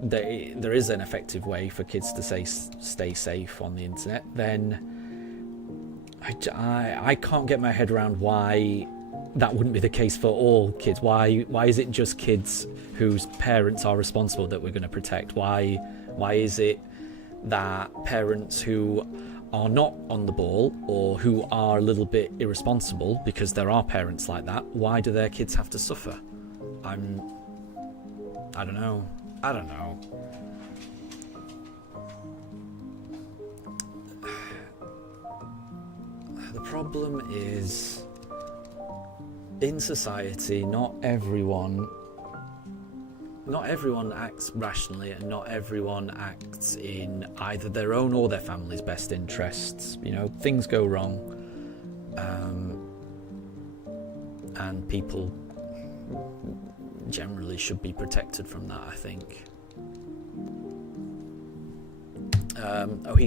there is an effective way for kids to stay safe on the internet, then I can't get my head around why that wouldn't be the case for all kids. Why is it just kids whose parents are responsible that we're going to protect? Why is it that parents who are not on the ball or who are a little bit irresponsible, because there are parents like that, why do their kids have to suffer? I don't know. The problem is, in society, not everyone acts rationally, and not everyone acts in either their own or their family's best interests. You know, things go wrong, and people generally should be protected from that, I think.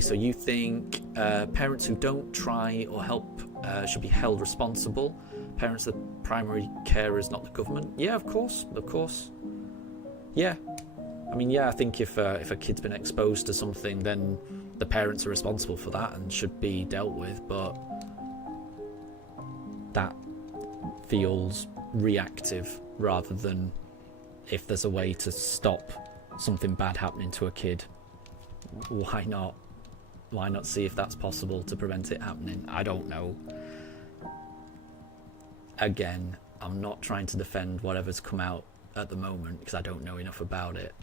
So you think parents who don't try or help should be held responsible? Parents, the primary carer is not the government? Yeah, of course. Yeah. I mean, yeah, I think if a kid's been exposed to something, then the parents are responsible for that and should be dealt with, but that feels reactive rather than if there's a way to stop something bad happening to a kid, why not see if that's possible to prevent it happening? I don't know. Again, I'm not trying to defend whatever's come out at the moment because I don't know enough about it,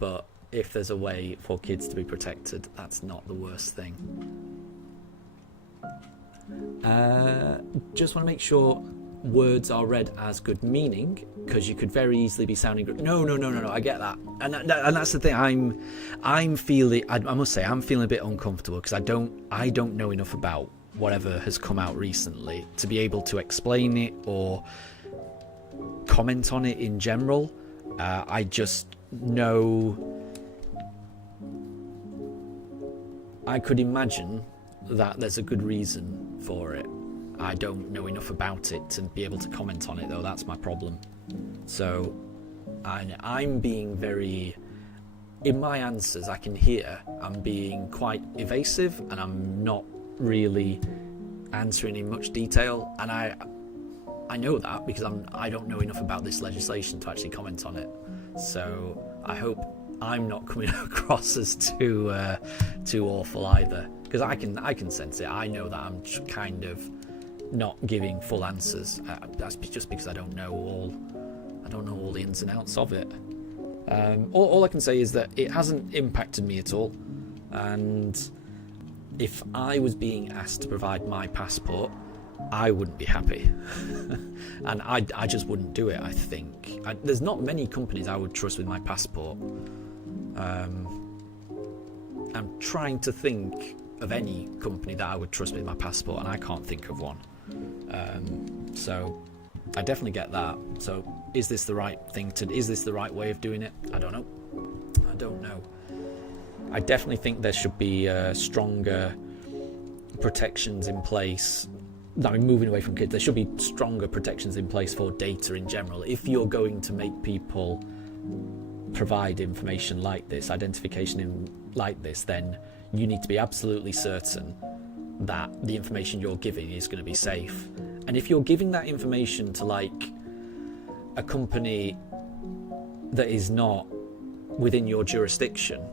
but if there's a way for kids to be protected, that's not the worst thing. Just want to make sure words are read as good meaning, because you could very easily be sounding no, I get that, and that's the thing. I'm feeling, I must say, I'm feeling a bit uncomfortable because I don't know enough about whatever has come out recently to be able to explain it or comment on it in general. I just know, I could imagine that there's a good reason for it. I don't know enough about it to be able to comment on it, though. That's my problem. So I'm being very, in my answers I can hear I'm being quite evasive and I'm not really answering in much detail, and I know that because I don't know enough about this legislation to actually comment on it. So I hope I'm not coming across as too awful either, because I can sense it. I know that I'm kind of not giving full answers. That's just because I don't know all the ins and outs of it. All I can say is that it hasn't impacted me at all, and if I was being asked to provide my passport, I wouldn't be happy. And I just wouldn't do it. I think there's not many companies I would trust with my passport. I'm trying to think of any company that I would trust with my passport, and I can't think of one. So I definitely get that. So is this the right thing is this the right way of doing it? I don't know. I definitely think there should be stronger protections in place. I mean, moving away from kids, there should be stronger protections in place for data in general. If you're going to make people provide information like this, identification like this, then you need to be absolutely certain that the information you're giving is going to be safe. And if you're giving that information to like a company that is not within your jurisdiction,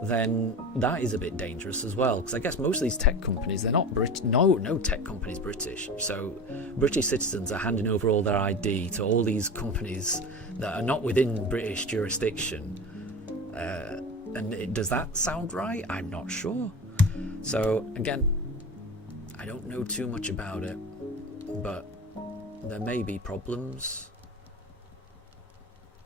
then that is a bit dangerous as well, because I guess most of these tech companies, they're not no tech company's British, so British citizens are handing over all their ID to all these companies that are not within British jurisdiction, and does that sound right? I'm not sure. So again, I don't know too much about it, but there may be problems.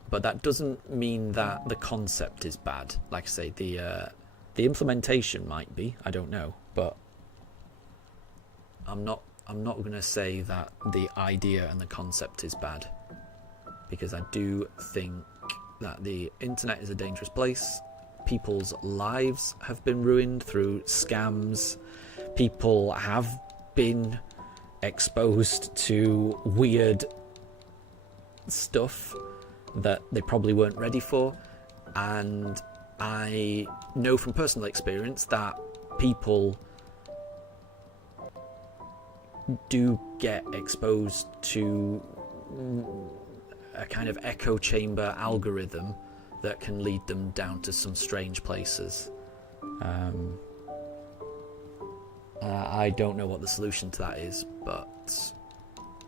But that doesn't mean that the concept is bad. Like I say, the implementation might be. I don't know, but I'm not going to say that the idea and the concept is bad, because I do think that the internet is a dangerous place. People's lives have been ruined through scams. People have been exposed to weird stuff that they probably weren't ready for, and I know from personal experience that people do get exposed to a kind of echo chamber algorithm that can lead them down to some strange places. I don't know what the solution to that is, but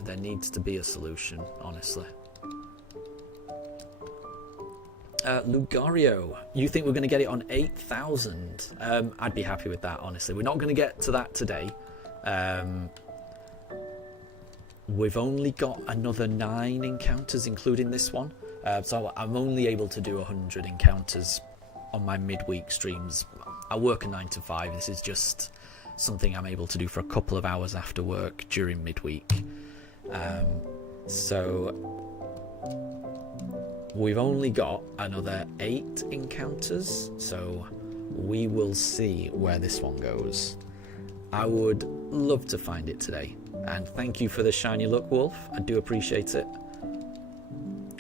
there needs to be a solution, honestly. Lugario, you think we're going to get it on 8,000? I'd be happy with that, honestly. We're not going to get to that today. We've only got another 9 encounters, including this one. So I'm only able to do 100 encounters on my midweek streams. I work a 9 to 5. This is just something I'm able to do for a couple of hours after work during midweek. So we've only got another 8 encounters, so we will see where this one goes. I would love to find it today, and thank you for the shiny look, Wolf. I do appreciate it.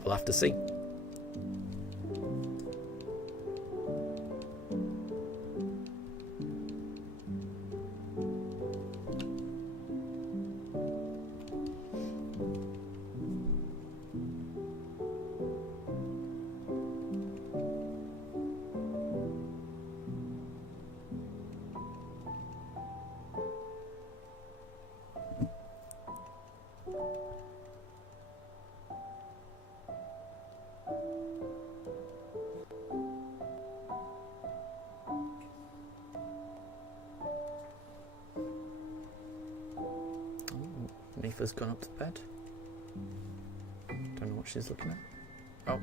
We'll have to see. Aoife's gone up to bed. Don't know what she's looking at. Oh.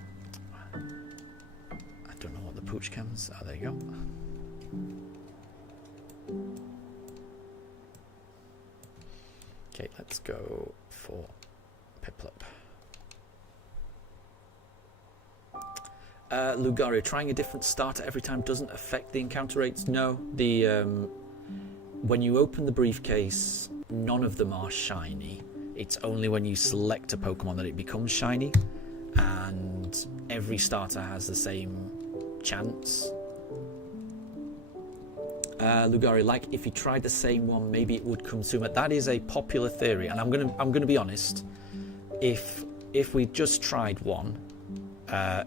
I don't know what the pooch cams are. There you go. Okay, let's go for Piplup. Lugario, trying a different starter every time doesn't affect the encounter rates? No. When you open the briefcase, none of them are shiny. It's only when you select a Pokemon that it becomes shiny, and every starter has the same chance. Lugario, like if you tried the same one, maybe it would come sooner. That is a popular theory, and I'm gonna be honest. If we just tried one,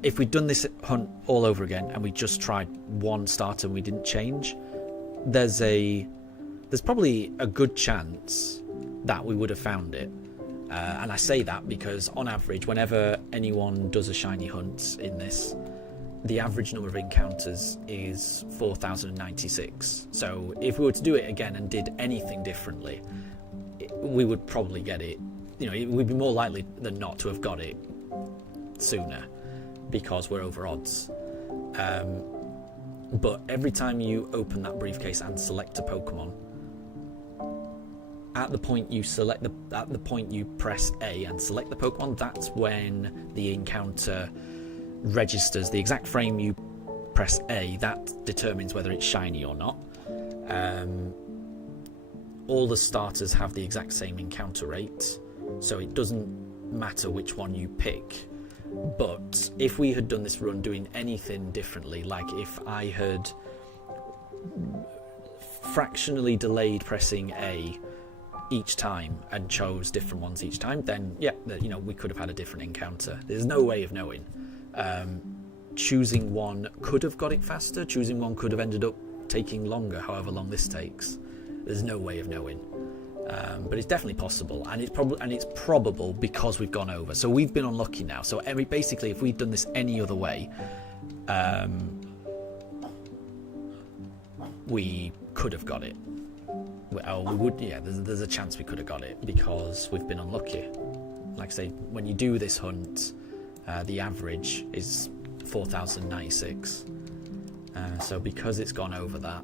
if we'd done this hunt all over again and we just tried one starter and we didn't change, there's probably a good chance that we would have found it. And I say that because on average, whenever anyone does a shiny hunt in this, the average number of encounters is 4,096. So if we were to do it again and did anything differently, we would probably get it. You know, we'd be more likely than not to have got it sooner because we're over odds. But every time you open that briefcase and select a Pokemon, at the point you press A and select the Pokemon, that's when the encounter registers. The exact frame you press A, that determines whether it's shiny or not. All the starters have the exact same encounter rate, so it doesn't matter which one you pick. But if we had done this run doing anything differently, like if I had fractionally delayed pressing A each time and chose different ones each time, then yeah, you know, we could have had a different encounter. There's no way of knowing. Choosing one could have got it faster. Choosing one could have ended up taking longer, however long this takes. There's no way of knowing. But it's definitely possible, and it's probable because we've gone over. So we've been unlucky now. So basically, if we'd done this any other way, we could have got it. We would, yeah. There's a chance we could have got it because we've been unlucky. Like I say, when you do this hunt, the average is 4,096. So because it's gone over that,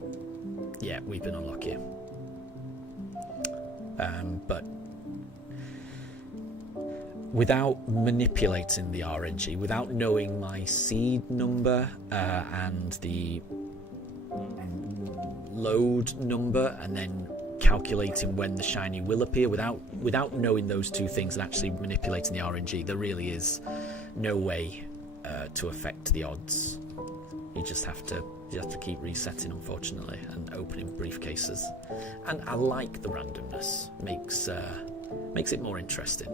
yeah, we've been unlucky. But without manipulating the RNG, without knowing my seed number and the load number, and then calculating when the shiny will appear, without knowing those two things and actually manipulating the RNG, there really is no way to affect the odds. You just have to keep resetting, unfortunately, and opening briefcases. And I like the randomness. Makes it more interesting.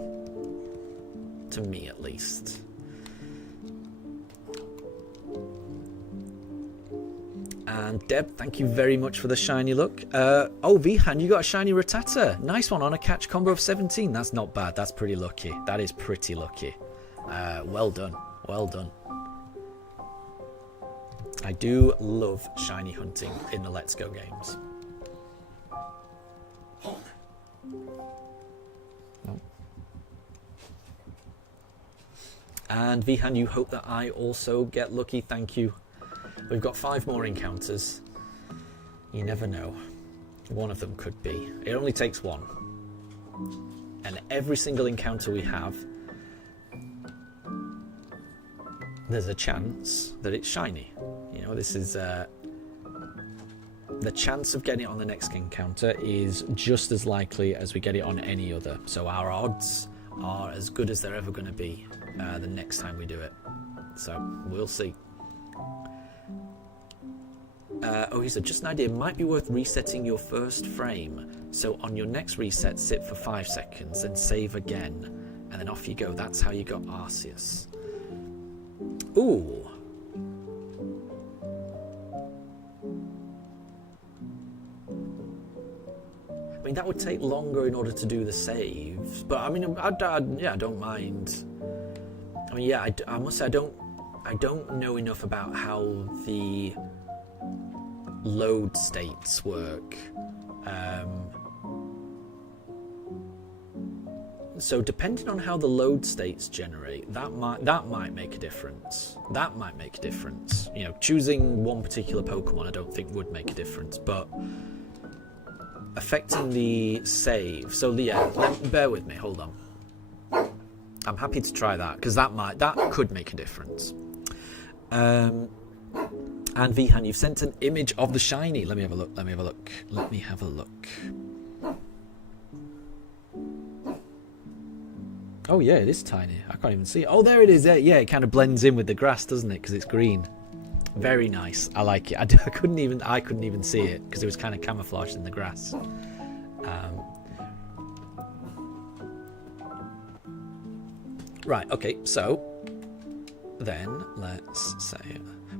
To me, at least. And Deb, thank you very much for the shiny look. Oh, Vihan, you got a shiny Rattata. Nice one on a catch combo of 17. That's not bad. That's pretty lucky. That is pretty lucky. Well done. Well done. I do love shiny hunting in the Let's Go games. Oh. And Vihan, you hope that I also get lucky. Thank you. We've got 5 more encounters. You never know. One of them could be. It only takes one. And every single encounter we have, there's a chance that it's shiny. You know, this is the chance of getting it on the next encounter is just as likely as we get it on any other. So our odds are as good as they're ever going to be the next time we do it. So we'll see. Oh, he said, just an idea, might be worth resetting your first frame. So on your next reset, sit for 5 seconds, then save again, and then off you go. That's how you got Arceus. Ooh. I mean, that would take longer in order to do the saves, but I mean, I don't mind. I mean, yeah, I must say I don't know enough about how the load states work. So depending on how the load states generate, that might make a difference. That might make a difference. You know, choosing one particular Pokemon I don't think would make a difference, but affecting the save. So yeah, bear with me, hold on. I'm happy to try that, because that could make a difference. And Vihan, you've sent an image of the shiny. Let me have a look. Oh yeah, it is tiny. I can't even see it. Oh, there it is. Yeah, it kind of blends in with the grass, doesn't it? Because it's green. Very nice. I like it. I couldn't even see it because it was kind of camouflaged in the grass. Right. Okay. So then let's say.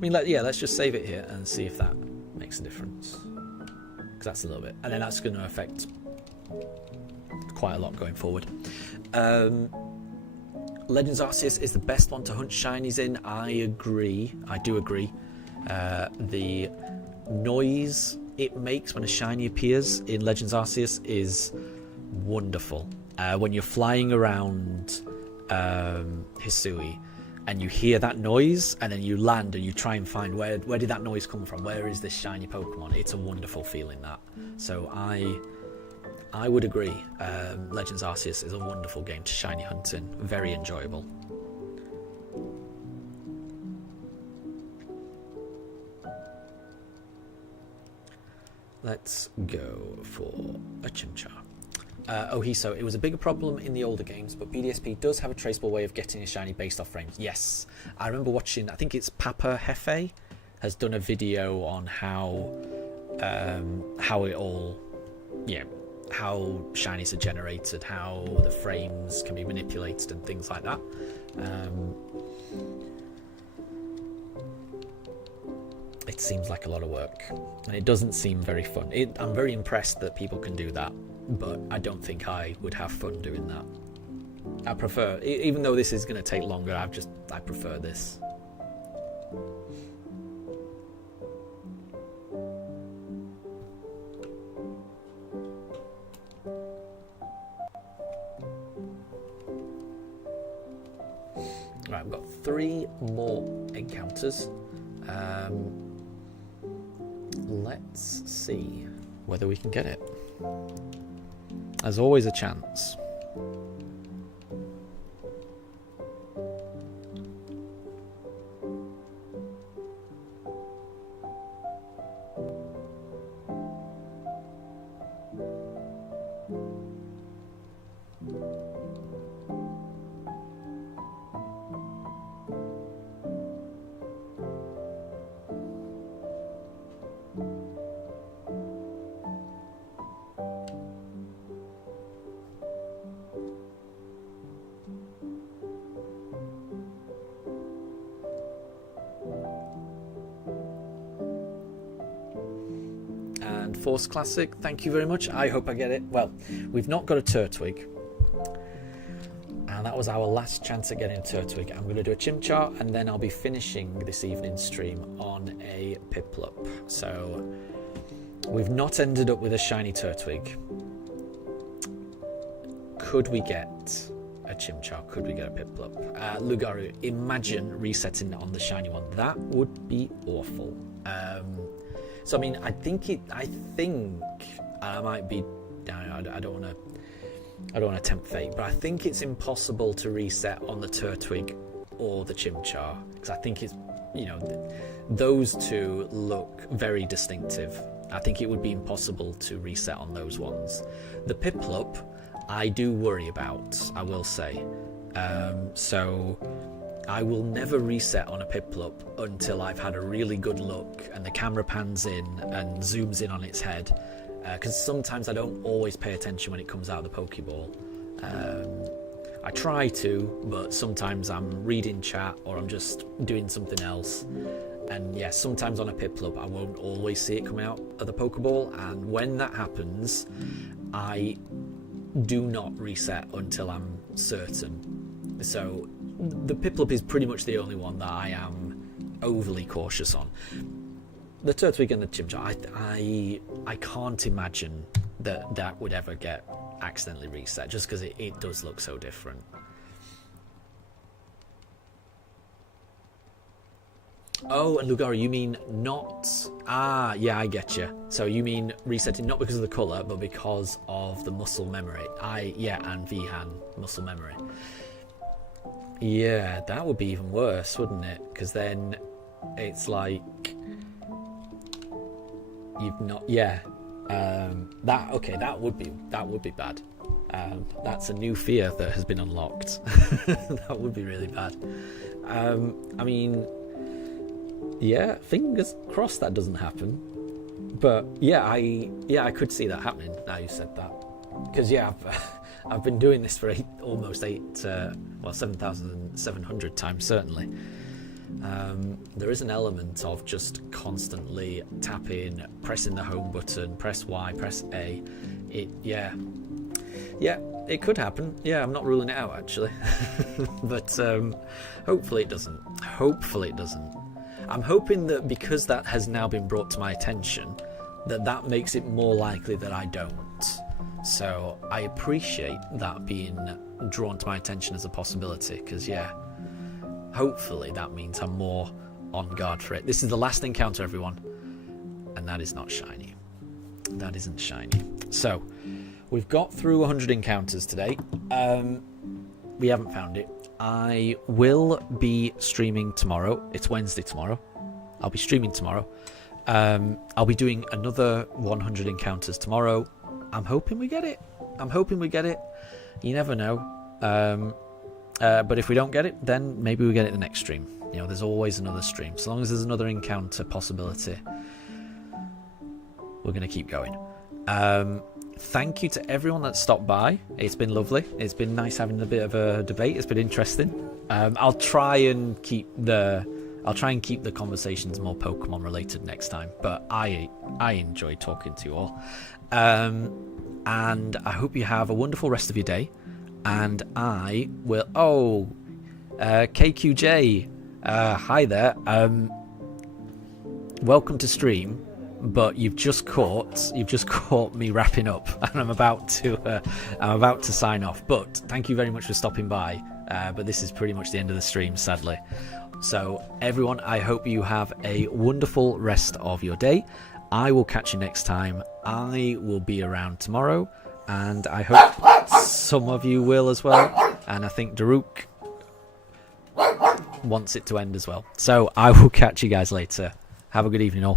Let's just save it here and see if that makes a difference. Because that's a little bit, and then that's going to affect quite a lot going forward. Legends Arceus is the best one to hunt shinies in. I agree. I do agree. The noise it makes when a shiny appears in Legends Arceus is wonderful. When you're flying around Hisui and you hear that noise and then you land and you try and find where did that noise come from? Where is this shiny Pokemon? It's a wonderful feeling, that. So I would agree. Legends Arceus is a wonderful game to shiny hunt in. Very enjoyable. Let's go for a Chimchar. So it was a bigger problem in the older games, but BDSP does have a traceable way of getting a shiny based off frames. Yes, I remember watching, I think it's Papa Hefe has done a video on how it all, how shinies are generated, how the frames can be manipulated and things like that. It seems like a lot of work and it doesn't seem very fun. I'm very impressed that people can do that, but I don't think I would have fun doing that. I prefer, even though this is going to take longer, I prefer this. Right, I've got 3 more encounters. Let's see whether we can get it. There's always a chance. Force Classic, thank you very much. I hope I get it. Well, we've not got a Turtwig, and that was our last chance at getting a Turtwig. I'm going to do a Chimchar, and then I'll be finishing this evening's stream on a Piplup. So we've not ended up with a shiny Turtwig. Could we get a Chimchar? Could we get a Piplup? Lugaru, imagine resetting on the shiny one. That would be awful. So I mean, I think I might be. I don't want to tempt fate, but I think it's impossible to reset on the Turtwig or the Chimchar, because I think it's, those two look very distinctive. I think it would be impossible to reset on those ones. The Piplup, I do worry about, I will say. So I will never reset on a Piplup until I've had a really good look and the camera pans in and zooms in on its head, because sometimes I don't always pay attention when it comes out of the Pokeball. I try to, but sometimes I'm reading chat or I'm just doing something else, and yeah, sometimes on a Piplup I won't always see it coming out of the Pokeball, and when that happens I do not reset until I'm certain. So the Piplup is pretty much the only one that I am overly cautious on. The Turtwig and the Chimchar, I can't imagine that would ever get accidentally reset, just because it does look so different. Oh, and Lugara, you mean not... Ah, yeah, I get you. So you mean resetting not because of the colour, but because of the muscle memory. Yeah, and VHAN muscle memory. Yeah, that would be even worse, wouldn't it? Because then it's like... You've not... Yeah. That would be bad. That's a new fear that has been unlocked. That would be really bad. I mean... Yeah, fingers crossed that doesn't happen. But yeah, I could see that happening now you said that. Because yeah, I've been doing this for almost 7,700 times certainly. There is an element of just constantly tapping, pressing the home button, press Y, press A. Yeah, it could happen. Yeah, I'm not ruling it out actually. But hopefully it doesn't. I'm hoping that because that has now been brought to my attention, that makes it more likely that I don't. So I appreciate that being drawn to my attention as a possibility, because yeah, hopefully that means I'm more on guard for it. This is the last encounter, everyone, and that is not shiny. That isn't shiny. So we've got through 100 encounters today. We haven't found it. I will be streaming tomorrow. It's Wednesday tomorrow. I'll be streaming tomorrow. I'll be doing another 100 encounters tomorrow. I'm hoping we get it. You never know. But if we don't get it, then maybe we get it the next stream. You know, there's always another stream. So long as there's another encounter possibility, we're going to keep going. Thank you to everyone that stopped by. It's been lovely. It's been nice having a bit of a debate. It's been interesting. I'll try and keep the conversations more Pokemon related next time. But I enjoy talking to you all. And I hope you have a wonderful rest of your day. And I will... Oh, KQJ. Hi there. Welcome to stream. But you've just caught me wrapping up, and I'm about to sign off. But thank you very much for stopping by. But this is pretty much the end of the stream, sadly. So everyone, I hope you have a wonderful rest of your day. I will catch you next time. I will be around tomorrow, and I hope some of you will as well. And I think Daruk wants it to end as well. So I will catch you guys later. Have a good evening all.